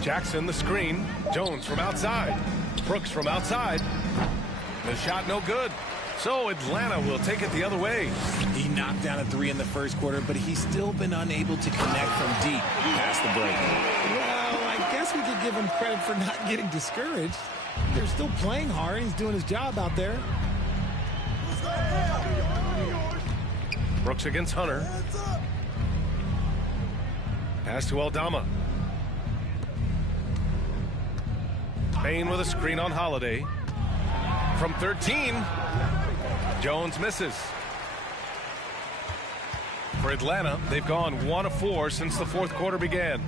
Jackson the screen. Jones from outside. Brooks from outside. The shot no good. So Atlanta will take it the other way. He knocked down a 3 in the first quarter, but he's still been unable to connect from deep past the break. Well, I guess we could give him credit for not getting discouraged. They're still playing hard. He's doing his job out there. Brooks against Hunter. Pass to Aldama. Bane with a screen on Holiday. From 13. Jones misses. For Atlanta, they've gone 1 of 4 since the fourth quarter began.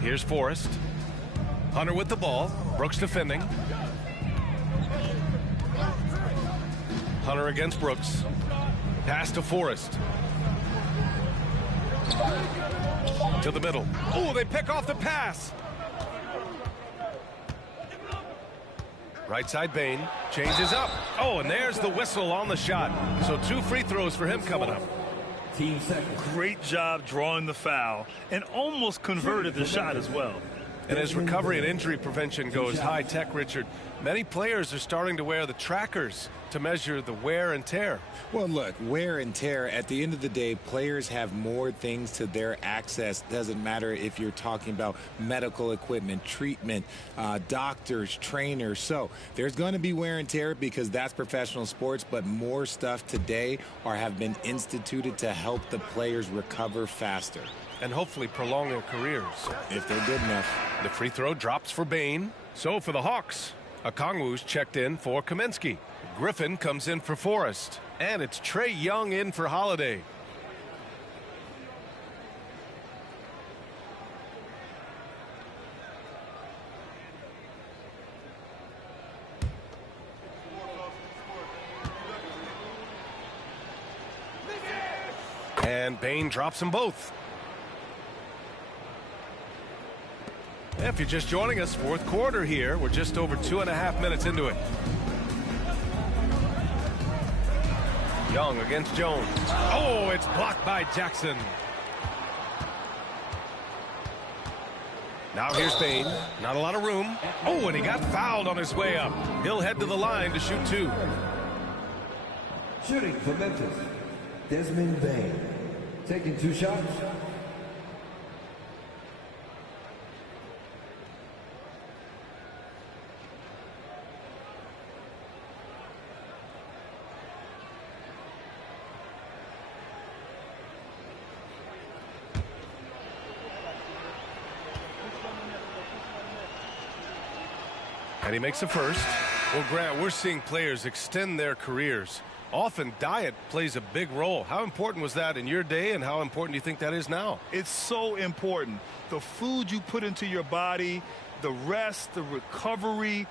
Here's Forrest. Hunter with the ball. Brooks defending. Hunter against Brooks. Pass to Forrest. To the middle. Oh, they pick off the pass. Right side Bane. Changes up. Oh, and there's the whistle on the shot. So 2 free throws for him coming up. Team second. Great job drawing the foul and almost converted the shot as well. And as recovery and injury prevention goes high tech, Richard, many players are starting to wear the trackers to measure the wear and tear. Well, look, wear and tear, at the end of the day, players have more things to their access. Doesn't matter if you're talking about medical equipment, treatment, doctors, trainers. So there's going to be wear and tear because that's professional sports, but more stuff today have been instituted to help the players recover faster. And hopefully prolong their careers. If they're good enough. The free throw drops for Bane. So for the Hawks, Okongwu's checked in for Kaminsky. Griffin comes in for Forrest. And it's Trae Young in for Holiday. And Bane drops them both. If you're just joining us, fourth quarter here. We're just over 2.5 minutes into it. Young against Jones. Oh, it's blocked by Jackson. Now here's Bane. Not a lot of room. Oh, and he got fouled on his way up. He'll head to the line to shoot 2. Shooting for Memphis, Desmond Bane. Taking 2 shots. And he makes a first. Well, Grant, we're seeing players extend their careers Often diet plays a big role. How important was that in your day, and how important do you think that is now? It's so important. The food you put into your body, the rest, the recovery,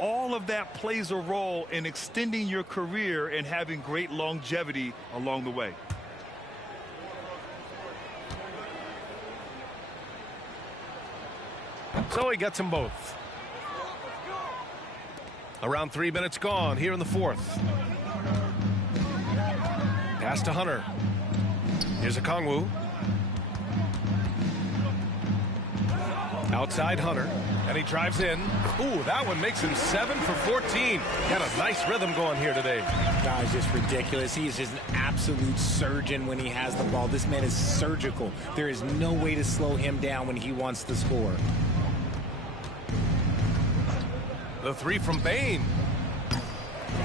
all of that plays a role in extending your career and having great longevity along the way. So he gets them both. Around 3 minutes gone here in the fourth. Pass to Hunter. Here's Okongwu. Outside Hunter. And he drives in. Ooh, that one makes him 7 for 14. Got a nice rhythm going here today. That is just ridiculous. He is just an absolute surgeon when he has the ball. This man is surgical. There is no way to slow him down when he wants to score. The three from Bain.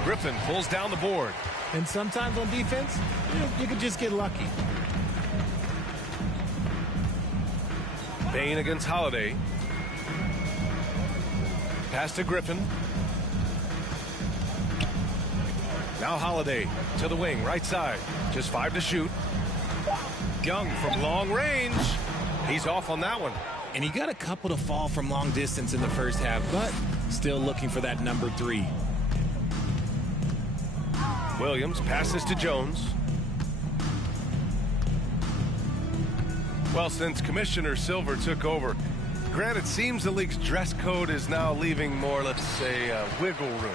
Griffin pulls down the board. And sometimes on defense, you could just get lucky. Bain against Holiday. Pass to Griffin. Now Holiday to the wing, right side. Just 5 to shoot. Young from long range. He's off on that one. And he got a couple to fall from long distance in the first half, but still looking for that number 3. Williams passes to Jones. Well, since Commissioner Silver took over, Grant, it seems the league's dress code is now leaving more, let's say, wiggle room.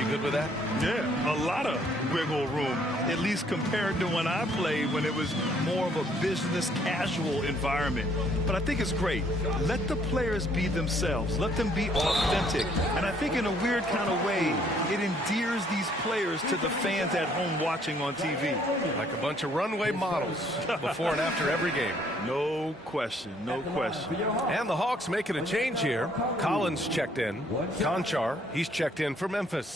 You good with that? Yeah, a lot of wiggle room, at least compared to when I played, when it was more of a business casual environment. But I think it's great. Let the players be themselves. Let them be authentic. And I think in a weird kind of way, it endears these players to the fans at home watching on TV. Like a bunch of runway models before and after every game. No question, no question. And the Hawks making a change here. Collins checked in. Conchar, he's checked in for Memphis.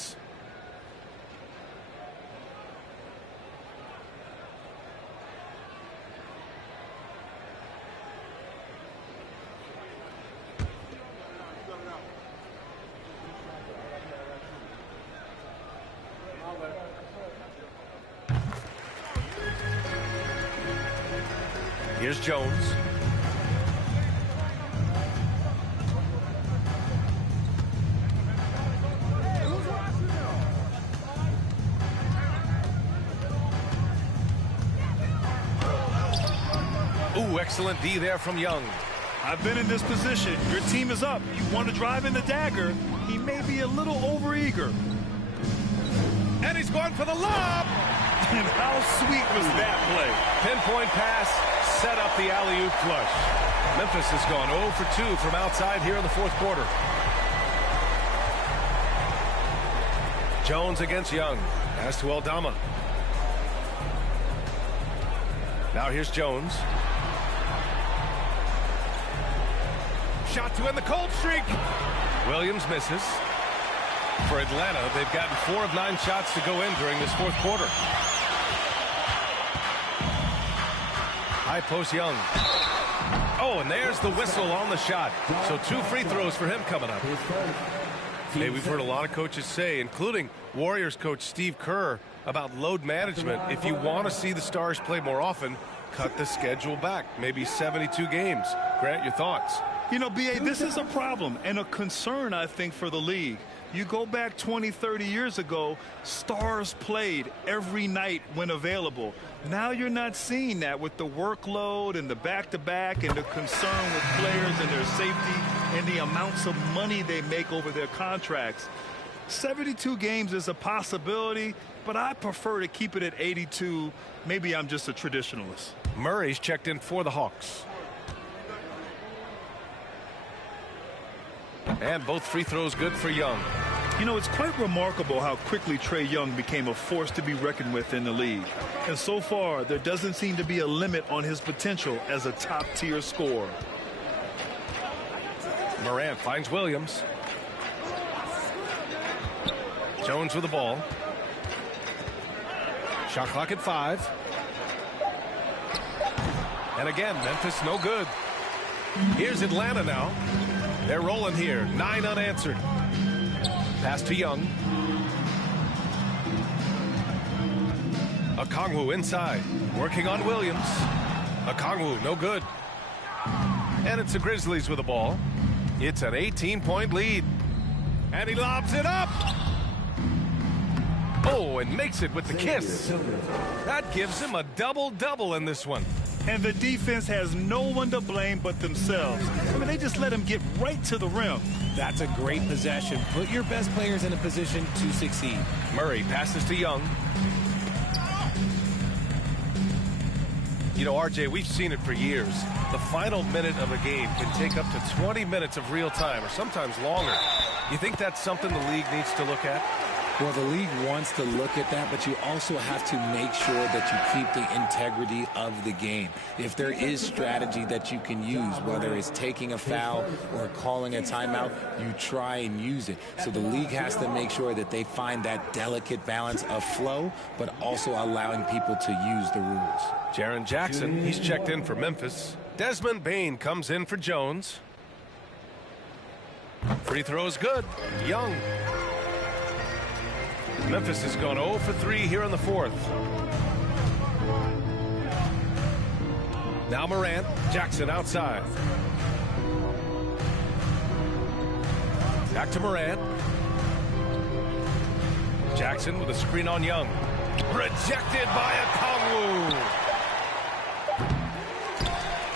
Here's Jones. Ooh, excellent D there from Young. I've been in this position. Your team is up. You want to drive in the dagger. He may be a little overeager. And he's going for the lob. And how sweet was that play? Pinpoint pass, set up the alley-oop flush. Memphis has gone 0 for 2 from outside here in the fourth quarter. Jones against Young. Pass to Aldama. Now here's Jones. Shot to end the cold streak. Williams misses. For Atlanta, they've gotten 4 of 9 shots to go in during this fourth quarter. High post Young. Oh, and there's the whistle on the shot. So 2 free throws for him coming up. Hey, we've heard a lot of coaches say, including Warriors coach Steve Kerr, about load management. If you want to see the Stars play more often, cut the schedule back. Maybe 72 games. Grant, your thoughts? You know, B.A., this is a problem and a concern, I think, for the league. You go back 20, 30 years ago, Stars played every night when available. Now you're not seeing that with the workload and the back-to-back and the concern with players and their safety and the amounts of money they make over their contracts. 72 games is a possibility, but I prefer to keep it at 82. Maybe I'm just a traditionalist. Murray's checked in for the Hawks. And both free throws good for Young. You know, it's quite remarkable how quickly Trae Young became a force to be reckoned with in the league. And so far, there doesn't seem to be a limit on his potential as a top-tier scorer. Morant finds Williams. Jones with the ball. Shot clock at 5. And again, Memphis no good. Here's Atlanta now. They're rolling here. 9 unanswered. Pass to Young. Okongwu inside, working on Williams. Okongwu, no good. And it's the Grizzlies with the ball. It's an 18-point lead. And he lobs it up. Oh, and makes it with the kiss. That gives him a double-double in this one. And the defense has no one to blame but themselves. I mean, they just let him get right to the rim. That's a great possession. Put your best players in a position to succeed. Murray passes to Young. You know, RJ, we've seen it for years. The final minute of a game can take up to 20 minutes of real time, or sometimes longer. You think that's something the league needs to look at? Well, the league wants to look at that, but you also have to make sure that you keep the integrity of the game. If there is strategy that you can use, whether it's taking a foul or calling a timeout, you try and use it. So the league has to make sure that they find that delicate balance of flow, but also allowing people to use the rules. Jaren Jackson, he's checked in for Memphis. Desmond Bane comes in for Jones. Free throw is good. Young. Memphis has gone 0 for 3 here in the fourth. Now Morant, Jackson outside. Back to Morant. Jackson with a screen on Young. Rejected by Okongwu.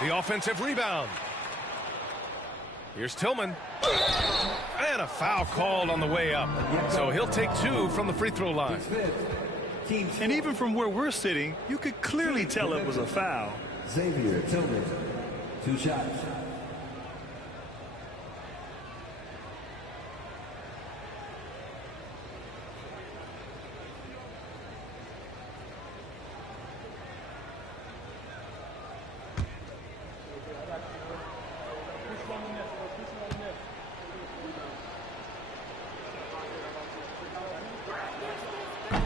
The offensive rebound. Here's Tillman. And a foul called on the way up. So he'll take 2 from the free throw line. And even from where we're sitting, you could clearly tell it was a foul. Xavier Tillman, 2 shots.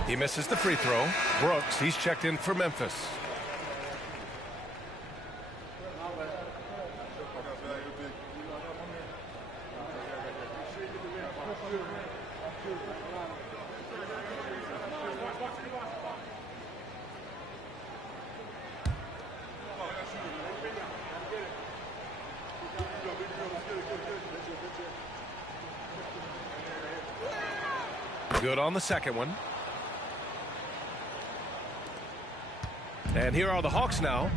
He misses the free throw. Brooks, he's checked in for Memphis. Good on the second one. And here are the Hawks now.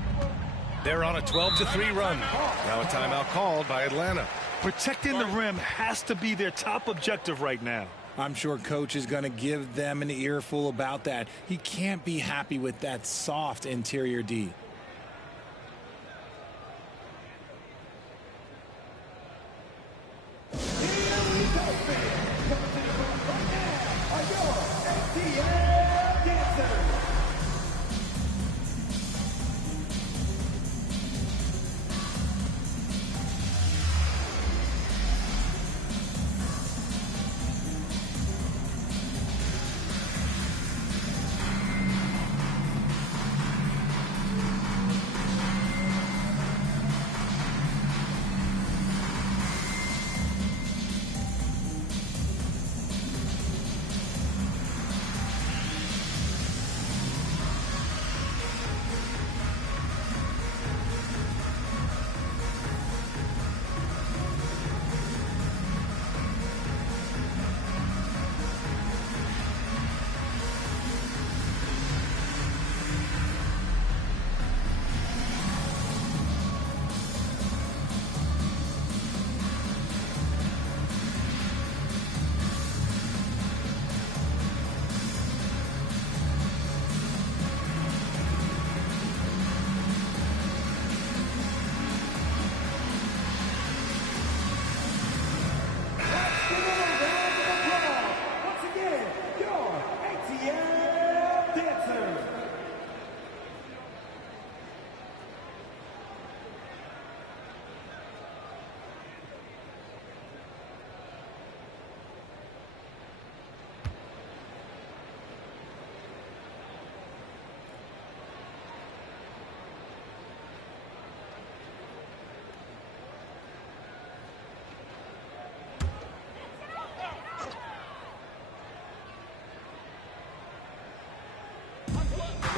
They're on a 12-3 run. Now a timeout called by Atlanta. Protecting the rim has to be their top objective right now. I'm sure coach is going to give them an earful about that. He can't be happy with that soft interior D.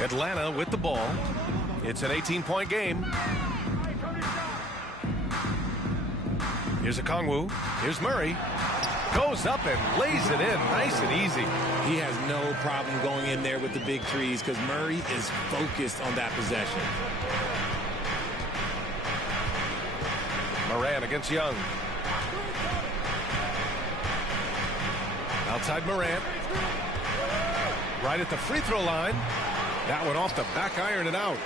Atlanta with the ball. It's an 18-point game. Here's Okongwu. Here's Murray. Goes up and lays it in nice and easy. He has no problem going in there with the big threes because Murray is focused on that possession. Morant against Young. Outside Morant. Right at the free throw line. That one off the back iron and out.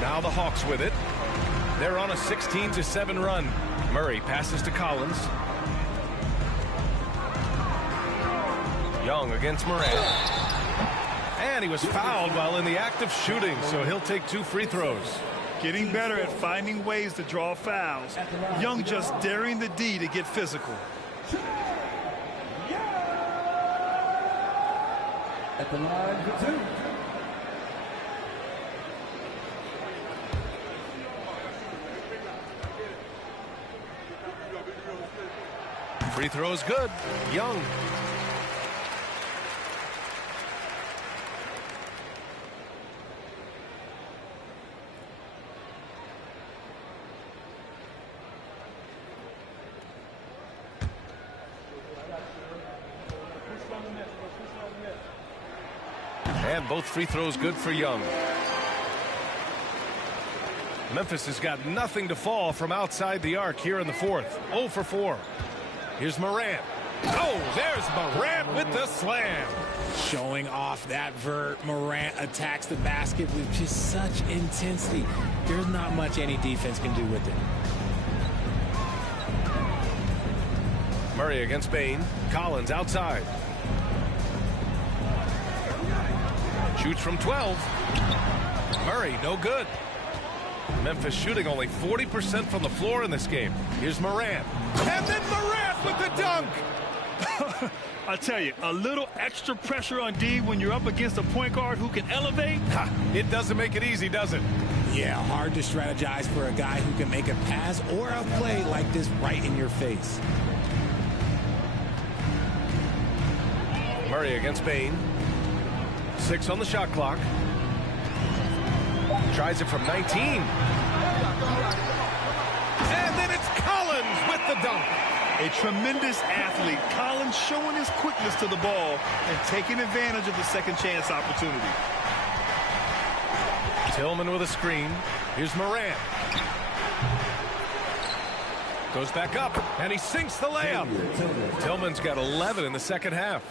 Now the Hawks with it. They're on a 16-7 run. Murray passes to Collins. Young against Morant. And he was fouled while in the act of shooting, so he'll take 2 free throws. Getting better at finding ways to draw fouls. Young just daring the D to get physical. At the line for 2. Free throw is good. Young. And both free throws good for Young. Memphis has got nothing to fall from outside the arc here in the fourth. 0 for 4. Here's Morant. Oh, there's Morant with the slam. Showing off that vert. Morant attacks the basket with just such intensity. There's not much any defense can do with it. Murray against Bane. Collins outside. Shoots from 12. Murray, no good. Memphis shooting only 40% from the floor in this game. Here's Morant. And then Morant with the dunk. I tell you, a little extra pressure on D when you're up against a point guard who can elevate. It doesn't make it easy, does it? Yeah, hard to strategize for a guy who can make a pass or a play like this right in your face. Murray against Bane. 6 on the shot clock. Tries it from 19. And then it's Collins with the dunk. A tremendous athlete. Collins showing his quickness to the ball and taking advantage of the second chance opportunity. Tillman with a screen. Here's Morant. Goes back up, and he sinks the layup. Tillman's got 11 in the second half.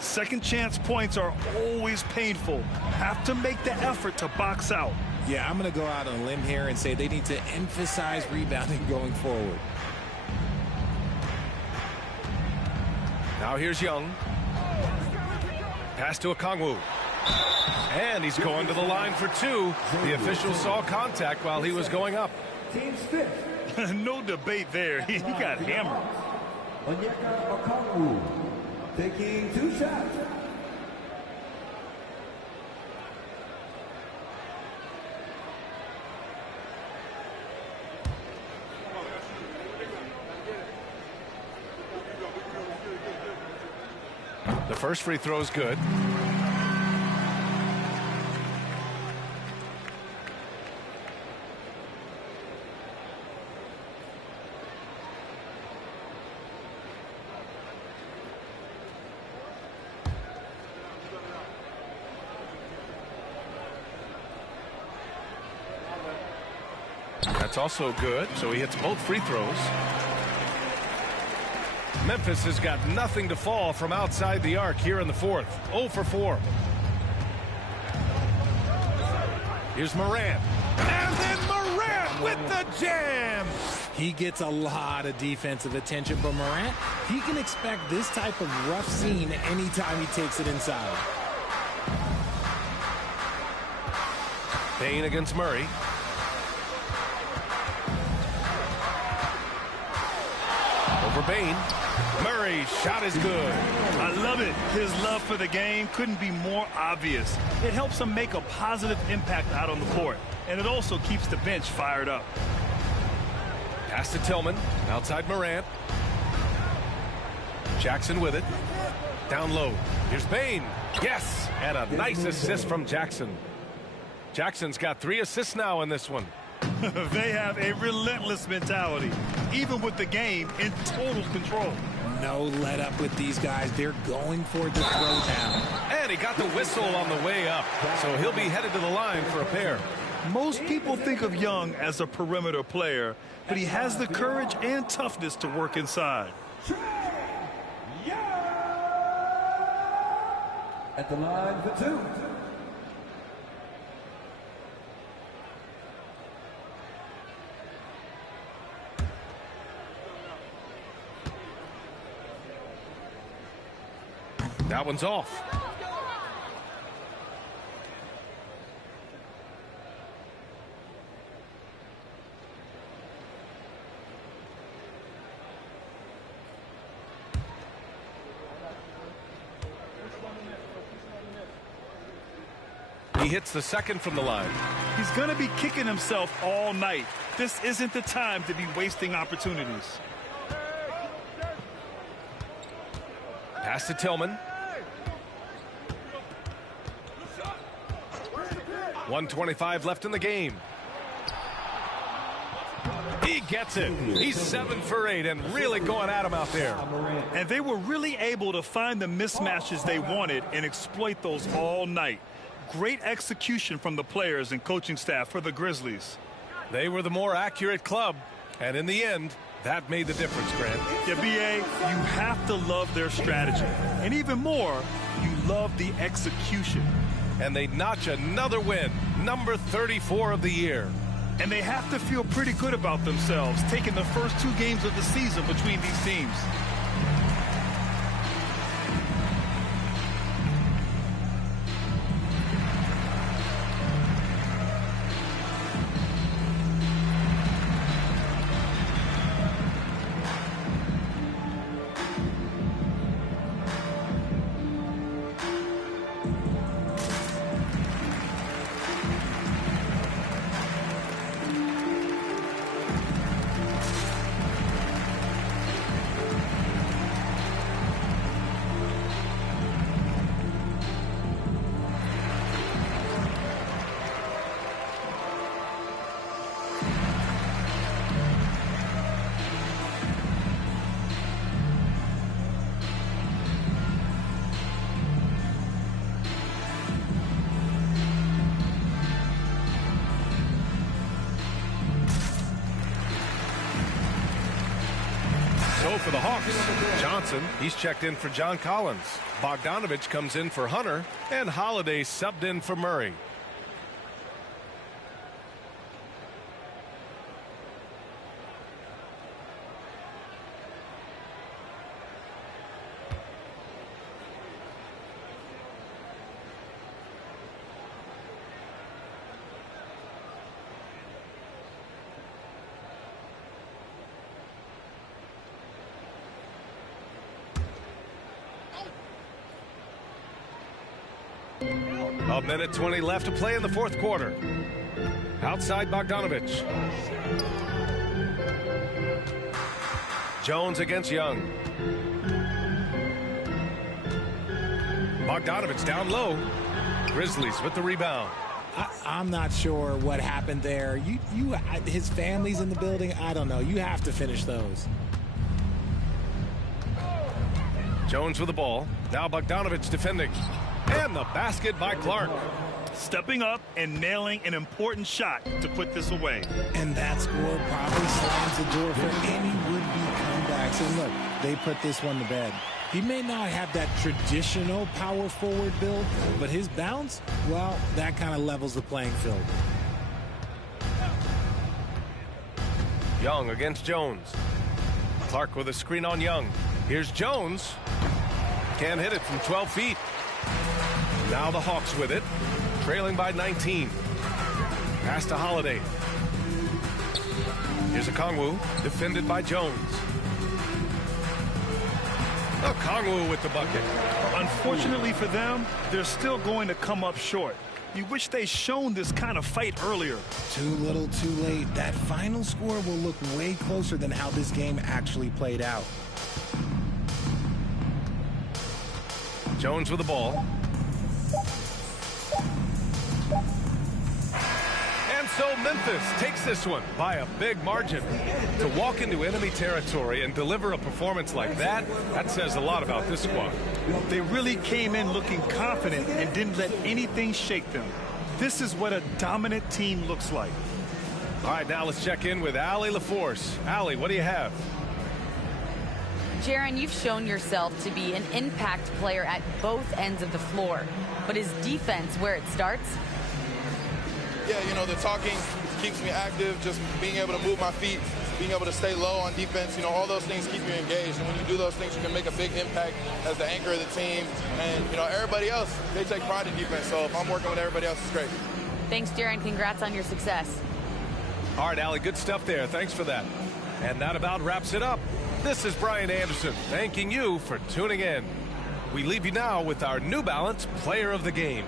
Second chance points are always painful. Have to make the effort to box out. Yeah, I'm going to go out on a limb here and say they need to emphasize rebounding going forward. Now here's Young. Pass to Okongwu. And he's going to the line for 2. The official saw contact while he was going up. Team's fifth. No debate there. He got hammered. Onyeka Okongwu taking 2 shots. The first free throw is good. That's also good, so he hits both free throws. Memphis has got nothing to fall from outside the arc here in the fourth. 0 for 4. Here's Morant. And then Morant with the jam. He gets a lot of defensive attention, but Morant, he can expect this type of rough scene anytime he takes it inside. Bane against Murray. Over Bane. Murray's shot is good. I love it. His love for the game couldn't be more obvious. It helps him make a positive impact out on the court, and it also keeps the bench fired up. Pass to Tillman. Outside Morant. Jackson with it. Down low. Here's Bane. Yes! And a nice assist from Jackson. Jackson's got 3 assists now in this one. They have a relentless mentality, even with the game in total control. No let up with these guys. They're going for the throwdown. And he got the whistle on the way up, so he'll be headed to the line for a pair. Most people think of Young as a perimeter player, but he has the courage and toughness to work inside. At the line for 2. That one's off. He hits the second from the line. He's going to be kicking himself all night. This isn't the time to be wasting opportunities. Pass to Tillman. 1:25 left in the game. He gets it. He's 7 for 8 and really going at him out there. And they were really able to find the mismatches they wanted and exploit those all night. Great execution from the players and coaching staff for the Grizzlies. They were the more accurate club, and in the end, that made the difference, Grant. Yeah, B.A., you have to love their strategy. And even more, you love the execution. And they notch another win, number 34 of the year. And they have to feel pretty good about themselves, taking the first 2 games of the season between these teams. For the Hawks, Johnson, he's checked in for John Collins. Bogdanovich comes in for Hunter, and Holiday subbed in for Murray. A minute 20 left to play in the fourth quarter. Outside Bogdanovich. Jones against Young. Bogdanovich down low. Grizzlies with the rebound. I'm not sure what happened there. His family's in the building. I don't know. You have to finish those. Jones with the ball. Now Bogdanovich defending. And the basket by Clark. Stepping up and nailing an important shot to put this away. And that score probably slams the door for any would-be comebacks. And look, they put this one to bed. He may not have that traditional power forward build, but his bounce, well, that kind of levels the playing field. Young against Jones. Clark with a screen on Young. Here's Jones. Can't hit it from 12 feet. Now the Hawks with it, trailing by 19. Pass to Holiday. Here's Okongwu, defended by Jones. Okongwu with the bucket. Unfortunately for them, they're still going to come up short. You wish they'd shown this kind of fight earlier. Too little, too late. That final score will look way closer than how this game actually played out. Jones with the ball. so Memphis takes this one by a big margin. To walk into enemy territory and deliver a performance like that, that says a lot about this squad. They really came in looking confident and didn't let anything shake them. This is what a dominant team looks like. All right, now let's check in with Allie LaForce. Allie, what do you have? Jaron, you've shown yourself to be an impact player at both ends of the floor. But is defense where it starts? Yeah, you know, the talking keeps me active, just being able to move my feet, being able to stay low on defense, you know, all those things keep you engaged. And when you do those things, you can make a big impact as the anchor of the team. And, you know, everybody else, they take pride in defense. So if I'm working with everybody else, it's great. Thanks, Jaron. Congrats on your success. All right, Allie, good stuff there. Thanks for that. And that about wraps it up. This is Brian Anderson, thanking you for tuning in. We leave you now with our New Balance Player of the Game.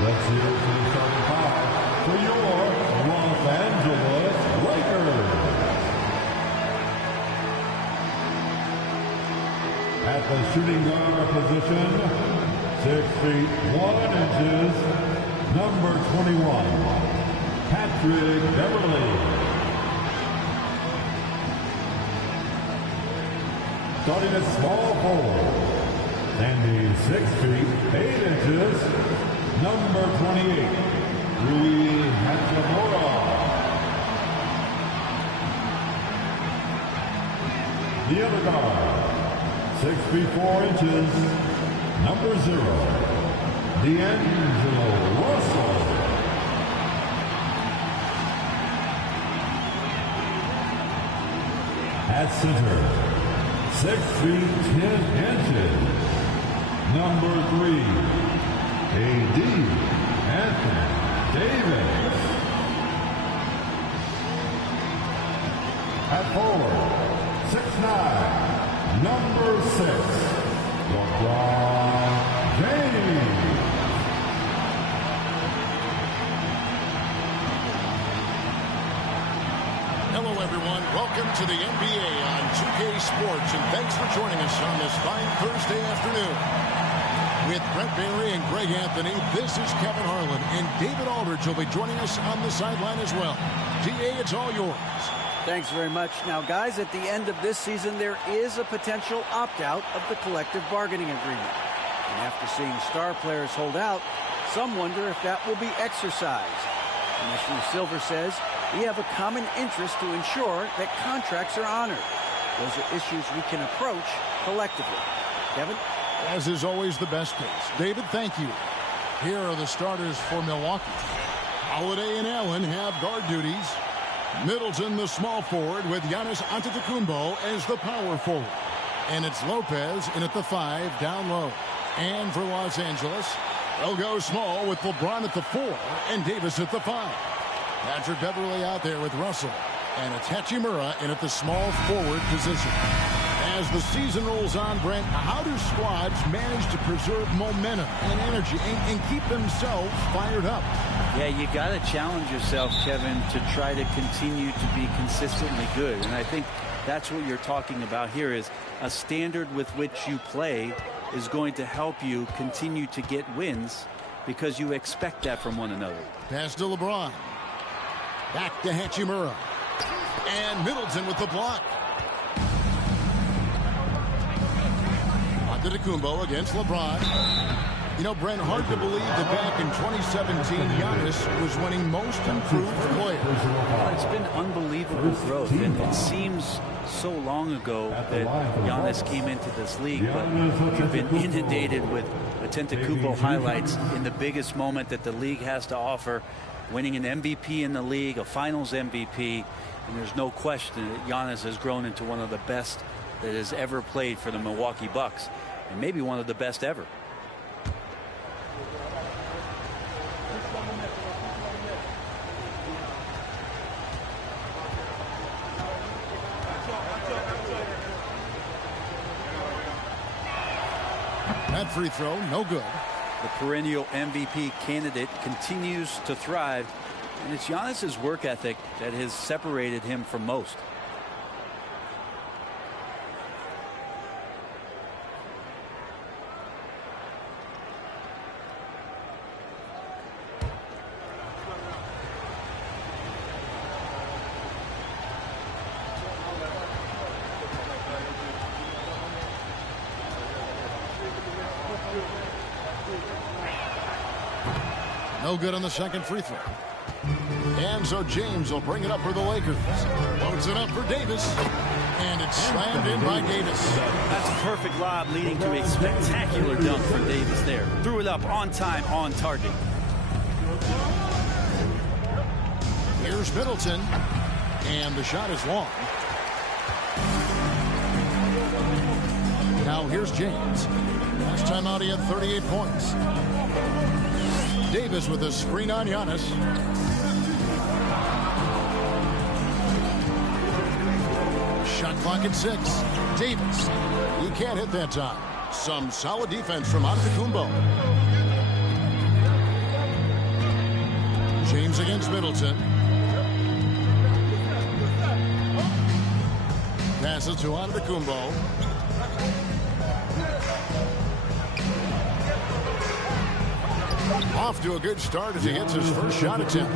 Let's hear it for the starting five for your Los Angeles Lakers. At the shooting guard position, 6 feet 1 inches, number 21, Patrick Beverly. Starting at small forward, standing 6 feet 8 inches, number 28, Rui Hachimura. The other guard, 6 feet 4 inches, number 0, D'Angelo Russell. At center, 6 feet 10 inches, number 3, A.D. Anthony Davis. At forward, 6'9", number 6, LeBron James. Hello, everyone. Welcome to the NBA on 2K Sports, and thanks for joining us on this fine Thursday afternoon. With Brent Barry and Greg Anthony, this is Kevin Harlan, and David Aldridge will be joining us on the sideline as well. DA, it's all yours. Thanks very much. Now, guys, at the end of this season, there is a potential opt-out of the collective bargaining agreement. And after seeing star players hold out, some wonder if that will be exercised. Commissioner Silver says we have a common interest to ensure that contracts are honored. Those are issues we can approach collectively. Kevin? As is always the best case. David, thank you. Here are the starters for Milwaukee. Holiday and Allen have guard duties. Middleton, the small forward, with Giannis Antetokounmpo as the power forward. And it's Lopez in at the 5, down low. And for Los Angeles, they'll go small with LeBron at the 4 and Davis at the 5. Patrick Beverly out there with Russell. And it's Hachimura in at the small forward position. As the season rolls on, Brent, how do squads manage to preserve momentum and energy and keep themselves fired up? Yeah, you got to challenge yourself, Kevin, to try to continue to be consistently good. And I think that's what you're talking about here, is a standard with which you play is going to help you continue to get wins because you expect that from one another. Pass to LeBron. Back to Hachimura. And Middleton with the block. Antetokounmpo against LeBron. You know, Brent, hard to believe that back in 2017, Giannis was winning most improved player. It's been unbelievable growth, and it seems so long ago that Giannis came into this league, but we've been inundated with Antetokounmpo highlights in the biggest moment that the league has to offer, winning an MVP in the league, a finals MVP, and there's no question that Giannis has grown into one of the best that has ever played for the Milwaukee Bucks, and maybe one of the best ever. That free throw, no good. The perennial MVP candidate continues to thrive, and it's Giannis's work ethic that has separated him from most. No good on the second free throw. And so James will bring it up for the Lakers. Loads it up for Davis. And it's slammed in by Davis. That's a perfect lob leading to a spectacular dunk from Davis there. Threw it up on time, on target. Here's Middleton. And the shot is long. Now here's James. Last time out he had 38 points. Davis with a screen on Giannis. Shot clock at 6. Davis. He can't hit that time. Some solid defense from Antetokounmpo. James against Middleton. Passes to Antetokounmpo. Off to a good start as he hits his first shot attempt.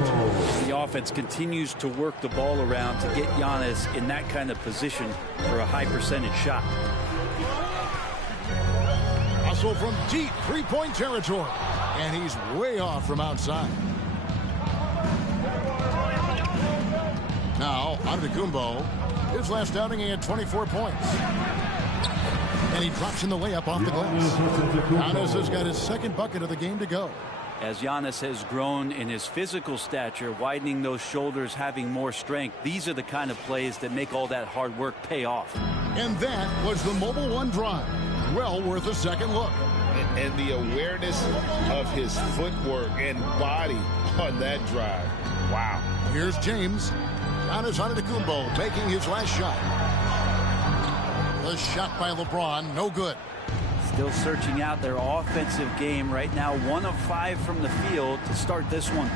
The offense continues to work the ball around to get Giannis in that kind of position for a high percentage shot. Hustle from deep three-point territory. And he's way off from outside. Now, Antetokounmpo, his last outing he had 24 points. And he drops in the layup off the glass. Giannis has got his second bucket of the game to go. As Giannis has grown in his physical stature, widening those shoulders, having more strength, these are the kind of plays that make all that hard work pay off. And that was the Mobile One drive. Well worth a second look. And the awareness of his footwork and body on that drive. Wow. Here's James. Giannis Antetokounmpo making his last shot. The shot by LeBron, no good. Still searching out their offensive game right now. 1 of 5 from the field to start this one.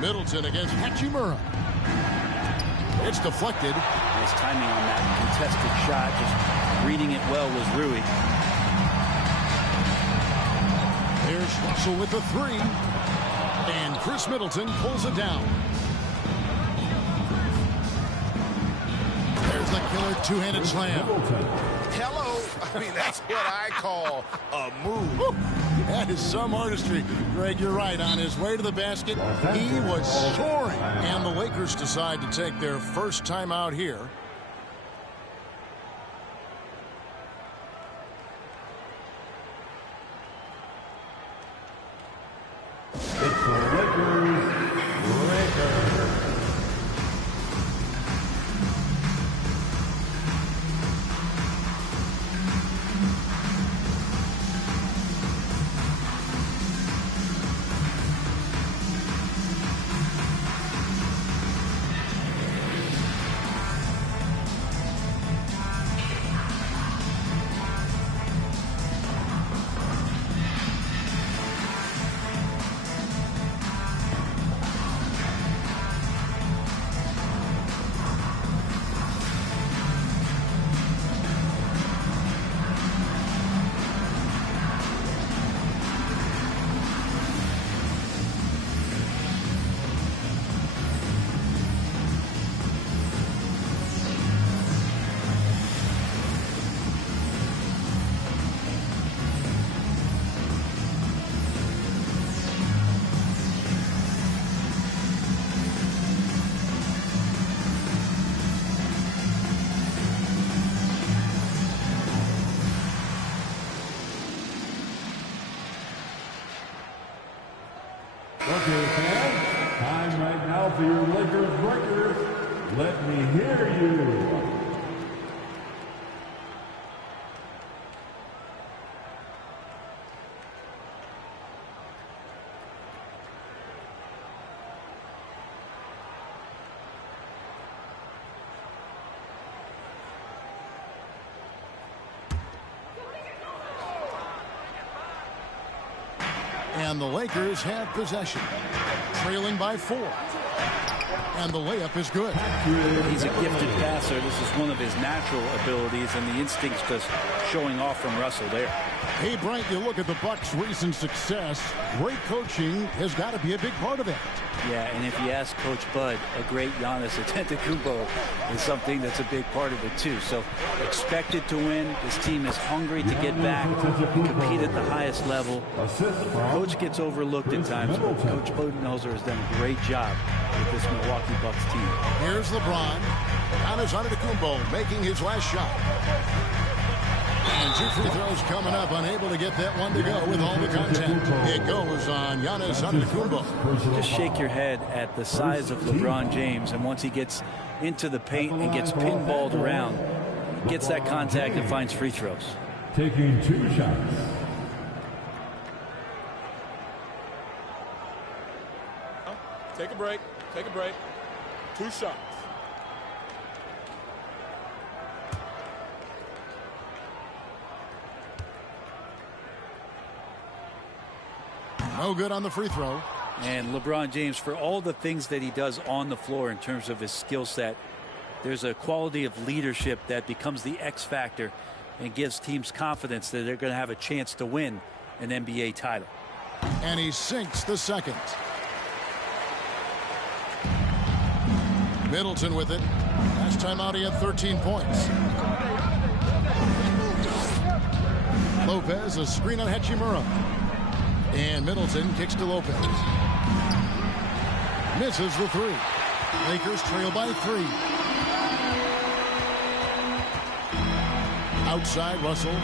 Middleton against Hachimura. It's deflected. Nice timing on that contested shot. Just reading it well was Rui. There's Russell with the 3. And Chris Middleton pulls it down. There's the killer two-handed slam. Hello. I mean, that's what I call a move. Woo. That is some artistry. Greg, you're right. On his way to the basket, he was soaring. And the Lakers decide to take their first time out here. It's the Lakers. Okay, fans, time right now for your Lakers breakers. Let me hear you. And the Lakers have possession, trailing by 4. And the layup is good. He's a gifted passer. This is one of his natural abilities, and the instinct's just showing off from Russell there. Hey, Brian, you look at the Bucks' recent success. Great coaching has got to be a big part of that. Yeah, and if you ask Coach Bud, a great Giannis Antetokounmpo is something that's a big part of it too. So expected to win. This team is hungry to get back and compete at the highest level. Coach gets overlooked at times, but Coach Budenholzer has done a great job with this Milwaukee Bucks team. Here's LeBron. Giannis Antetokounmpo making his last shot. And 2 free throws coming up, unable to get that one to go with all the content. It goes on Giannis Antetokounmpo. Just shake your head at the size of LeBron James, and once he gets into the paint and gets pinballed around, gets that contact and finds free throws. Taking 2 shots. Take a break. Take a break. 2 shots. No good on the free throw. And LeBron James, for all the things that he does on the floor in terms of his skill set, there's a quality of leadership that becomes the X factor and gives teams confidence that they're going to have a chance to win an NBA title. And he sinks the second. Middleton with it. Last time out he had 13 points. Lopez, a screen on Hachimura. And Middleton kicks to Lopez. Misses the 3. Lakers trail by 3. Outside Russell.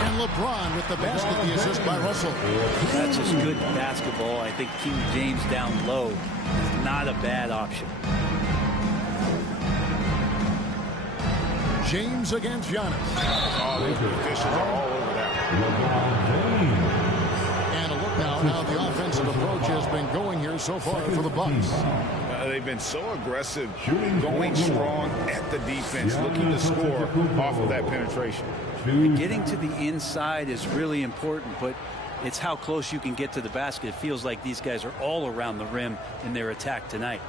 And LeBron with the basket, the assist by Russell. That's just good basketball. I think King James down low is not a bad option. James against Giannis. Oh, the officials are all over that. And a look now how the offensive approach has been going here so far for the Bucks. They've been so aggressive, going strong at the defense, looking to score off of that penetration. Getting to the inside is really important, but it's how close you can get to the basket. It feels like these guys are all around the rim in their attack tonight.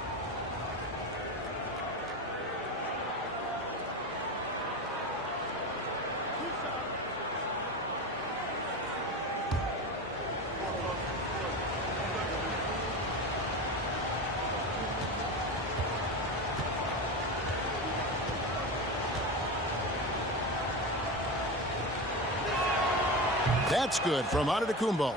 That's good from Antetokounmpo.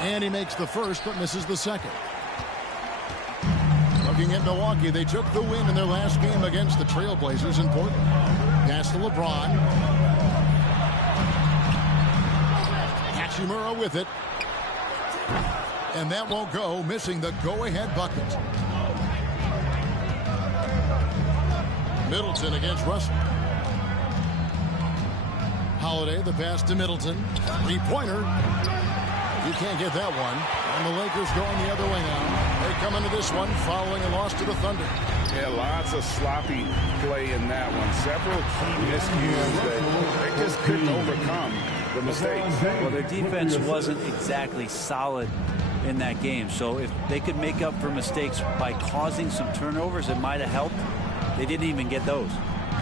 And he makes the first, but misses the second. Looking at Milwaukee, they took the win in their last game against the Trailblazers in Portland. Pass to LeBron. Hachimura with it. And that won't go, missing the go-ahead bucket. Middleton against Russell. Holiday, the pass to Middleton. Three-pointer. You can't get that one. And the Lakers going the other way now. They come into this one following a loss to the Thunder. Yeah, lots of sloppy play in that one. Several key miscues that they just couldn't overcome the mistakes. Well, their defense wasn't exactly solid in that game. So if they could make up for mistakes by causing some turnovers, it might have helped. They didn't even get those.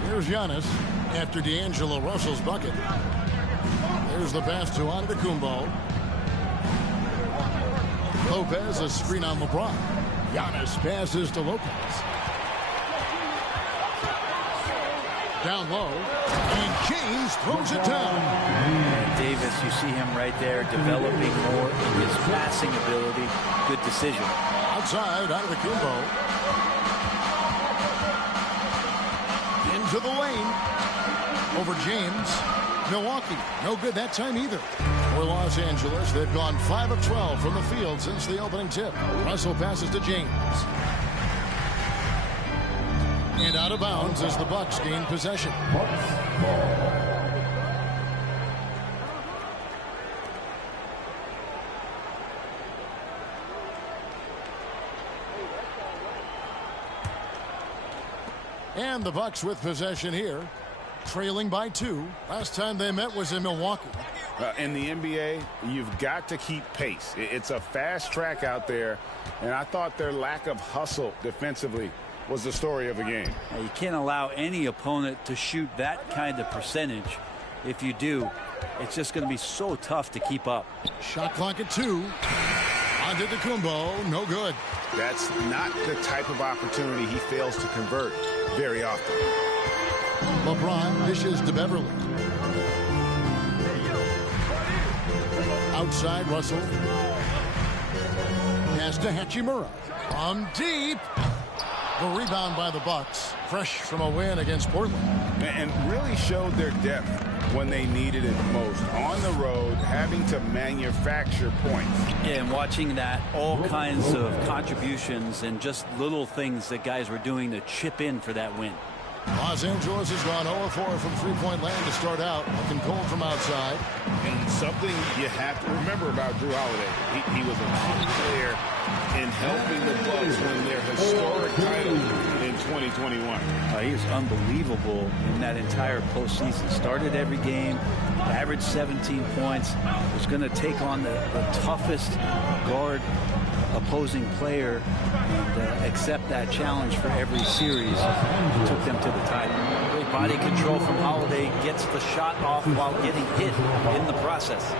Here's Giannis after D'Angelo Russell's bucket. There's Here's the pass to Antetokounmpo. Lopez, a screen on LeBron. Giannis passes to Lopez. Down low, and James throws it down. And Davis, you see him right there developing more in his passing ability. Good decision. Outside, Antetokounmpo. Into the lane. Over James. Milwaukee, no good that time either. For Los Angeles, they've gone 5 of 12 from the field since the opening tip. Russell passes to James. And out of bounds as the Bucks gain possession. And the Bucks with possession here, trailing by 2. Last time they met was in Milwaukee. In the NBA, you've got to keep pace. It's a fast track out there, and I thought their lack of hustle defensively was the story of the game. You can't allow any opponent to shoot that kind of percentage. If you do, it's just going to be so tough to keep up. Shot clock at 2. Antetokounmpo, no good. That's not the type of opportunity he fails to convert very often. LeBron dishes to Beverly. Outside, Russell. Pass to Hachimura. From deep. The rebound by the Bucks, fresh from a win against Portland. And really showed their depth when they needed it most. On the road, having to manufacture points. Yeah, and watching that, all kinds of contributions and just little things that guys were doing to chip in for that win. Los Angeles has gone 0-4 from three-point land to start out, looking cold from outside. And something you have to remember about Drew Holiday. He was a key player in helping the Bucks win their historic title in 2021. He was unbelievable in that entire postseason. Started every game, averaged 17 points, was going to take on the toughest guard opposing player and accept that challenge for every series. Took them to the title. Great body control from Holiday, gets the shot off while getting hit in the process.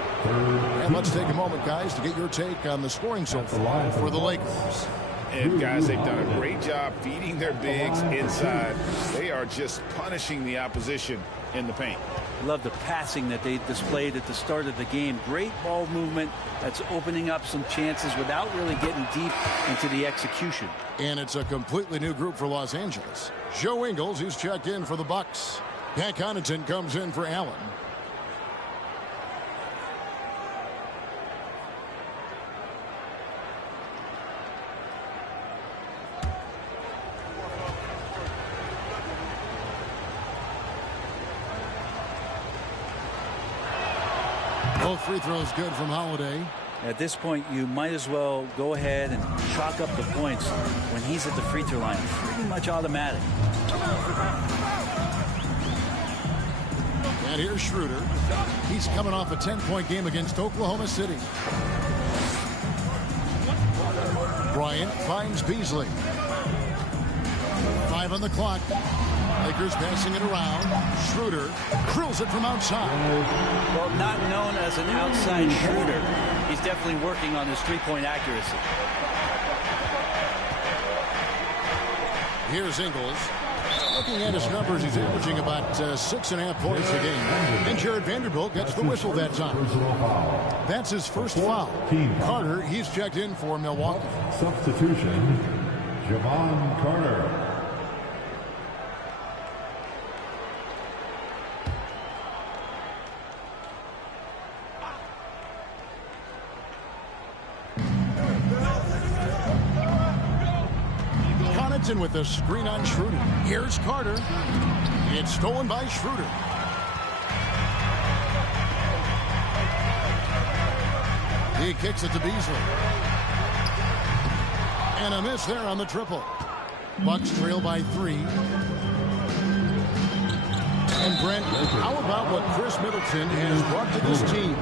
And let's take a moment, guys, to get your take on the scoring so far for the Lakers. And guys, they've done a great job feeding their bigs inside. They are just punishing the opposition in the paint. Love the passing that they displayed at the start of the game. Great ball movement that's opening up some chances without really getting deep into the execution. And it's a completely new group for Los Angeles. Joe Ingles, he's checked in for the Bucks. Pat Connaughton comes in for Allen. Both free throws good from Holiday. At this point, you might as well go ahead and chalk up the points when he's at the free throw line. Pretty much automatic. And here's Schroeder. He's coming off a 10-point game against Oklahoma City. Bryant finds Beasley. 5 on the clock. Lakers passing it around. Schroeder drills it from outside. Well, not known as an outside shooter. He's definitely working on his three-point accuracy. Here's Ingles. Looking at his numbers, he's averaging about 6.5 points a game. And Jared Vanderbilt gets the whistle that time. That's his first foul. Carter, he's checked in for Milwaukee. Substitution, Javon Carter. With the screen on Schroeder. Here's Carter. It's stolen by Schroeder. He kicks it to Beasley. And a miss there on the triple. Bucks trail by 3. And Brent, how about what Chris Middleton has brought to this team?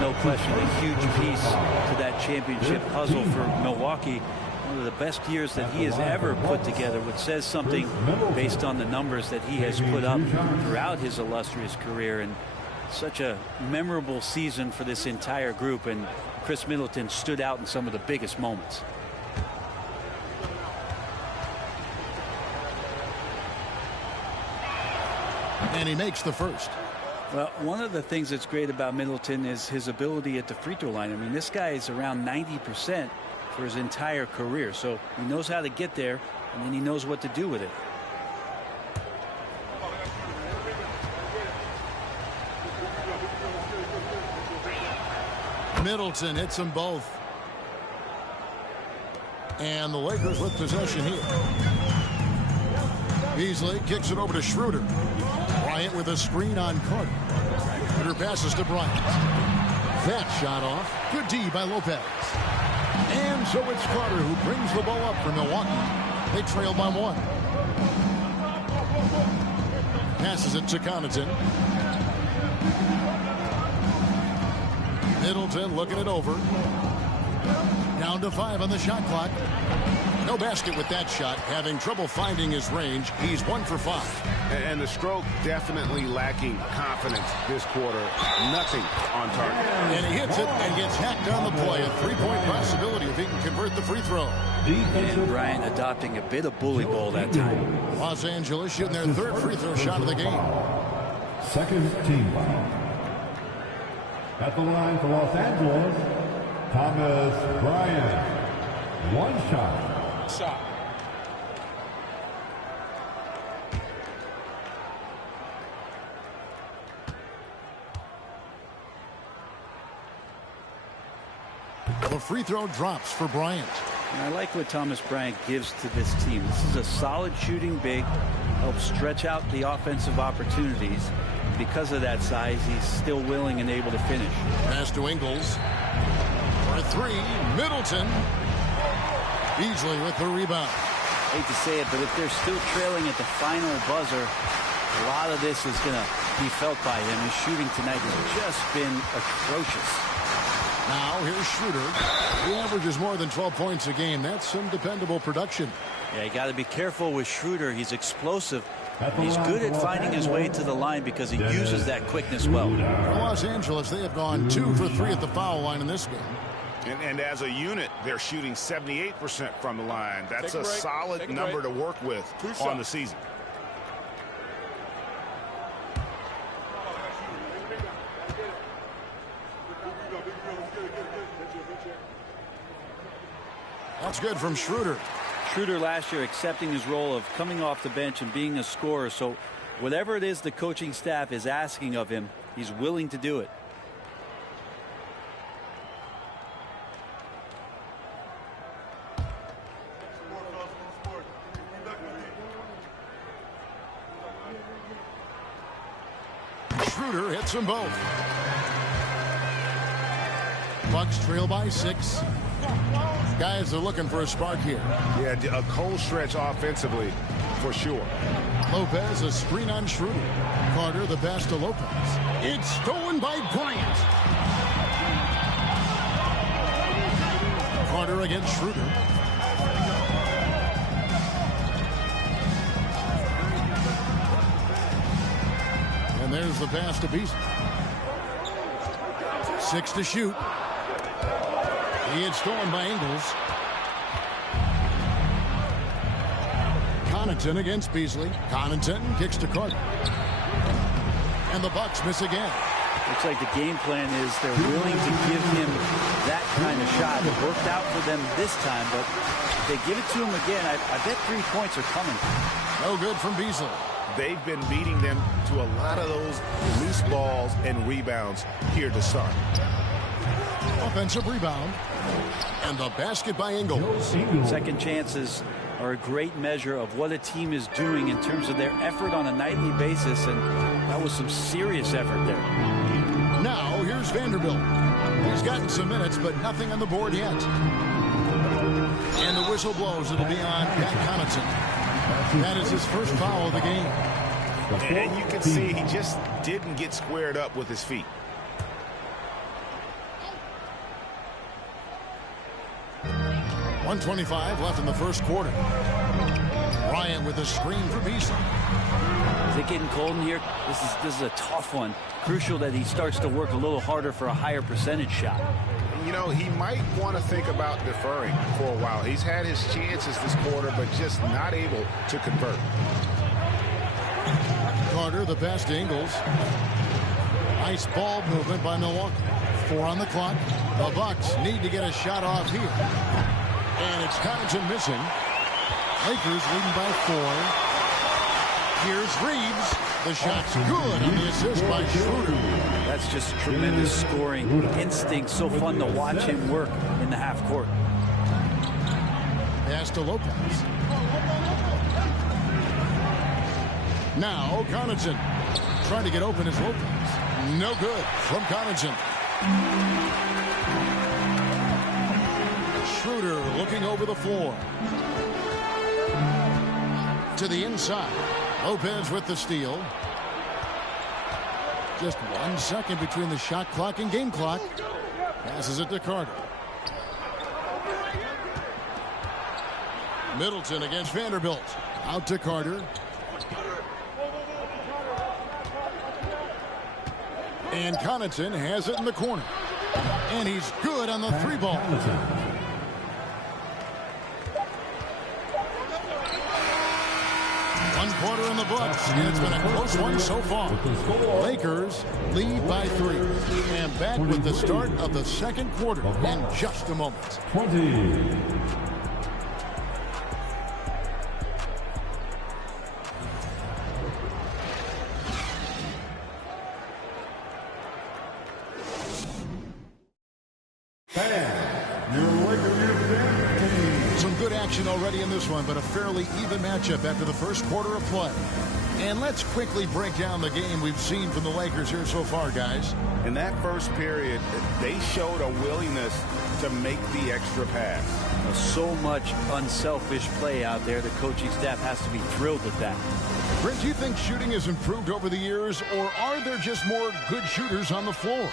No question, a huge piece to that championship puzzle for Milwaukee. One of the best years that he has ever put together, which says something based on the numbers that he has put up throughout his illustrious career. And such a memorable season for this entire group, and Chris Middleton stood out in some of the biggest moments. And he makes the first. Well, one of the things that's great about Middleton is his ability at the free throw line. I mean, this guy is around 90% for his entire career, so he knows how to get there, and then he knows what to do with it. Middleton hits them both. And the Lakers with possession here. Beasley kicks it over to Schroeder. Bryant with a screen on Carter. Schroeder passes to Bryant. That shot off. Good D by Lopez. And so it's Carter who brings the ball up for Milwaukee. They trail by 1. Passes it to Connaughton. Middleton looking it over. Down to 5 on the shot clock. No basket with that shot. Having trouble finding his range. He's 1 for 5. And the stroke definitely lacking confidence this quarter. Nothing on target. And he hits it and gets hacked on the play. A 3-point possibility if he can convert the free throw. And Bryant adopting a bit of bully ball that time. Los Angeles shooting their 3rd free throw shot of the game. Second team foul. At the line for Los Angeles, Thomas Bryant. 1 shot. The free throw drops for Bryant. And I like what Thomas Bryant gives to this team. This is a solid shooting big, helps stretch out the offensive opportunities. Because of that size, he's still willing and able to finish. Pass to Ingles. For a 3, Middleton. Beasley with the rebound. Hate to say it, but if they're still trailing at the final buzzer, a lot of this is going to be felt by him. His shooting tonight has just been atrocious. Now here's Schroeder. He averages more than 12 points a game. That's some dependable production. Yeah, you got to be careful with Schroeder. He's explosive. He's good at finding his way to the line because he uses that quickness well. For Los Angeles, they have gone 2 for 3 at the foul line in this game. And as a unit, they're shooting 78% from the line. That's a solid number to work with on the season. That's good from Schroeder. Schroeder last year accepting his role of coming off the bench and being a scorer. So whatever it is the coaching staff is asking of him, he's willing to do it. Schroeder hits them both. Bucks trail by 6. Guys are looking for a spark here. Yeah, a cold stretch offensively for sure. Lopez, a screen on Schroeder. Carter, the pass to Lopez. It's stolen by Bryant. Carter against Schroeder. And there's the pass to Beasley. 6 to shoot. He had stolen by Ingles. Connaughton against Beasley. Connaughton kicks to Carter. And the Bucks miss again. Looks like the game plan is they're willing to give him that kind of shot. It worked out for them this time, but if they give it to him again, I bet 3 points are coming. No good from Beasley. They've been beating them to a lot of those loose balls and rebounds here to start. Offensive rebound. And the basket by Ingles. Second chances are a great measure of what a team is doing in terms of their effort on a nightly basis, and that was some serious effort there. Now here's Vanderbilt. He's gotten some minutes, but nothing on the board yet. And the whistle blows. It'll be on Pat Connaughton. That is his first foul of the game. And you can see he just didn't get squared up with his feet. .125 left in the first quarter. Bryant with a screen for Beasley. Is it getting cold in here? This is a tough one. Crucial that he starts to work a little harder for a higher percentage shot. You know, he might want to think about deferring for a while. He's had his chances this quarter, but just not able to convert. Carter, the pass to Ingles. Nice ball movement by Milwaukee. 4 on the clock. The Bucks need to get a shot off here. And it's Connaughton missing. Lakers leading by 4. Here's Reeves. The shot's good on the assist by Schroeder. That's just tremendous scoring instinct. So fun to watch him work in the half court. Pass to Lopez. Now Connaughton trying to get open as Lopez. No good from Connaughton. Schroeder looking over the floor. To the inside. Lopez with the steal. Just 1 second between the shot clock and game clock. Passes it to Carter. Middleton against Vanderbilt. Out to Carter. And Connaughton has it in the corner. And he's good on the 3-ball. One quarter in the books, and it's been a close one so far. Lakers lead by 3. And back with the start of the second quarter in just a moment. 20. Some good action already in this one, but a fairly even matchup after the first quarter of play. And let's quickly break down the game we've seen from the Lakers here so far, guys. In that first period, they showed a willingness to make the extra pass. So much unselfish play out there. The coaching staff has to be thrilled with that. Brent, do you think shooting has improved over the years, or are there just more good shooters on the floor?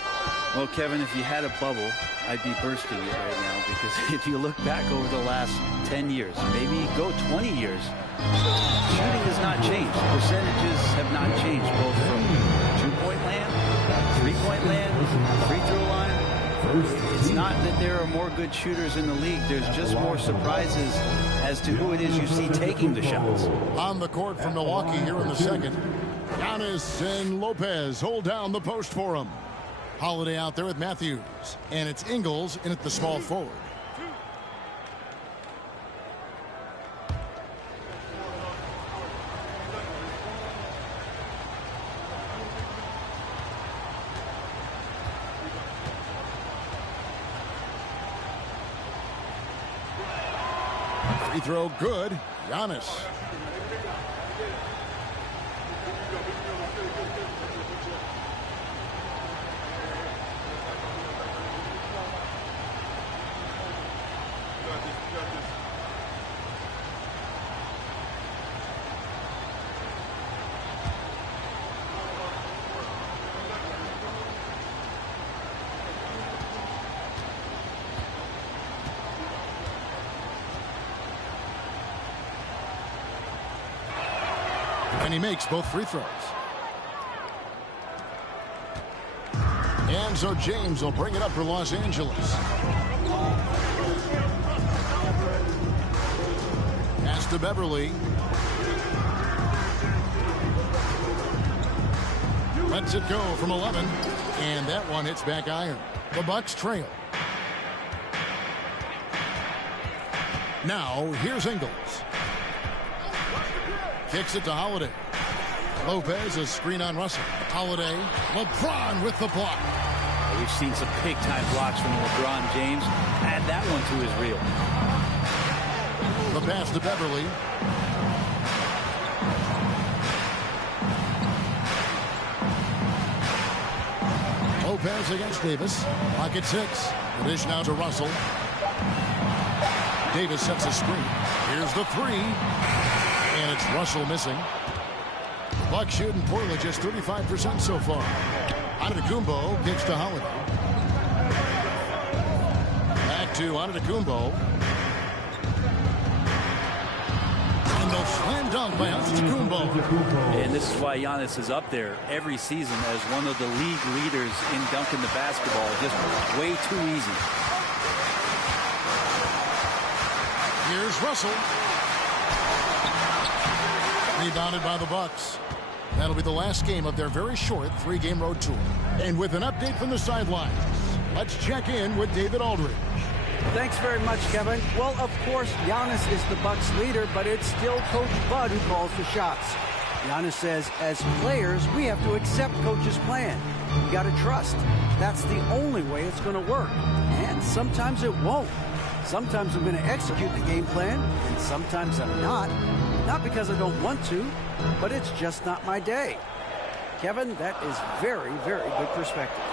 Well, Kevin, if you had a bubble, I'd be bursting it right now, because if you look back over the last 10 years, maybe go 20 years, shooting has not changed. Percentages have not changed, both from two-point land, three-point land, free throw line. It's not that there are more good shooters in the league. There's just more surprises as to who it is you see taking the shots. On the court from Milwaukee here in the second. Giannis and Lopez hold down the post for him. Holiday out there with Matthews. And it's Ingles in at the small forward. Free throw good. Giannis. And he makes both free throws. And so James will bring it up for Los Angeles. Pass to Beverly. Lets it go from 11. And that one hits back iron. The Bucks trail. Now here's Ingles. Kicks it to Holiday. Lopez, a screen on Russell. Holiday. LeBron with the block. We've seen some big-time blocks from LeBron James. Add that one to his reel. The pass to Beverly. Lopez against Davis. Pocket 6. The dish now to Russell. Davis sets a screen. Here's the 3. And it's Russell missing. Bucks shooting poorly, just 35% so far. Antetokounmpo kicks to Holiday. Back to Antetokounmpo. And the slam dunk by Antetokounmpo. And this is why Giannis is up there every season as one of the league leaders in dunking the basketball. Just way too easy. Here's Russell. Rebounded by the Bucks. That'll be the last game of their very short 3-game road tour. And with an update from the sidelines, let's check in with David Aldridge. Thanks very much, Kevin. Well, of course, Giannis is the Bucks leader, but it's still Coach Bud who calls the shots. Giannis says, as players, we have to accept Coach's plan. We got to trust. That's the only way it's going to work. And sometimes it won't. Sometimes I'm going to execute the game plan, and sometimes I'm not. Not because I don't want to, but it's just not my day. Kevin, that is very, very good perspective.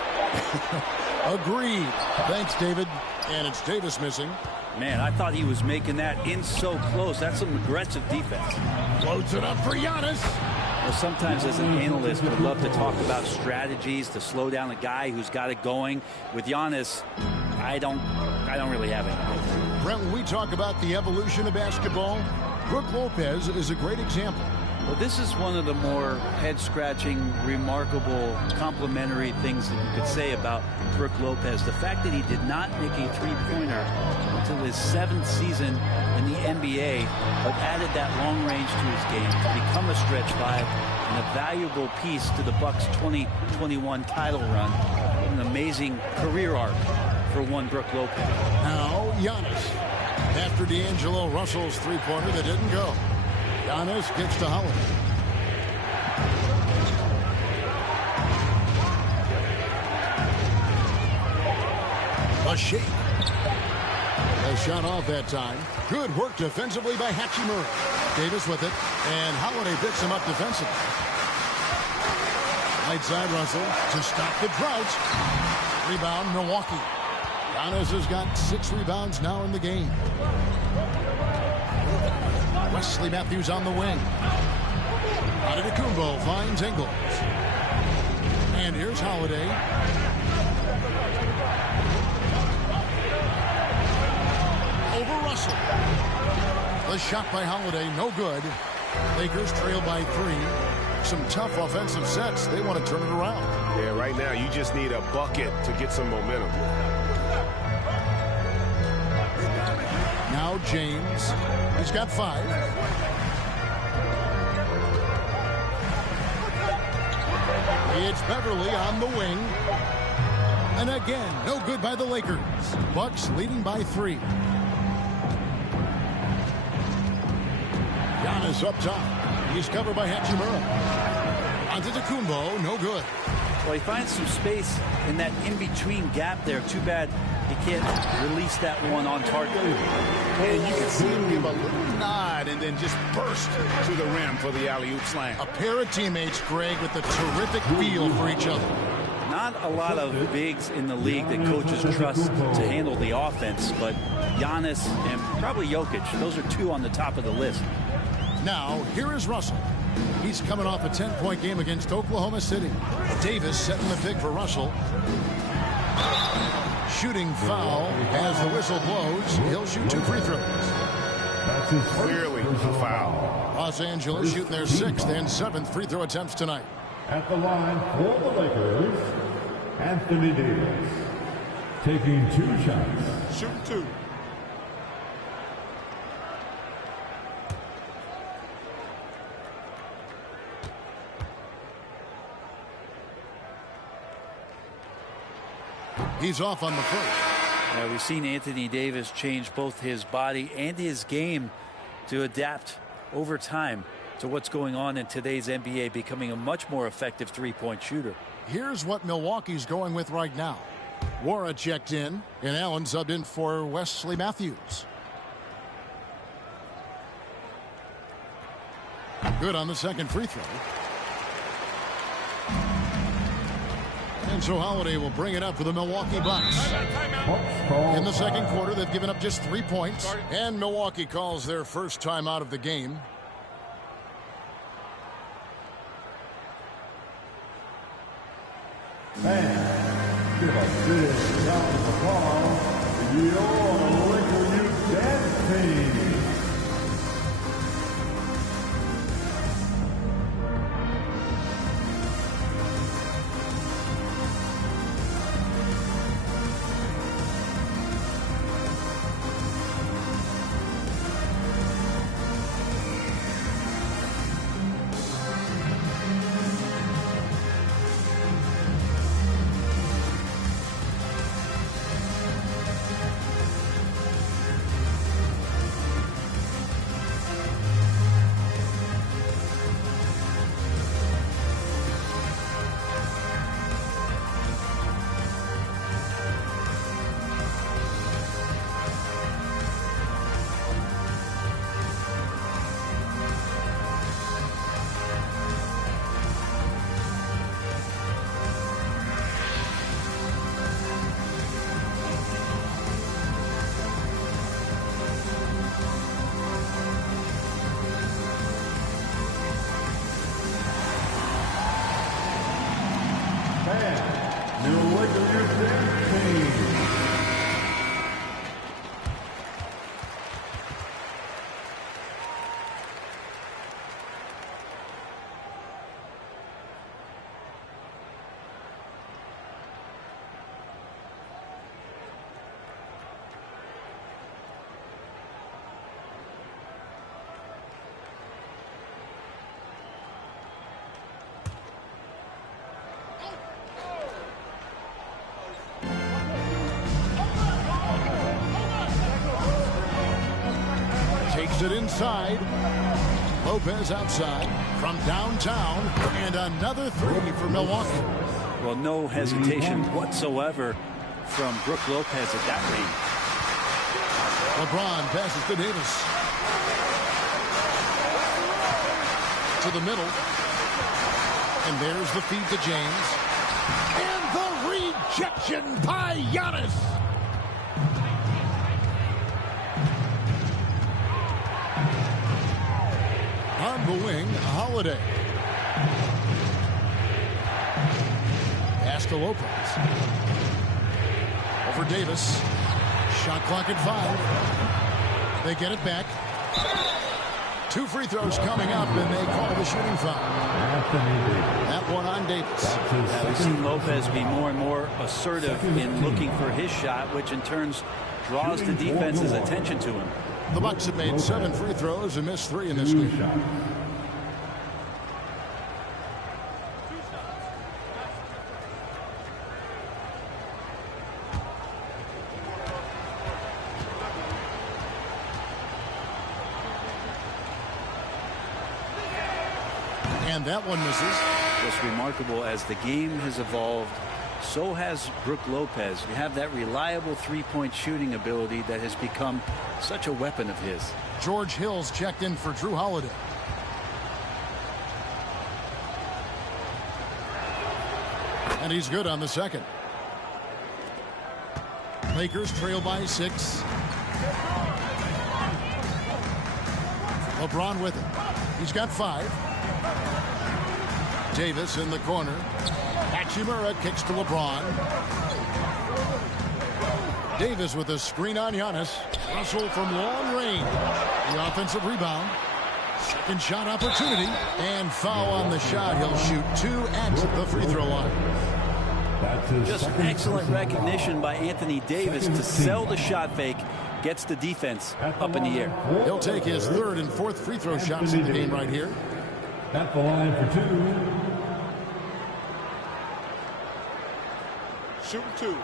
Agreed. Thanks, David. And it's Davis missing. Man, I thought he was making that in so close. That's some aggressive defense. Floats it up for Giannis. Well, sometimes as an analyst, I'd love to talk about strategies to slow down a guy who's got it going. With Giannis, I don't really have it. Brent, when we talk about the evolution of basketball, Brook Lopez is a great example. Well, this is one of the more head-scratching, remarkable, complimentary things that you could say about Brook Lopez. The fact that he did not make a three-pointer until his 7th season in the NBA, but added that long range to his game to become a stretch 5 and a valuable piece to the Bucks' 2021 title run. An amazing career arc for one Brook Lopez. Now, Giannis. After D'Angelo Russell's three-pointer that didn't go. Giannis gets to Holiday. A shake. A shot off that time. Good work defensively by Hachimura. Davis with it. And Holiday picks him up defensively. Right side Russell to stop the drought. Rebound Milwaukee. Giannis has got 6 rebounds now in the game. Wesley Matthews on the wing. Antetokounmpo finds Ingles. And here's Holiday. Over Russell. The shot by Holiday, no good. Lakers trail by 3. Some tough offensive sets. They want to turn it around. Yeah, right now you just need a bucket to get some momentum. Now James. He's got 5. It's Beverly on the wing. And again, no good by the Lakers. Bucks leading by 3. Giannis up top. He's covered by Hachimura. Antetokounmpo, no good. Well, he finds some space in that in-between gap there. Too bad he can't release that one on target. And you can see him give a little nod and then just burst to the rim for the alley-oop slam. A pair of teammates, Greg, with a terrific feel for each other. Not a lot of bigs in the league that coaches trust to handle the offense, but Giannis and probably Jokic, those are 2 on the top of the list. Now, here is Russell. He's coming off a 10-point game against Oklahoma City. Davis setting the pick for Russell. Shooting foul as the whistle blows. He'll shoot 2 free throws. That's his Clearly a foul. Los Angeles shooting their 6th and 7th free throw attempts tonight. At the line for the Lakers, Anthony Davis, taking 2 shots. Shooting 2. He's off on the first. We've seen Anthony Davis change both his body and his game to adapt over time to what's going on in today's NBA, becoming a much more effective three-point shooter. Here's what Milwaukee's going with right now. Wara checked in, and Allen subbed in for Wesley Matthews. Good on the second free throw. And so Holiday will bring it up for the Milwaukee Bucks. In the second quarter, they've given up just 3 points. And Milwaukee calls their first timeout of the game. And give a big round of applause to your Laker Youth Dance Team. Takes it inside. Lopez outside from downtown, and another three for Milwaukee. Well, no hesitation whatsoever from Brook Lopez at that range. LeBron passes to Davis. To the middle. And there's the feed to James. And the rejection by Giannis. On the wing, Holiday. Pass to Lopez. Over Davis. Shot clock at 5. They get it back. 2 free throws coming up, and they call the shooting foul. That one on Davis. We've seen Lopez be more and more assertive in looking for his shot, which in turn draws the defense's attention to him. The Bucks have made 7 free throws and missed 3 in this game. And that one misses. Just remarkable, as the game has evolved, so has Brook Lopez. You have that reliable three-point shooting ability that has become such a weapon of his. George Hill's checked in for Drew Holiday. And he's good on the second. Lakers trail by 6. LeBron with it. He's got 5. Davis in the corner. Hachimura kicks to LeBron. Davis with a screen on Giannis. Russell from long range. The offensive rebound. Second shot opportunity. And foul on the shot. He'll shoot 2 at the free throw line. Just excellent recognition by Anthony Davis to sell the shot fake. Gets the defense up in the air. He'll take his 3rd and 4th free throw shots in the game right here. At the line for 2. Shooting 2.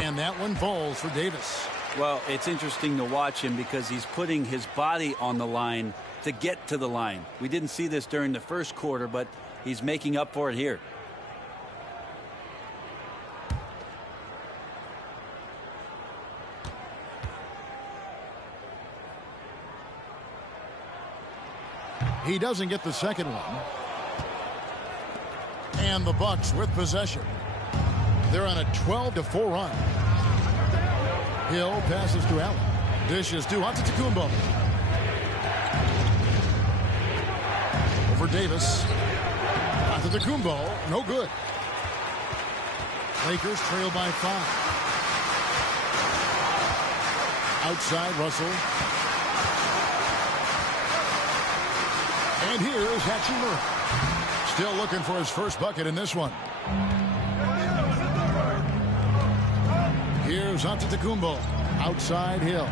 And that one falls for Davis. Well, it's interesting to watch him because he's putting his body on the line to get to the line. We didn't see this during the first quarter, but he's making up for it here. He doesn't get the second one. And the Bucks with possession. They're on a 12-4 run. Hill passes to Allen. Dishes to Antetokounmpo. Over Davis. Antetokounmpo, no good. Lakers trail by 5. Outside Russell. And here is Hachimura. Still looking for his first bucket in this one. Here's Antetokounmpo. Outside Hill.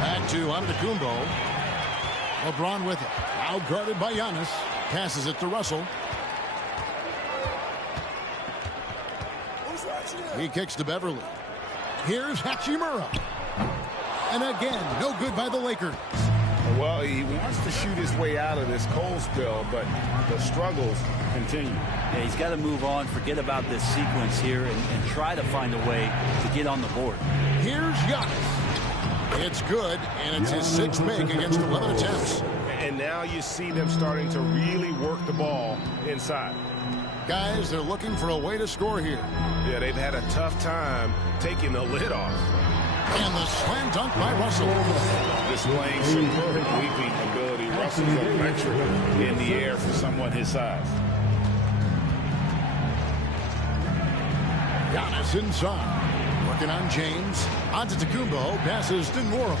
Back to Antetokounmpo. LeBron with it. Out guarded by Giannis. Passes it to Russell. He kicks to Beverly. Here's Hachimura. And again, no good by the Lakers. Well, he wants to shoot his way out of this cold spell, but the struggles continue. Yeah, he's got to move on, forget about this sequence here, and try to find a way to get on the board. Here's Giannis. It's good, and it's his 6th make against 11 attempts. And now you see them starting to really work the ball inside. Guys, they're looking for a way to score here. Yeah, they've had a tough time taking the lid off. And the slam dunk by Russell. Displaying superb leaping ability. Russell's electric in the air for someone his size. Giannis inside. Working on James. Antetokounmpo passes to Nworim.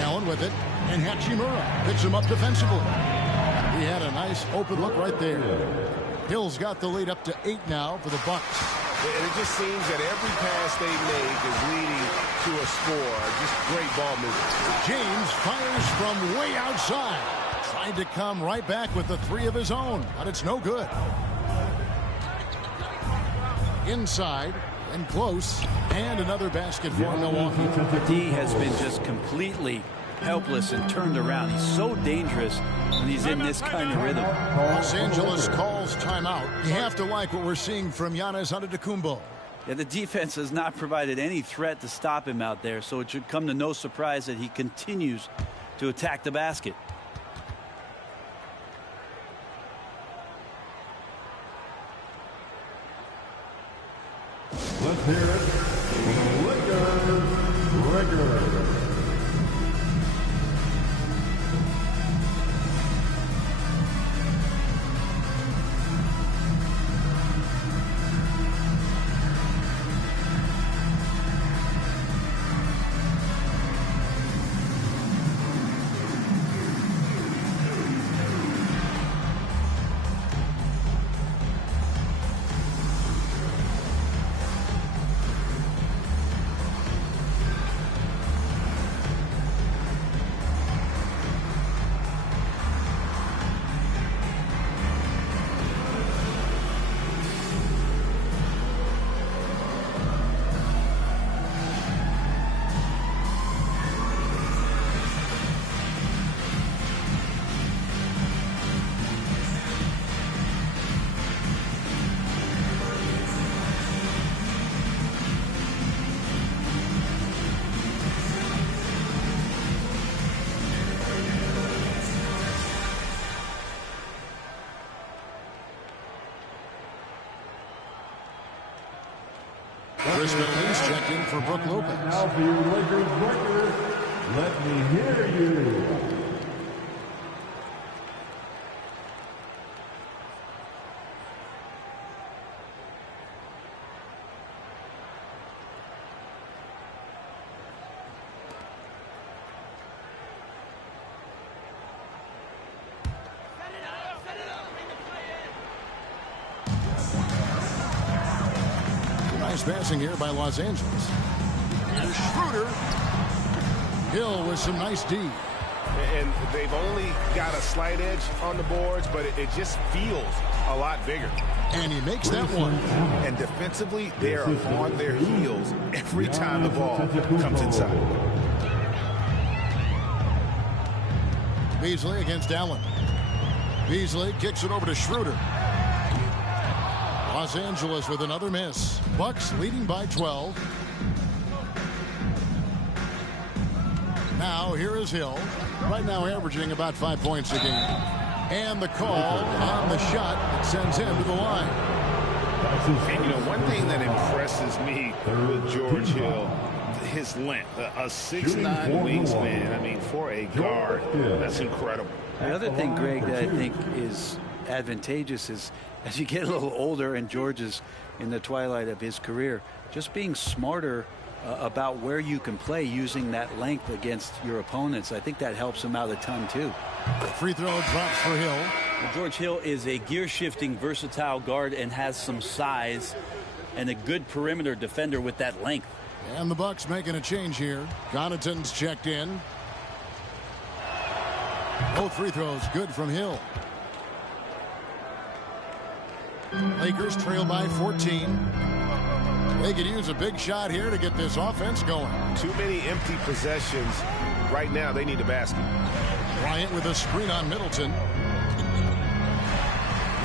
Allen with it. And Hachimura picks him up defensively. He had a nice open look right there. Hill's got the lead up to 8 now for the Bucks. And it just seems that every pass they make is leading to a score. Just great ball movement. James fires from way outside. Tried to come right back with the 3 of his own, but it's no good. Inside and close, and another basket for Milwaukee. D has been just completely helpless and turned around. He's so dangerous when he's in this kind of rhythm. Los Angeles calls timeout. You have to like what we're seeing from Giannis Antetokounmpo. Yeah, the defense has not provided any threat to stop him out there, so it should come to no surprise that he continues to attack the basket. Let's hear it for the Lakers. Chris Middleton's checked in for Brook Lopez. Now for your Lakers record, let me hear you. Nice passing here by Los Angeles. Here's Schroeder. Hill with some nice D. And they've only got a slight edge on the boards, but it just feels a lot bigger. And he makes that one. And defensively, they are on their heels every time the ball comes inside. Beasley against Allen. Beasley kicks it over to Schroeder. Los Angeles with another miss. Bucks leading by 12. Now here is Hill. Right now averaging about 5 points a game. And the call on the shot that sends him to the line. And you know, one thing that impresses me with George Hill, his length, a 6'9" wingspan. I mean, for a guard, that's incredible. The other thing, Greg, that I think is advantageous is as you get a little older, and George is in the twilight of his career, just being smarter about where you can play using that length against your opponents. I think that helps him out a ton too. Free throw drops for Hill. Well, George Hill is a gear-shifting, versatile guard and has some size and a good perimeter defender with that length. And the Bucks making a change here. Connaughton's checked in. Both free throws good from Hill. Lakers trail by 14. They could use a big shot here to get this offense going. Too many empty possessions. Right now, they need a basket. Bryant with a screen on Middleton.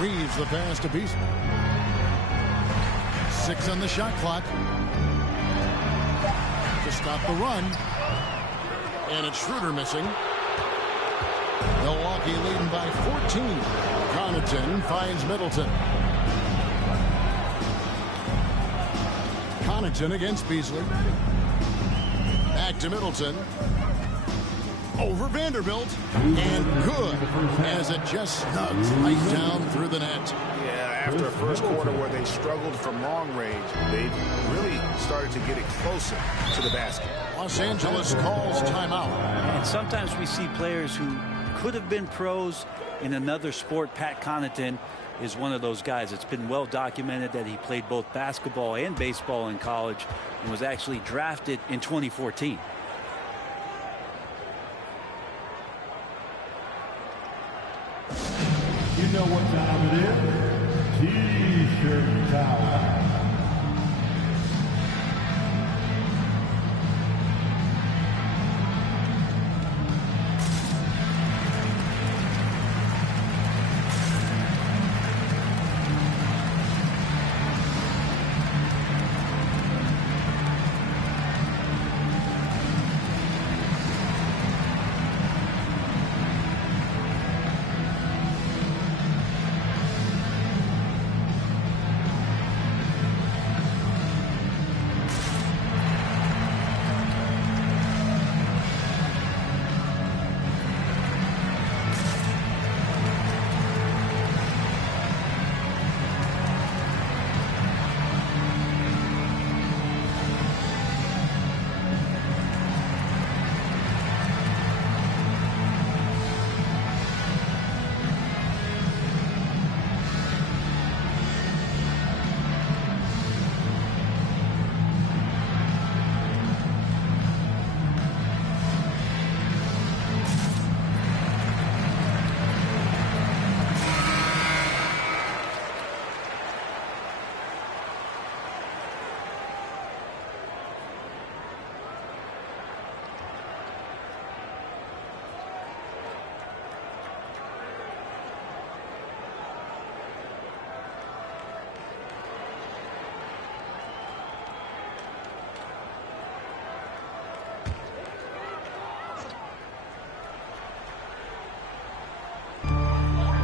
Reeves the pass to Beasley. 6 on the shot clock. To stop the run. And it's Schroeder missing. Milwaukee leading by 14. Connaughton finds Middleton. Connaughton against Beasley. Back to Middleton. Over Vanderbilt. And good as it just snugs right down through the net. Yeah, after a first quarter where they struggled from long range, they really started to get it closer to the basket. Los Angeles calls timeout. And sometimes we see players who could have been pros in another sport. Pat Connaughton is one of those guys. It's been well documented that he played both basketball and baseball in college and was actually drafted in 2014. You know what time it is? T-shirt time.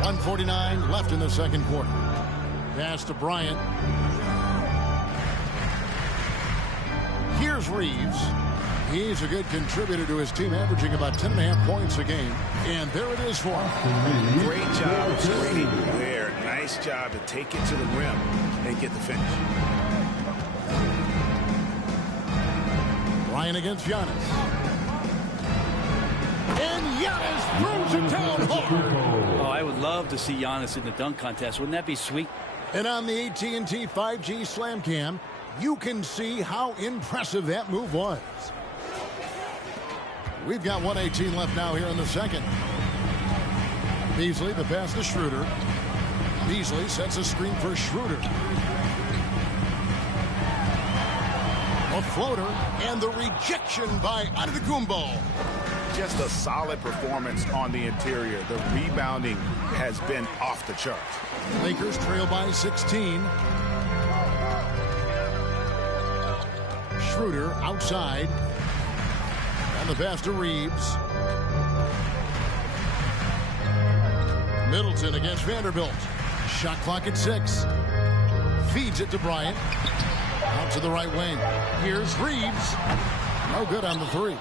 .149 left in the second quarter. Pass to Bryant. Here's Reeves. He's a good contributor to his team, averaging about 10.5 points a game. And there it is for him. Great job screening there. Nice job to take it to the rim and get the finish. Bryant against Giannis. And Giannis throws it down hard. Oh, I would love to see Giannis in the dunk contest. Wouldn't that be sweet? And on the AT&T 5G Slam Cam, you can see how impressive that move was. We've got 1:18 left now here in the second. Beasley, the pass to Schroeder. Beasley sets a screen for Schroeder. A floater and the rejection by Antetokounmpo. Just a solid performance on the interior. The rebounding has been off the charts. Lakers trail by 16. Schroeder outside. And the pass to Reeves. Middleton against Vanderbilt. Shot clock at 6. Feeds it to Bryant. Out to the right wing. Here's Reeves. No good on the three.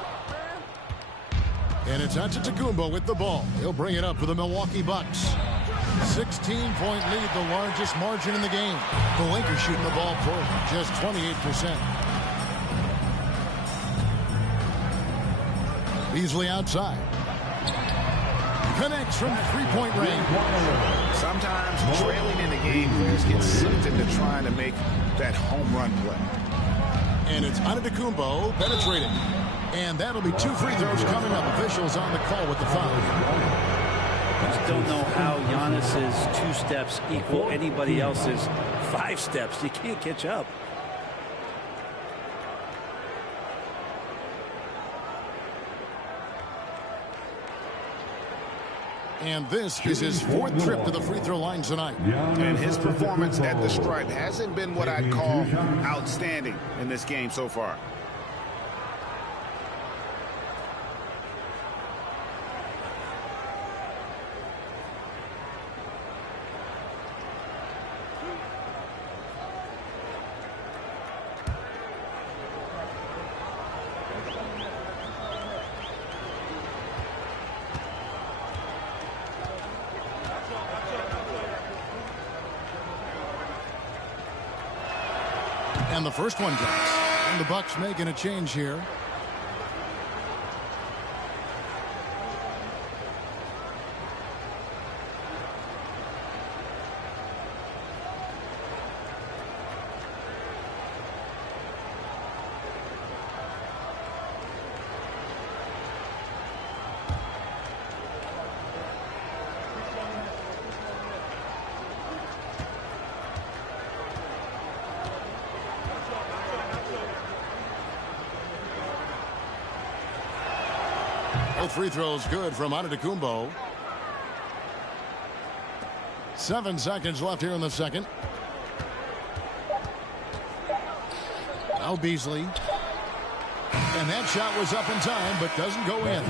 And it's Antetokounmpo with the ball. He'll bring it up for the Milwaukee Bucks. 16-point lead, the largest margin in the game. The Lakers shooting the ball poorly, just 28%. Beasley outside. Connects from three-point range. Sometimes trailing in the game, players get sucked into trying to make that home run play. And it's Antetokounmpo penetrating. And that'll be 2 free throws coming up. Officials on the call with the foul. I just don't know how Giannis's 2 steps equal anybody else's 5 steps. You can't catch up. And this is his 4th trip to the free throw line tonight. And his performance at the stripe hasn't been what I'd call outstanding in this game so far. And the first one goes. And the Bucks making a change here. Both free throws good from Antetokounmpo. 7 seconds left here in the second. Now Beasley. And that shot was up in time, but doesn't go in.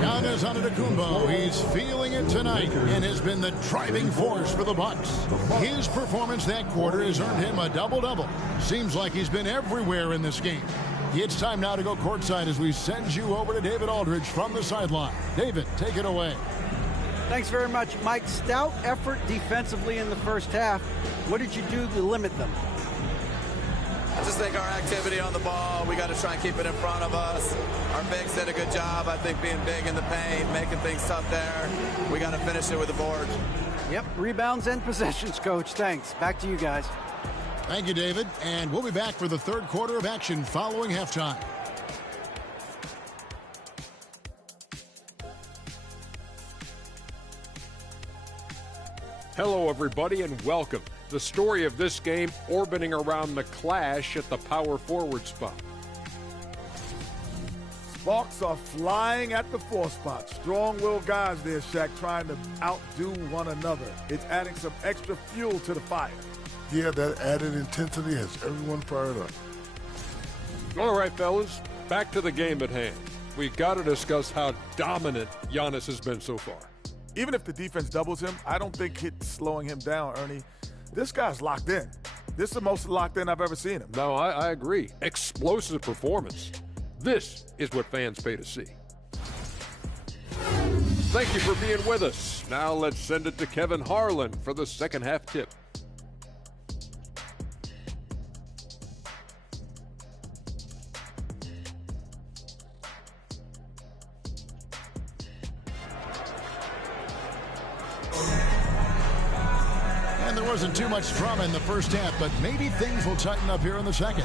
Giannis Antetokounmpo, he's feeling it tonight and has been the driving force for the Bucks. His performance that quarter has earned him a double-double. Seems like he's been everywhere in this game. It's time now to go courtside as we send you over to David Aldridge from the sideline. David, take it away. Thanks very much, Mike. Stout effort defensively in the first half. What did you do to limit them? I just think our activity on the ball, we got to try and keep it in front of us. Our bigs did a good job, I think, being big in the paint, making things tough there. We got to finish it with the board. Yep, rebounds and possessions, Coach. Thanks. Back to you guys. Thank you, David. And we'll be back for the third quarter of action following halftime. Hello, everybody, and welcome. The story of this game orbiting around the clash at the power forward spot. Sparks are flying at the 4 spot. Strong-willed guys there, Shaq, trying to outdo one another. It's adding some extra fuel to the fire. Yeah, that added intensity has everyone fired up. All right, fellas, back to the game at hand. We've got to discuss how dominant Giannis has been so far. Even if the defense doubles him, I don't think it's slowing him down, Ernie. This guy's locked in. This is the most locked in I've ever seen him. No, I agree. Explosive performance. This is what fans pay to see. Thank you for being with us. Now let's send it to Kevin Harlan for the second half tip. Wasn't too much drama in the first half, but maybe things will tighten up here in the second.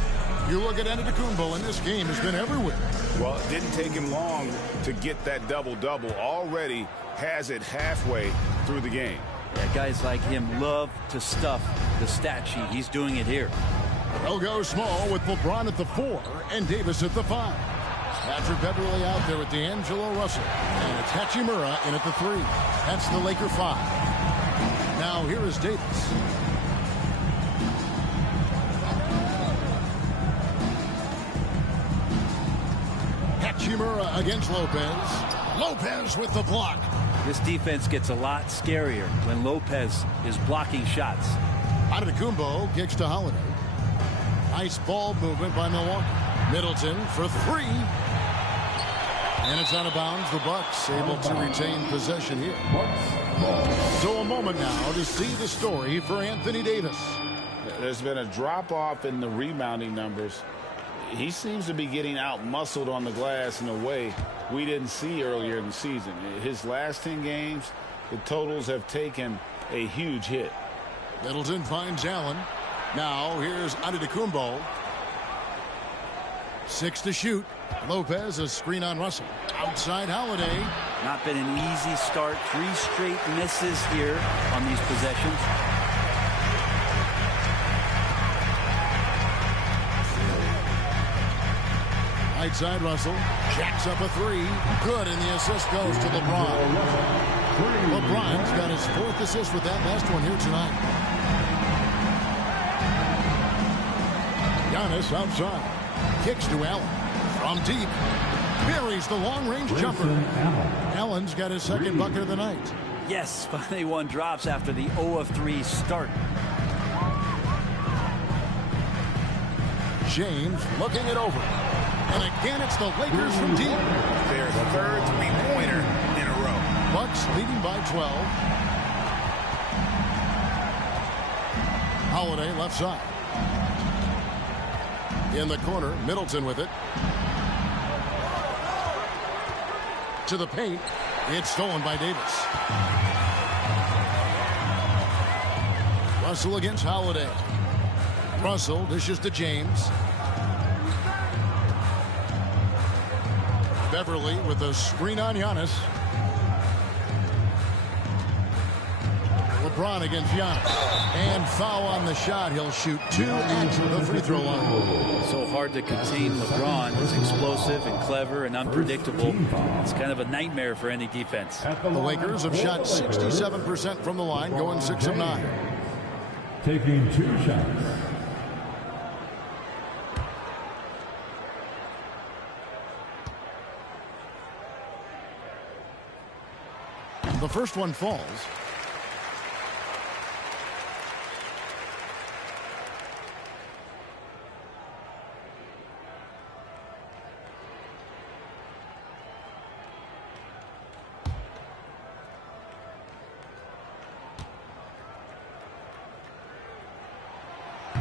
You look at Antetokounmpo, and this game has been everywhere. Well, it didn't take him long to get that double-double. Already has it halfway through the game. Yeah, guys like him love to stuff the stat sheet. He's doing it here. They'll go small with LeBron at the 4 and Davis at the 5. Patrick Beverly out there with D'Angelo Russell. And it's Hachimura in at the 3. That's the Laker 5. Now here is Davis. Hachimura against Lopez. Lopez with the block. This defense gets a lot scarier when Lopez is blocking shots. Antetokounmpo kicks to Holiday. Nice ball movement by Milwaukee. Middleton for 3. And it's out of bounds. The Bucks able to retain possession here. So a moment now to see the story for Anthony Davis. There's been a drop-off in the rebounding numbers. He seems to be getting out-muscled on the glass in a way we didn't see earlier in the season. His last 10 games, the totals have taken a huge hit. Middleton finds Allen. Now here's Antetokounmpo. 6 to shoot. Lopez, a screen on Russell. Outside Holiday. Not been an easy start. 3 straight misses here on these possessions. Right side Russell. Jacks up a 3. Good, and the assist goes to LeBron. LeBron's got his 4th assist with that last one here tonight. Giannis outside. Kicks to Allen. From deep. Buries the long-range jumper. Allen's got his 2nd bucket of the night. Yes, finally one drops after the 0 of 3 start. James looking it over. And again, it's the Lakers from deep. Their 3rd three-pointer in a row. Bucks leading by 12. Holiday left side. In the corner, Middleton with it. To the paint. It's stolen by Davis. Russell against Holiday. Russell dishes to James. Beverly with a screen on Giannis. LeBron against Giannis. And foul on the shot. He'll shoot 2 at the free throw line. So hard to contain LeBron. He's explosive and clever and unpredictable. It's kind of a nightmare for any defense. The Lakers have shot 67% from the line, going 6 of 9. Taking 2 shots. The first one falls.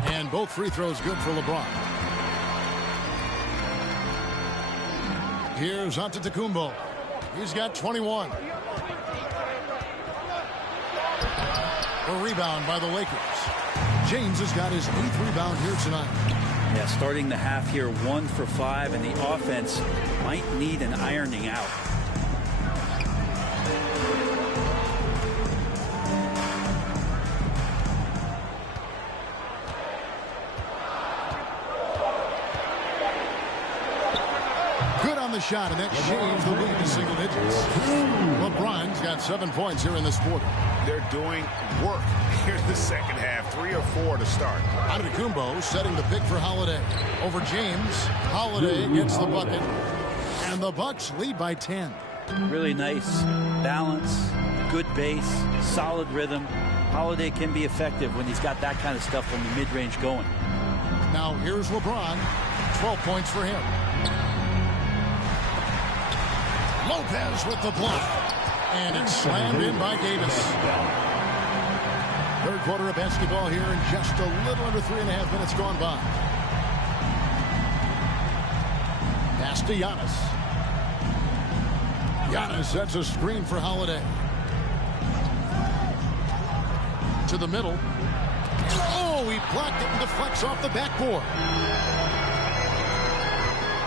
And both free throws good for LeBron. Here's Antetokounmpo. He's got 21. A rebound by the Lakers. James has got his 8th rebound here tonight. Yeah, starting the half here 1 for 5, and the offense might need an ironing out. Good on the shot, and that changed the lead to single digits. LeBron's got 7 points here in this quarter. They're doing work here in the second half. 3 or 4 to start. Antetokounmpo setting the pick for Holiday. Over James. Holiday gets the bucket. And the Bucks lead by 10. Really nice balance, good base, solid rhythm. Holiday can be effective when he's got that kind of stuff from the mid-range going. Now here's LeBron. 12 points for him. Lopez with the block. And it's slammed in by Davis. Third quarter of basketball here, and just a little under 3.5 minutes gone by. Pass to Giannis. Giannis sets a screen for Holiday. To the middle. Oh, he blocked it and deflects off the backboard.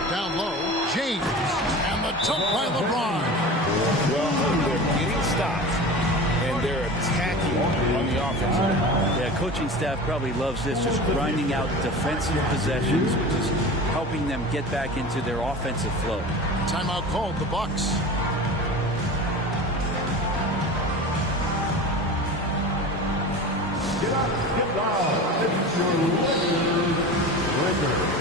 Down low, James. And the dunk by LeBron. Well, they're getting stops, and they're attacking on the offensive end. Yeah, coaching staff probably loves this, just grinding out defensive possessions, which is helping them get back into their offensive flow. Timeout called, the Bucks. Get up, get down. It's your Lakers.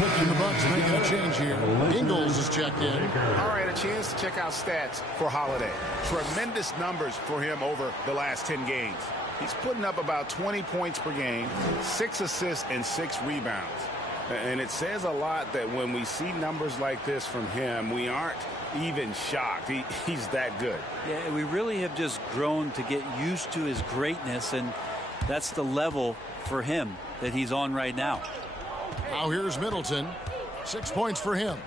And the Bucks making a change here. Ingles is checked in. All right, a chance to check out stats for Holiday. Tremendous numbers for him over the last 10 games. He's putting up about 20 points per game, 6 assists and 6 rebounds. And it says a lot that when we see numbers like this from him, we aren't even shocked. He's that good. Yeah, we really have just grown to get used to his greatness, and that's the level for him that he's on right now. Now here's Middleton. 6 points for him.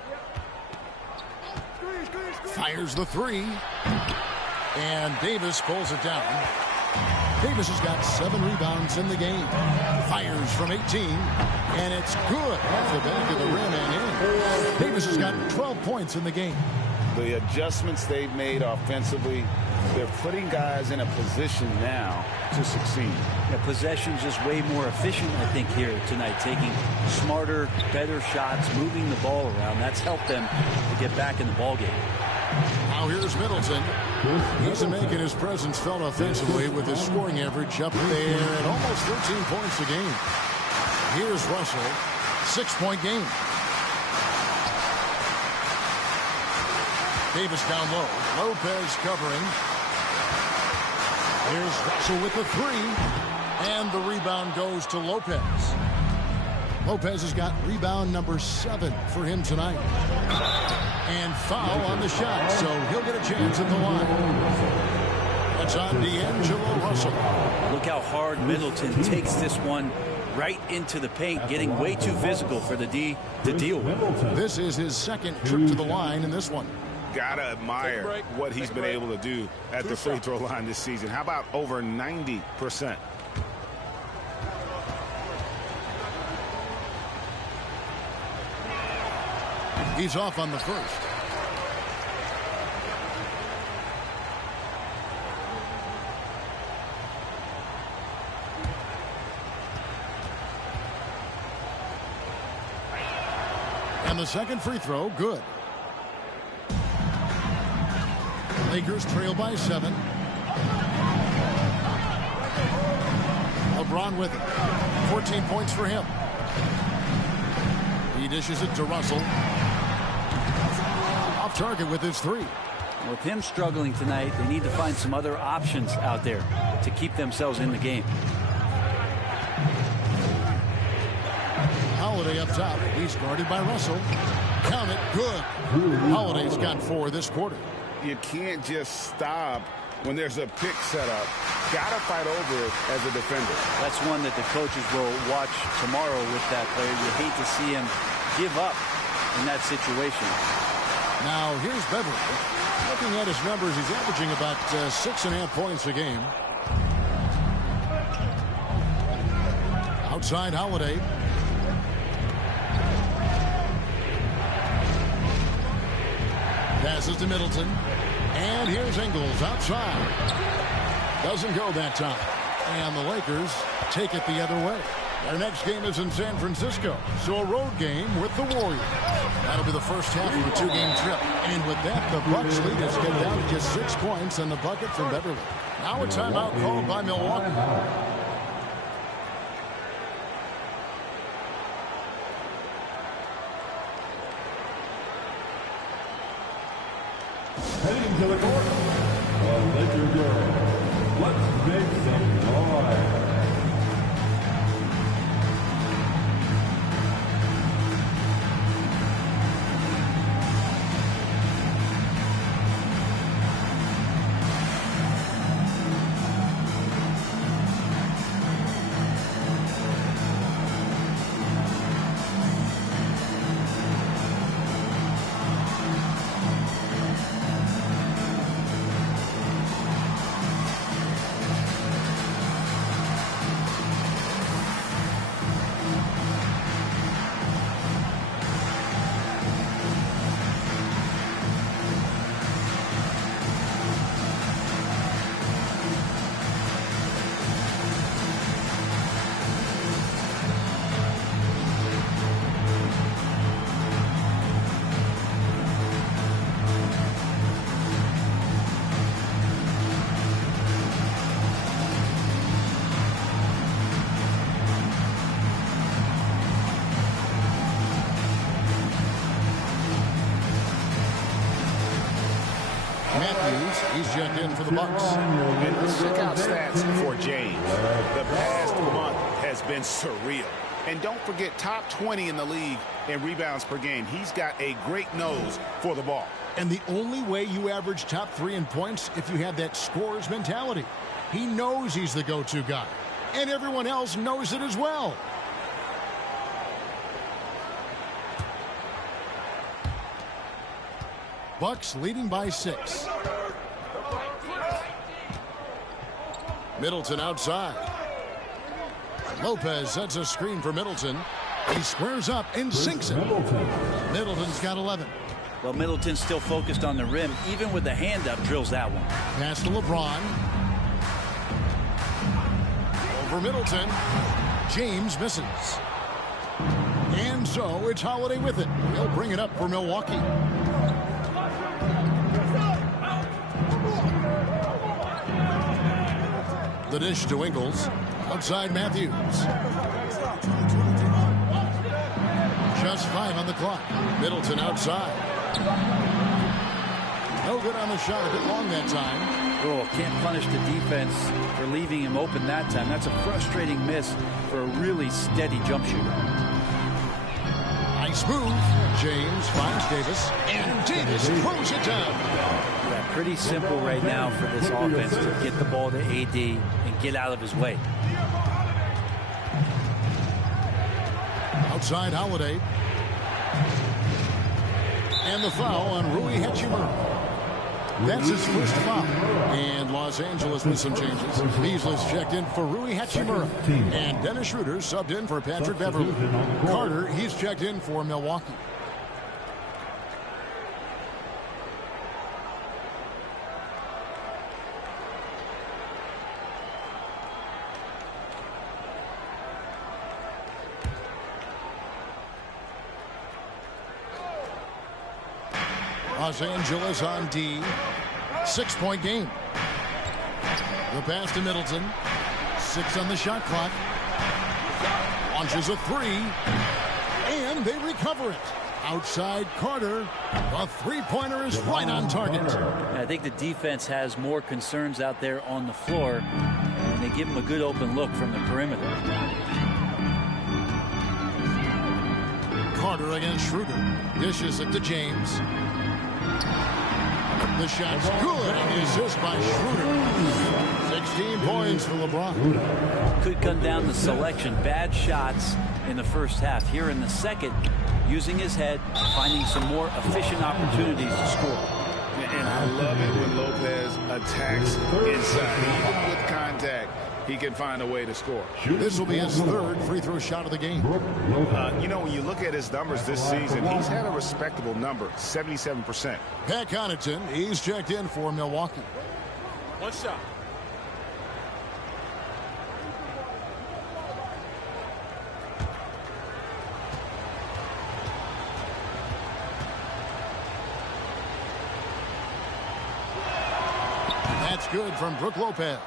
Fires the three. And Davis pulls it down. Davis has got 7 rebounds in the game. Fires from 18. And it's good off the back of the rim and in. Davis has got 12 points in the game. The adjustments they've made offensively, they're putting guys in a position now to succeed. Yeah, possession's just way more efficient, I think, here tonight. Taking smarter, better shots, moving the ball around. That's helped them to get back in the ballgame. Now here's Middleton. He's making his presence felt offensively with his scoring average up there at almost 13 points a game. Here's Russell. 6-point game. Davis down low. Lopez covering. Here's Russell with the three. And the rebound goes to Lopez. Lopez has got rebound number 7 for him tonight. And foul on the shot, so he'll get a chance at the line. That's on D'Angelo Russell. Look how hard Middleton takes this one right into the paint, getting way too physical for the D to deal with. This is his second trip to the line in this one. Gotta admire what he's been able to do at the free throw line this season. How about over 90%? He's off on the first. And the second free throw, good. Lakers trail by 7. LeBron with it. 14 points for him. He dishes it to Russell. Off target with his three. With him struggling tonight, they need to find some other options out there to keep themselves in the game. Holiday up top. He's guarded by Russell. Count it. Good. Holiday's got 4 this quarter. You can't just stop when there's a pick set up. Gotta fight over it as a defender. That's one that the coaches will watch tomorrow with that player. You hate to see him give up in that situation. Now here's Beverly. Looking at his numbers, he's averaging about 6.5 points a game. Outside Holiday. Passes to Middleton. And here's Ingles outside. Doesn't go that time. And the Lakers take it the other way. Their next game is in San Francisco, so a road game with the Warriors. That'll be the first half of a 2-game trip. And with that, the Bucks lead has get down to just 6 points and the bucket from Beverly. Now a timeout called by Milwaukee. Heading to the court, the Laker girls. Let's make some noise. He's checked in for the Bucks. And check out stats for James. The past month has been surreal. And don't forget, top 20 in the league in rebounds per game. He's got a great nose for the ball. And the only way you average top 3 in points if you have that scorer's mentality. He knows he's the go-to guy. And everyone else knows it as well. Bucks leading by 6. Middleton outside. Lopez sets a screen for Middleton. He squares up and sinks it. Middleton's got 11. Well, Middleton's still focused on the rim. Even with the hand up, drills that one. Pass to LeBron. Over Middleton. James misses. And so it's Holiday with it. He'll bring it up for Milwaukee. The dish to Ingles. Outside Matthews. Just 5 on the clock. Middleton outside. No good on the shot. A bit long that time. Oh, can't punish the defense for leaving him open that time. That's a frustrating miss for a really steady jump shooter. Nice move. James finds Davis. And Davis throws it down. Yeah, pretty simple right now for this offense to get the ball to AD and get out of his way. Outside Holiday. And the foul on Rui Hachimura. That's his first foul. And Los Angeles with some changes. Beasley's checked in for Rui Hachimura. And Dennis Schroeder subbed in for Patrick Beverly. Carter, he's checked in for Milwaukee. Los Angeles on D. 6-point game. The pass to Middleton. 6 on the shot clock. Launches a 3. And they recover it. Outside Carter. A three-pointer is right on target. I think the defense has more concerns out there on the floor. And they give him a good open look from the perimeter. Carter against Schroeder. Dishes it to James. The shot's good, and the assist by Schroeder. 16 points for LeBron. Could come down to selection. Bad shots in the first half. Here in the second, using his head, finding some more efficient opportunities to score. And I love it when Lopez attacks inside. Even with contact, he can find a way to score. This will be his third free throw shot of the game. You know, when you look at his numbers this season, he's had a respectable number, 77%. Pat Connaughton, he's checked in for Milwaukee. One shot. That's good from Brook Lopez.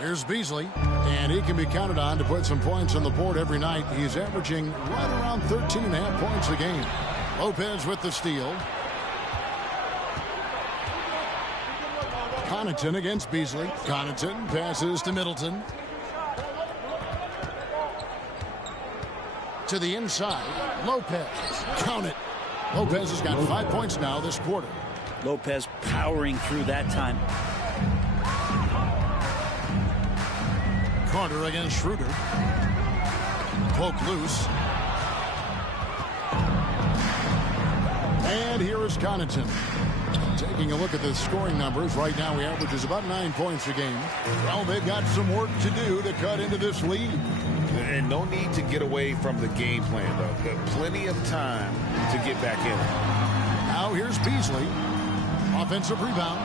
Here's Beasley, and he can be counted on to put some points on the board every night. He's averaging right around 13.5 points a game. Lopez with the steal. Connaughton against Beasley. Connaughton passes to Middleton. To the inside. Lopez. Count it. Lopez has got 5 points now this quarter. Lopez powering through that time. Carter against Schroeder. Poke loose. And here is Connaughton. Taking a look at the scoring numbers, right now he averages about 9 points a game. Well, they've got some work to do to cut into this lead. And no need to get away from the game plan, though. Got plenty of time to get back in it. Now here's Beasley. Offensive rebound.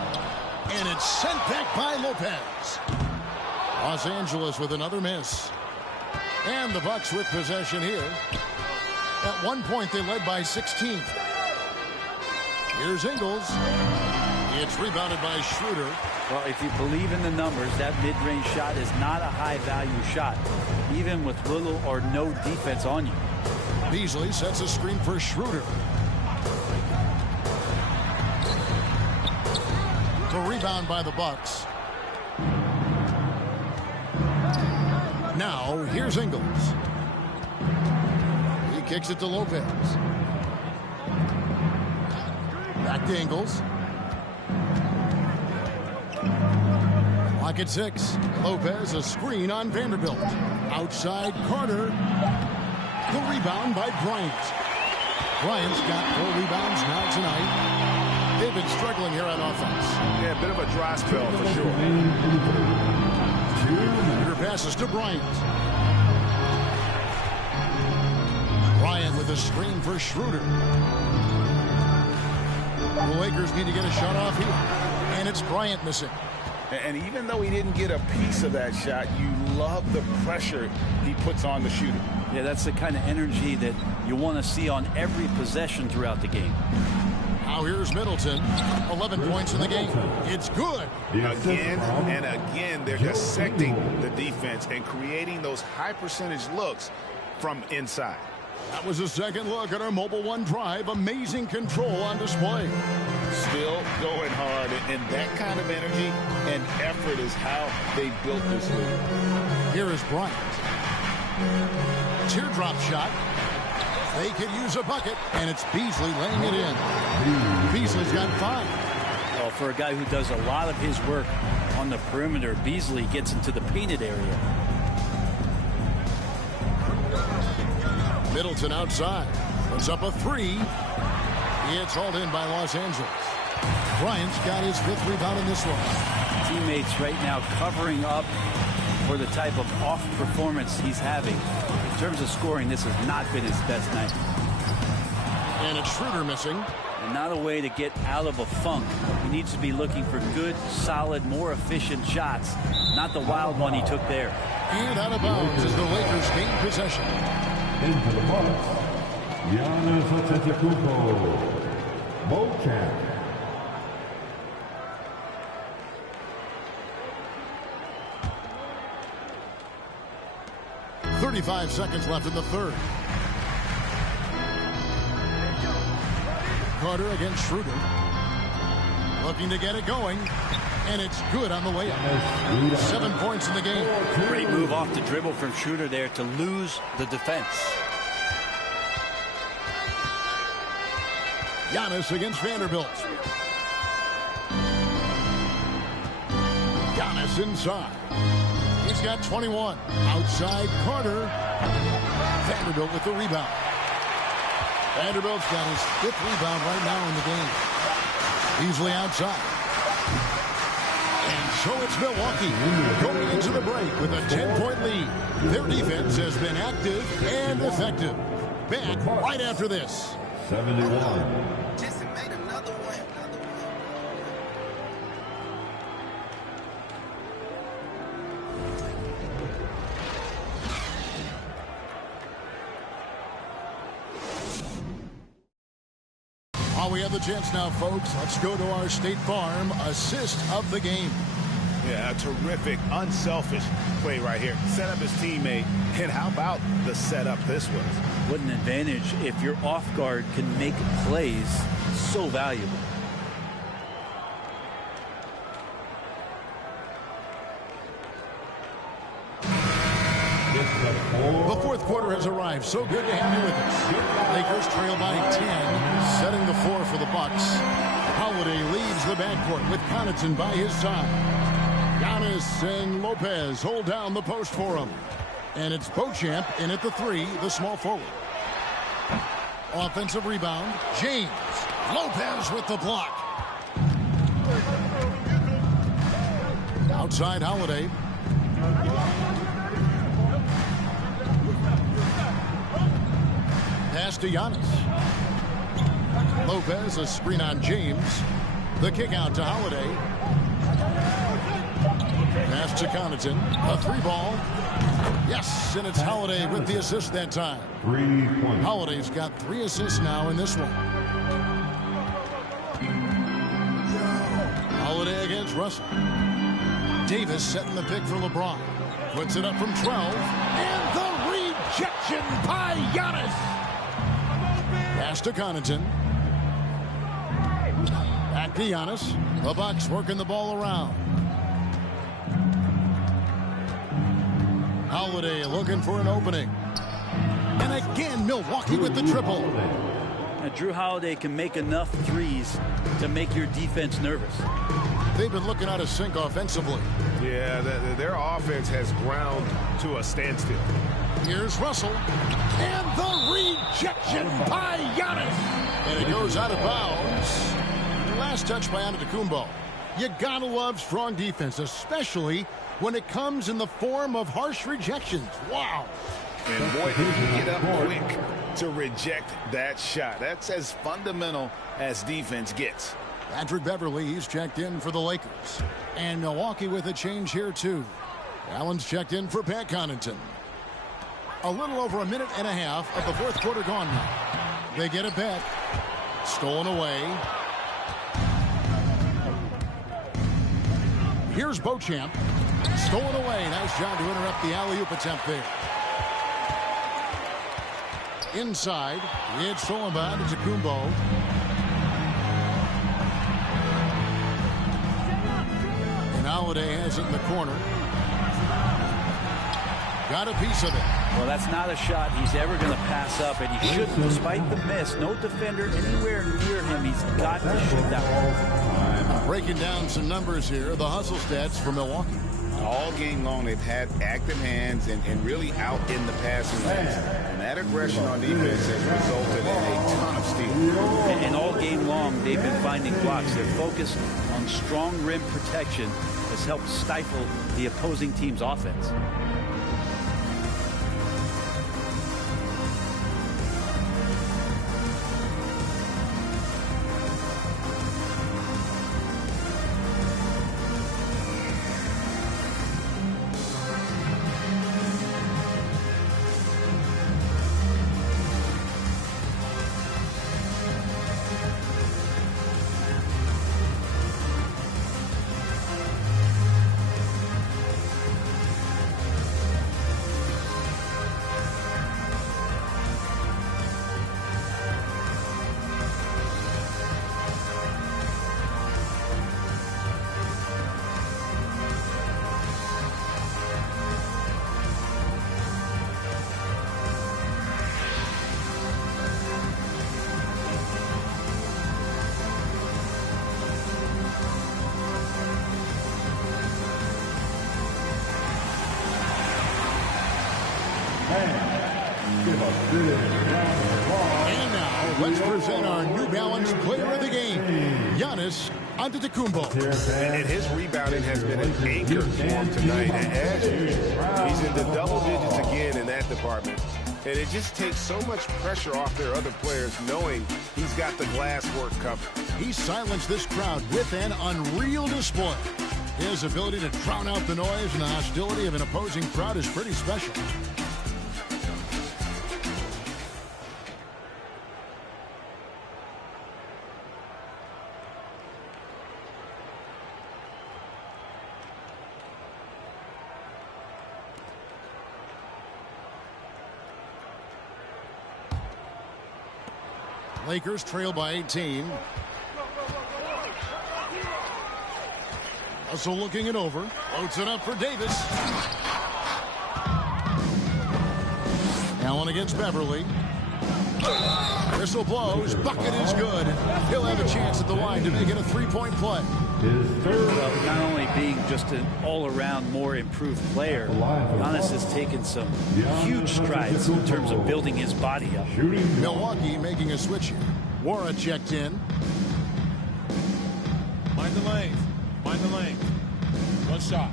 And it's sent back by Lopez. Los Angeles with another miss. And the Bucks with possession here. At one point, they led by 16. Here's Ingles. It's rebounded by Schroeder. Well, if you believe in the numbers, that mid-range shot is not a high-value shot, even with little or no defense on you. Beasley sets a screen for Schroeder. The rebound by the Bucks. Now, here's Ingles. He kicks it to Lopez. Back to Ingles. Clock at 6. Lopez, a screen on Vanderbilt. Outside Carter. The rebound by Bryant. Bryant's got 4 rebounds now tonight. They've been struggling here on offense. Yeah, a bit of a dry spell for sure. Your passes to Bryant. Bryant with a screen for Schroeder. The Lakers need to get a shot off here. And it's Bryant missing. And even though he didn't get a piece of that shot, you love the pressure he puts on the shooter. Yeah, that's the kind of energy that you want to see on every possession throughout the game. Now here's Middleton. 11 points in the game. It's good. Again and again, they're dissecting the defense and creating those high percentage looks from inside. That was a second look at our Mobile One drive. Amazing control on display. Still going hard, and that kind of energy and effort is how they built this league. Here is Bryant. Teardrop shot. They could use a bucket, and it's Beasley laying it in. Beasley's got 5. Well, for a guy who does a lot of his work on the perimeter, Beasley gets into the painted area. Middleton outside. Puts up a 3. It's hauled in by Los Angeles. Bryant's got his 5th rebound in this one. Teammates right now covering up for the type of off performance he's having. In terms of scoring, this has not been his best night. And it's Schroeder missing. And not a way to get out of a funk. He needs to be looking for good, solid, more efficient shots, not the wild one he took there. And out of bounds as the Lakers gain possession. Into the box, Giannis Antetokounmpo, Bo-Champ. .35 seconds left in the third. Carter against Schroeder. Looking to get it going. And it's good on the way up. 7 points in the game. Great move off the dribble from Schroeder there to lose the defense. Giannis against Vanderbilt. Giannis inside. He's got 21. Outside Carter. Vanderbilt with the rebound. Vanderbilt's got his 5th rebound right now in the game. Beasley outside. And so it's Milwaukee going into the break with a 10-point lead. Their defense has been active and effective. Back right after this. 71. While we have the chance now, folks, let's go to our State Farm assist of the game. Yeah, a terrific, unselfish play right here. Set up his teammate, and how about the setup this was? What an advantage if your off guard can make plays so valuable. The fourth quarter has arrived. So good to have you with us. Lakers trail by 10, setting the floor for the Bucks. Holiday leaves the backcourt with Connaughton by his side. Giannis and Lopez hold down the post for him. And it's Beauchamp in at the 3, the small forward. Offensive rebound, James. Lopez with the block. Outside Holiday. Pass to Giannis. Lopez, a screen on James. The kick out to Holiday. Pass to Connaughton. A 3-ball. Yes, and it's Holiday with the assist that time. 3 points. Holiday's got 3 assists now in this one. Holiday against Russell. Davis setting the pick for LeBron. Puts it up from 12. And the rejection by Giannis. Pass to Connaughton. Back to Giannis. The Bucks working the ball around. Holiday looking for an opening. And again, Milwaukee with the triple. Now, Drew Holiday can make enough threes to make your defense nervous. They've been looking out of sync offensively. Yeah, their offense has ground to a standstill. Here's Russell. And the rejection by Giannis. And it goes out of bounds. Last touch by Antetokounmpo. You gotta love strong defense, especially when it comes in the form of harsh rejections. Wow. And boy, did he get up quick to reject that shot. That's as fundamental as defense gets. Patrick Beverly, he's checked in for the Lakers. And Milwaukee with a change here, too. Allen's checked in for Pat Connaughton. A little over a minute and a half of the fourth quarter gone now. They get it back. Stolen away. Here's Beauchamp. Stolen away. Nice job to interrupt the alley-oop attempt there. Inside. It's stolen by Antetokounmpo. And Holiday has it in the corner. Got a piece of it. Well, that's not a shot he's ever going to pass up, and he shouldn't, despite the miss. No defender anywhere near him. He's got to shoot that one. Breaking down some numbers here. The hustle stats for Milwaukee. All game long, they've had active hands and really out in the passing lanes. And that aggression on defense has resulted in a ton of steals. And all game long, they've been finding blocks. Their focus on strong rim protection has helped stifle the opposing team's offense. And now, let's present our New Balance Player of the Game, Giannis Antetokounmpo. And his rebounding has been an anchor for him tonight. And as usual, he's in the double digits again in that department. And it just takes so much pressure off their other players knowing he's got the glass work covered. He silenced this crowd with an unreal display. His ability to drown out the noise and the hostility of an opposing crowd is pretty special. Lakers trail by 18. Russell looking it over. Floats it up for Davis. Allen against Beverly. Whistle blows. Bucket is good. He'll have a chance at the line to make it a three-point play. Well, not only being just an all-around more improved player, Giannis has taken some huge strides in terms of building his body up. Milwaukee making a switch here. Wara checked in. Mind the lane. Mind the lane. One shot.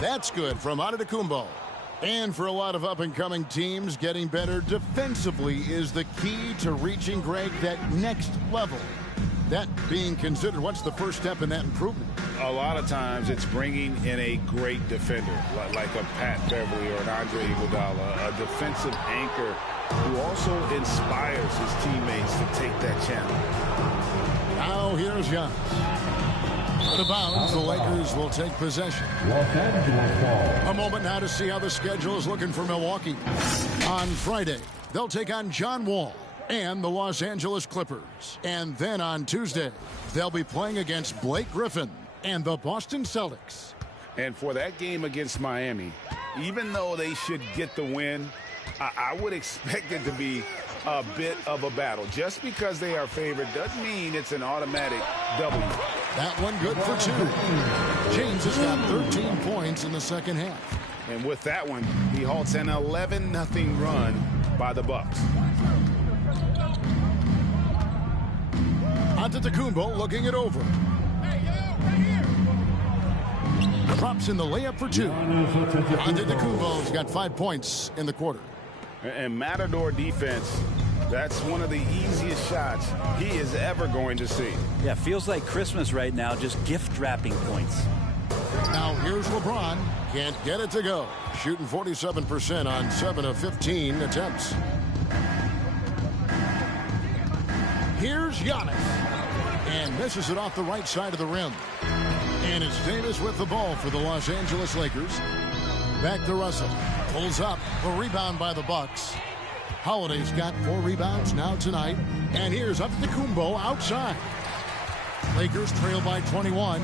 That's good from Antetokounmpo. And for a lot of up-and-coming teams, getting better defensively is the key to reaching, Greg, that next level. That being considered, what's the first step in that improvement? A lot of times it's bringing in a great defender, like a Pat Beverly or an Andre Iguodala, a defensive anchor who also inspires his teammates to take that challenge. Now here's Giannis. Out of bounds, the Lakers will take possession. A moment now to see how the schedule is looking for Milwaukee. On Friday, they'll take on John Wall and the Los Angeles Clippers. And then on Tuesday, they'll be playing against Blake Griffin and the Boston Celtics. And for that game against Miami, Even though they should get the win, I would expect it to be a bit of a battle. Just because they are favored doesn't mean it's an automatic W. That one good for 2. James has got 13 points in the second half. And with that one, he halts an 11-0 run by the Bucks. Antetokounmpo looking it over. Drops in the layup for 2. Antetokounmpo's got 5 points in the quarter. And Matador defense, that's one of the easiest shots he is ever going to see. Yeah, feels like Christmas right now, just gift wrapping points. Now here's LeBron. Can't get it to go. Shooting 47% on 7 of 15 attempts. Here's Giannis. And misses it off the right side of the rim. And it's Davis with the ball for the Los Angeles Lakers. Back to Russell. Pulls up. A rebound by the Bucks. Holiday's got 4 rebounds now tonight. And here's Antetokounmpo outside. Lakers trail by 21.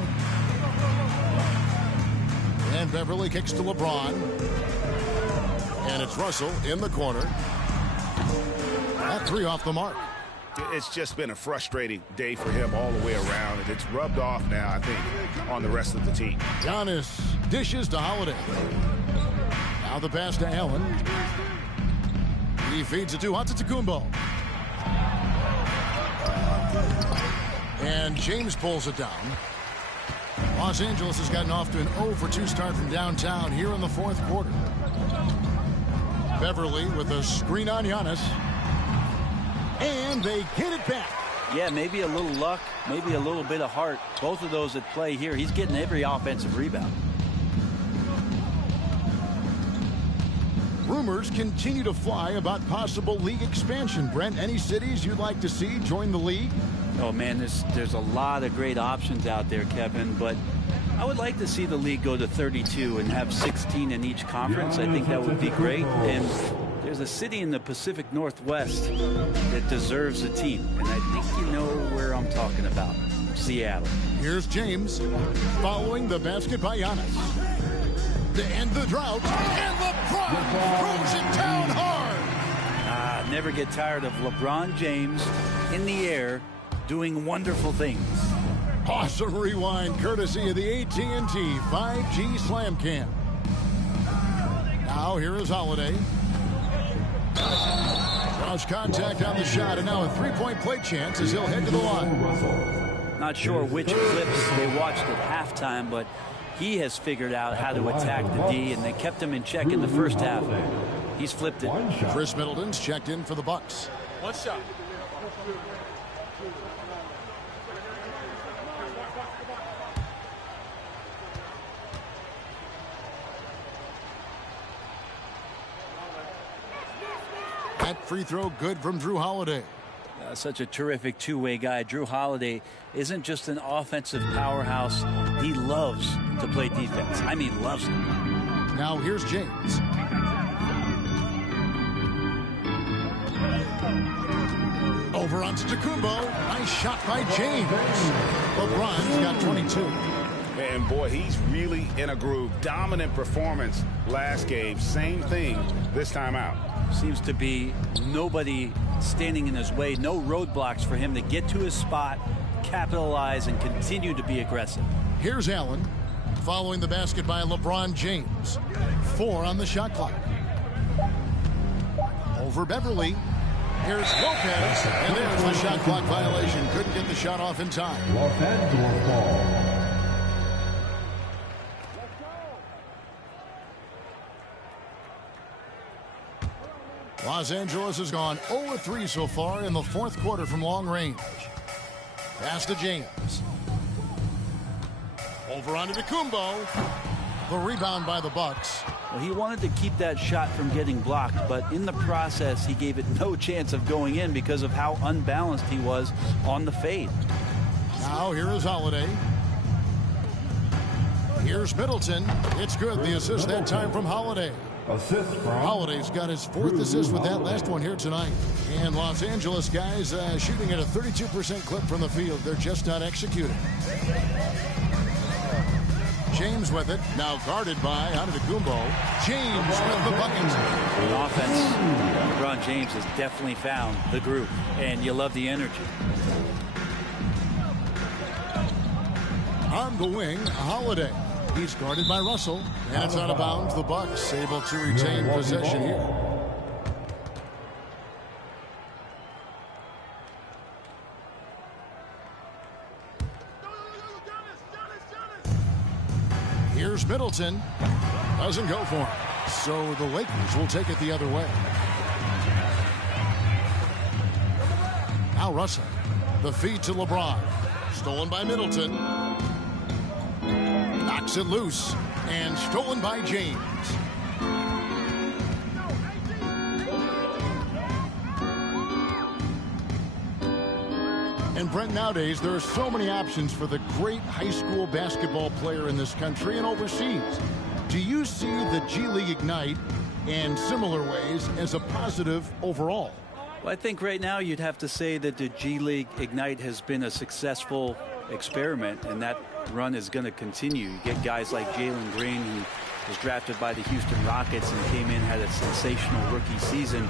And Beverly kicks to LeBron. And it's Russell in the corner. That 3 off the mark. It's just been a frustrating day for him all the way around, and it's rubbed off now, I think, on the rest of the team. Giannis dishes to Holiday. Now the pass to Allen. He feeds it to Antetokounmpo. And James pulls it down. Los Angeles has gotten off to an 0-for-2 start from downtown here in the fourth quarter. Beverly with a screen on Giannis. And they get it back. Yeah, maybe a little luck, maybe a little bit of heart. Both of those at play here. He's getting every offensive rebound. Rumors continue to fly about possible league expansion. Brent, any cities you'd like to see join the league? Oh, man, there's a lot of great options out there, Kevin, but I would like to see the league go to 32 and have 16 in each conference. I think that would be great. And there's a city in the Pacific Northwest that deserves a team, and I think you know where I'm talking about. Seattle. Here's James following the basket by Giannis. To end the drought, and LeBron throws it down hard. Never get tired of LeBron James in the air doing wonderful things. Awesome rewind courtesy of the AT&T 5G Slam Cam. Now here is Holiday. Draws contact on the shot, and now a three-point play chance as he'll head to the line. Not sure which clips they watched at halftime, but he has figured out how to attack the D, and they kept him in check in the first half. He's flipped it. Chris Middleton's checked in for the Bucks. One shot. That free throw good from Drew Holiday. Such a terrific two-way guy. Drew Holiday isn't just an offensive powerhouse. He loves to play defense. I mean, loves it. Now here's James. Over on Antetokounmpo. Nice shot by James. LeBron's got 22. And boy, he's really in a groove. Dominant performance last game. Same thing this time out. Seems to be nobody standing in his way. No roadblocks for him to get to his spot, capitalize, and continue to be aggressive. Here's Allen following the basket by LeBron James. 4 on the shot clock. Over Beverly. Here's Lopez. And there's the shot clock violation. Couldn't get the shot off in time. Los Angeles ball. Los Angeles has gone 0-3 so far in the fourth quarter from long range. Pass to James. Over onto Antetokounmpo. The rebound by the Bucks. Well, he wanted to keep that shot from getting blocked, but in the process, he gave it no chance of going in because of how unbalanced he was on the fade. Now here is Holiday. Here's Middleton. It's good. The assist that time from Holiday. Assist from Holiday's got his 4th assist with that last one here tonight. And Los Angeles guys shooting at a 32% clip from the field. They're just not executing. James with it. Now guarded by Antetokounmpo. James with the bucket. The offense, LeBron James has definitely found the groove, and you love the energy. On the wing, Holiday. He's guarded by Russell, and it's out of bounds. The Bucks able to retain possession here. Here's Middleton. Doesn't go for him. So the Lakers will take it the other way. Now Russell. The feed to LeBron. Stolen by Middleton. Knocks it loose. And stolen by James. And Brent, nowadays there are so many options for the great high school basketball player in this country and overseas. Do you see the G League Ignite in similar ways as a positive overall? Well, I think right now you'd have to say that the G League Ignite has been a successful experiment, and that run is going to continue. You get guys like Jalen Green, who was drafted by the Houston Rockets and came in, had a sensational rookie season.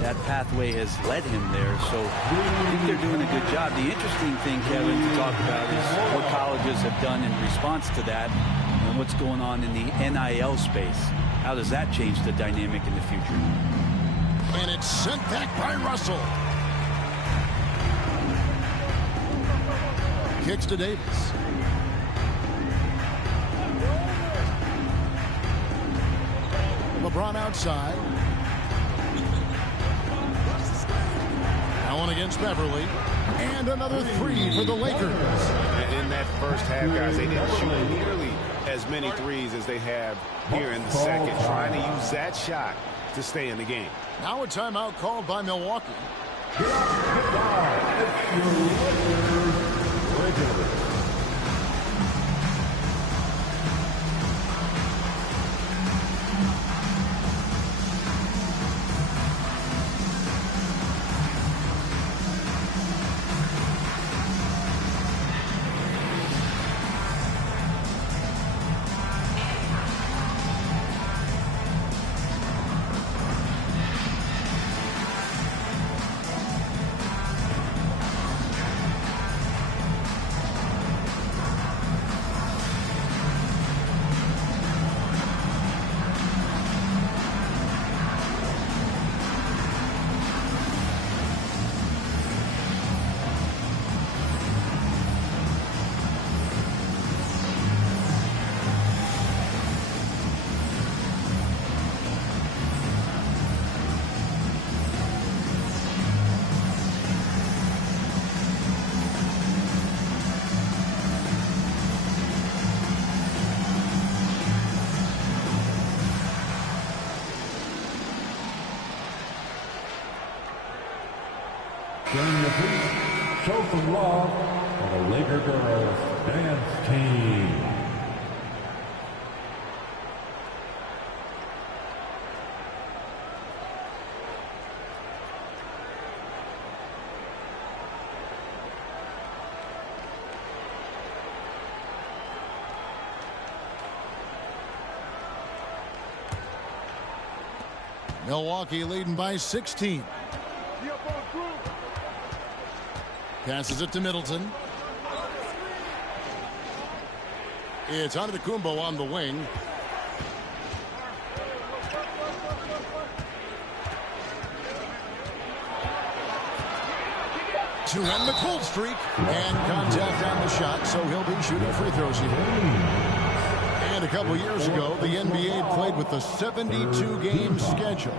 That pathway has led him there, so I think they're doing a good job. The interesting thing, Kevin, to talk about is what colleges have done in response to that and what's going on in the NIL space. How does that change the dynamic in the future? And it's sent back by Russell. Kicks to Davis. LeBron outside. Now one against Beverly. And another three for the Lakers. In that first half, guys, they didn't shoot nearly as many threes as they have here in the second, trying to use that shot to stay in the game. Now a timeout called by Milwaukee. Showing the feet, show some love for the Laker girls dance team. Milwaukee leading by 16. Passes it to Middleton. It's Antetokounmpo on the wing. To end the cold streak. And contact on the shot, so he'll be shooting free throws here. And a couple years ago, the NBA played with a 72-game schedule.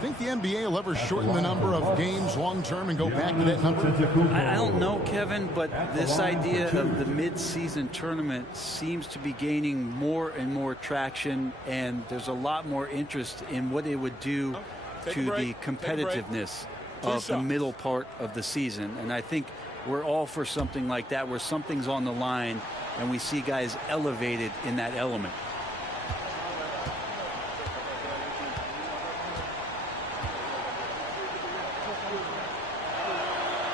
Think the NBA will ever shorten the number of games long-term and go back to that number? I don't know, Kevin, but this idea of the mid-season tournament seems to be gaining more and more traction, and there's a lot more interest in what it would do to the competitiveness of the middle part of the season. And I think we're all for something like that, where something's on the line and we see guys elevated in that element.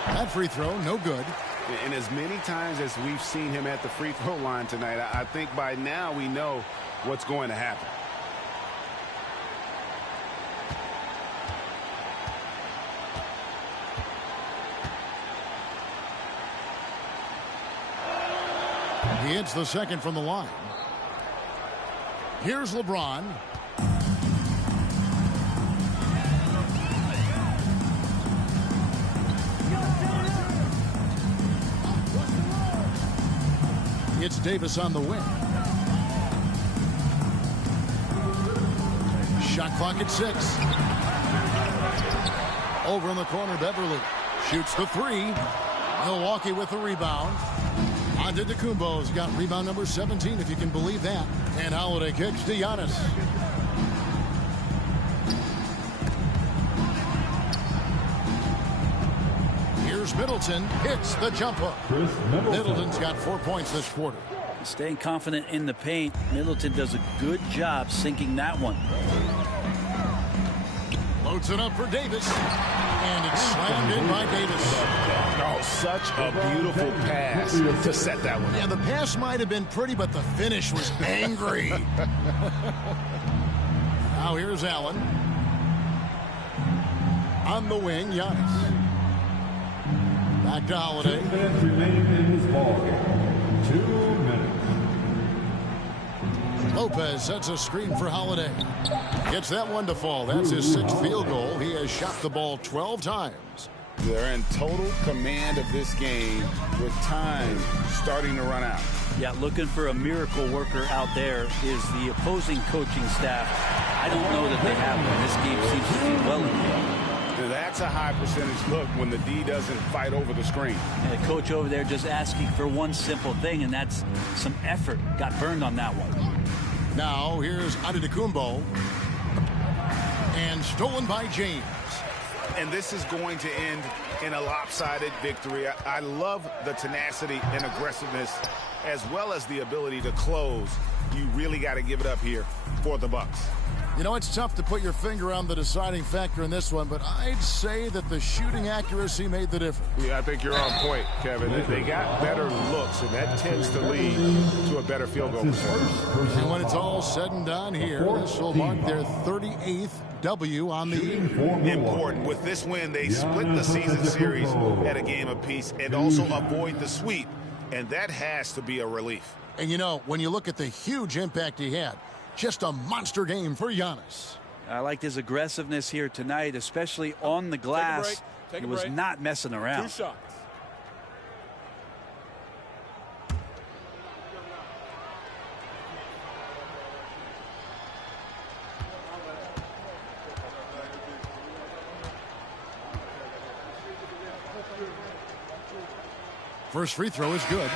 That free throw, no good. And as many times as we've seen him at the free throw line tonight, I think by now we know what's going to happen. He hits the second from the line. Here's LeBron. It's Davis on the wing. Shot clock at 6. Over in the corner, Beverly shoots the 3. Milwaukee with the rebound. Antetokounmpo's got rebound number 17, if you can believe that. And Holiday kicks to Giannis. Here's Middleton. Hits the jump hook. Middleton's got 4 points this quarter. Staying confident in the paint. Middleton does a good job sinking that one. Loads it up for Davis. And it's slammed in by Davis. Oh, such a beautiful pass to set that one. Yeah, the pass might have been pretty, but the finish was angry. Now here's Allen. On the wing, Giannis. Back to Holiday. 2 minutes remaining in this ball game. 2 minutes. Lopez sets a screen for Holiday. Gets that one to fall. That's his 6th field goal. He has shot the ball 12 times. They're in total command of this game with time starting to run out. Yeah, looking for a miracle worker out there is the opposing coaching staff. I don't know that they have one. This game seems to be well in hand. That's a high percentage look when the D doesn't fight over the screen. And the coach over there just asking for one simple thing, and that's some effort. Got burned on that one. Now here's Antetokounmpo. And stolen by James. And this is going to end in a lopsided victory. I love the tenacity and aggressiveness as well as the ability to close. You really got to give it up here for the Bucks. You know, it's tough to put your finger on the deciding factor in this one, but I'd say that the shooting accuracy made the difference. Yeah, I think you're on point, Kevin. They got better looks, and that tends to lead to a better field goal percentage. And when it's all said and done here, this will mark their 38th W on the year. Important. With this win, they split the season series at a game apiece and also avoid the sweep, and that has to be a relief. And, you know, when you look at the huge impact he had, just a monster game for Giannis. I liked his aggressiveness here tonight, especially on the glass. He was not messing around. 2 shots. First free throw is good.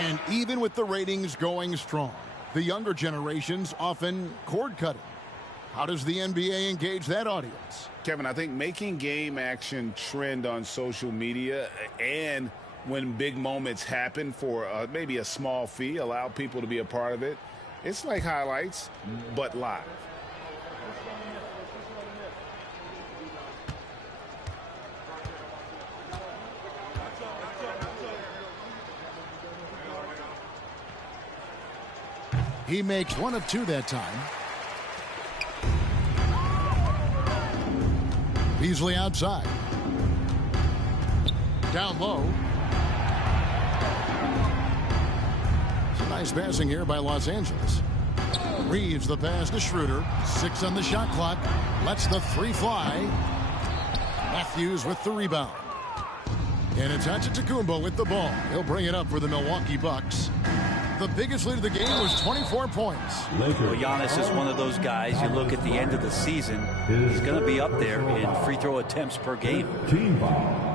And even with the ratings going strong, the younger generations often cord cutting. How does the NBA engage that audience? Kevin, I think making game action trend on social media and when big moments happen for maybe a small fee, allow people to be a part of it. It's like highlights, but live. He makes 1 of 2 that time. Beasley outside. Down low. Some nice passing here by Los Angeles. Reeves the pass to Schroeder. 6 on the shot clock. Lets the 3 fly. Matthews with the rebound. And it's Antetokounmpo with the ball. He'll bring it up for the Milwaukee Bucks. The biggest lead of the game was 24 points. Well, Giannis is one of those guys. You look at the end of the season, he's going to be up there in free throw attempts per game. Team foul.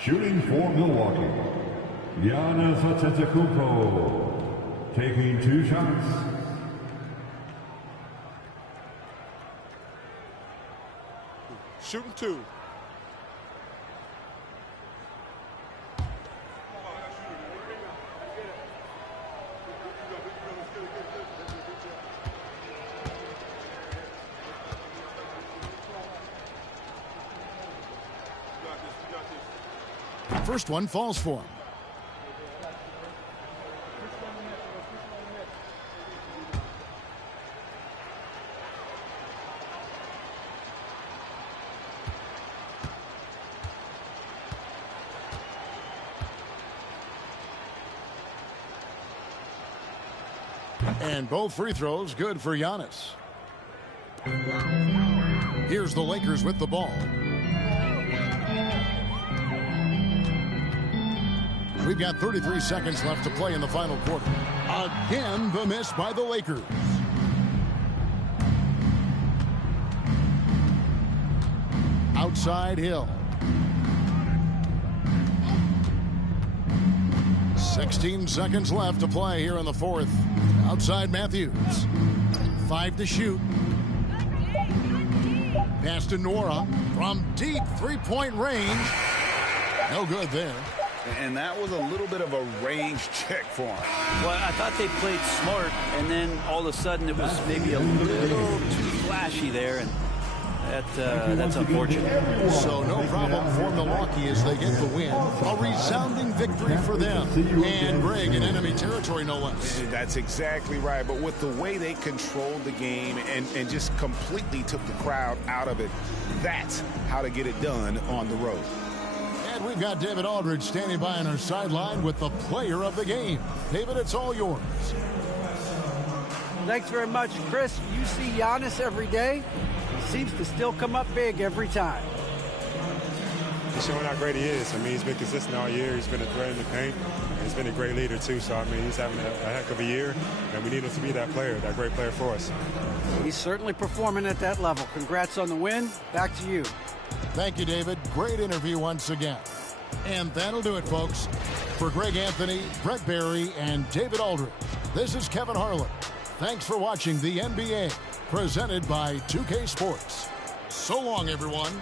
Shooting for Milwaukee. Giannis Antetokounmpo taking 2 shots. Shooting 2. First one falls for him. And both free throws good for Giannis. Here's the Lakers with the ball. We've got 33 seconds left to play in the final quarter. Again, the miss by the Lakers. Outside Hill. 16 seconds left to play here in the fourth. Outside Matthews. 5 to shoot. Pass to Nora from deep three-point range. No good there. And that was a little bit of a range check for him. Well, I thought they played smart, and then all of a sudden it was maybe a little too flashy there, and that's unfortunate. So no problem for Milwaukee as they get the win. A resounding victory for them. And Greg in enemy territory, no less. That's exactly right. But with the way they controlled the game and just completely took the crowd out of it, that's how to get it done on the road. And we've got David Aldridge standing by on our sideline with the player of the game. David, it's all yours. Thanks very much, Chris. You see Giannis every day. He seems to still come up big every time. He's showing how great he is. I mean, he's been consistent all year. He's been a threat in the paint. And he's been a great leader, too. So, I mean, he's having a heck of a year. And we need him to be that player, that great player for us. He's certainly performing at that level. Congrats on the win. Back to you. Thank you, David. Great interview once again. And that'll do it, folks. For Greg Anthony, Brett Barry, and David Aldridge, this is Kevin Harlan. Thanks for watching the NBA, presented by 2K Sports. So long, everyone.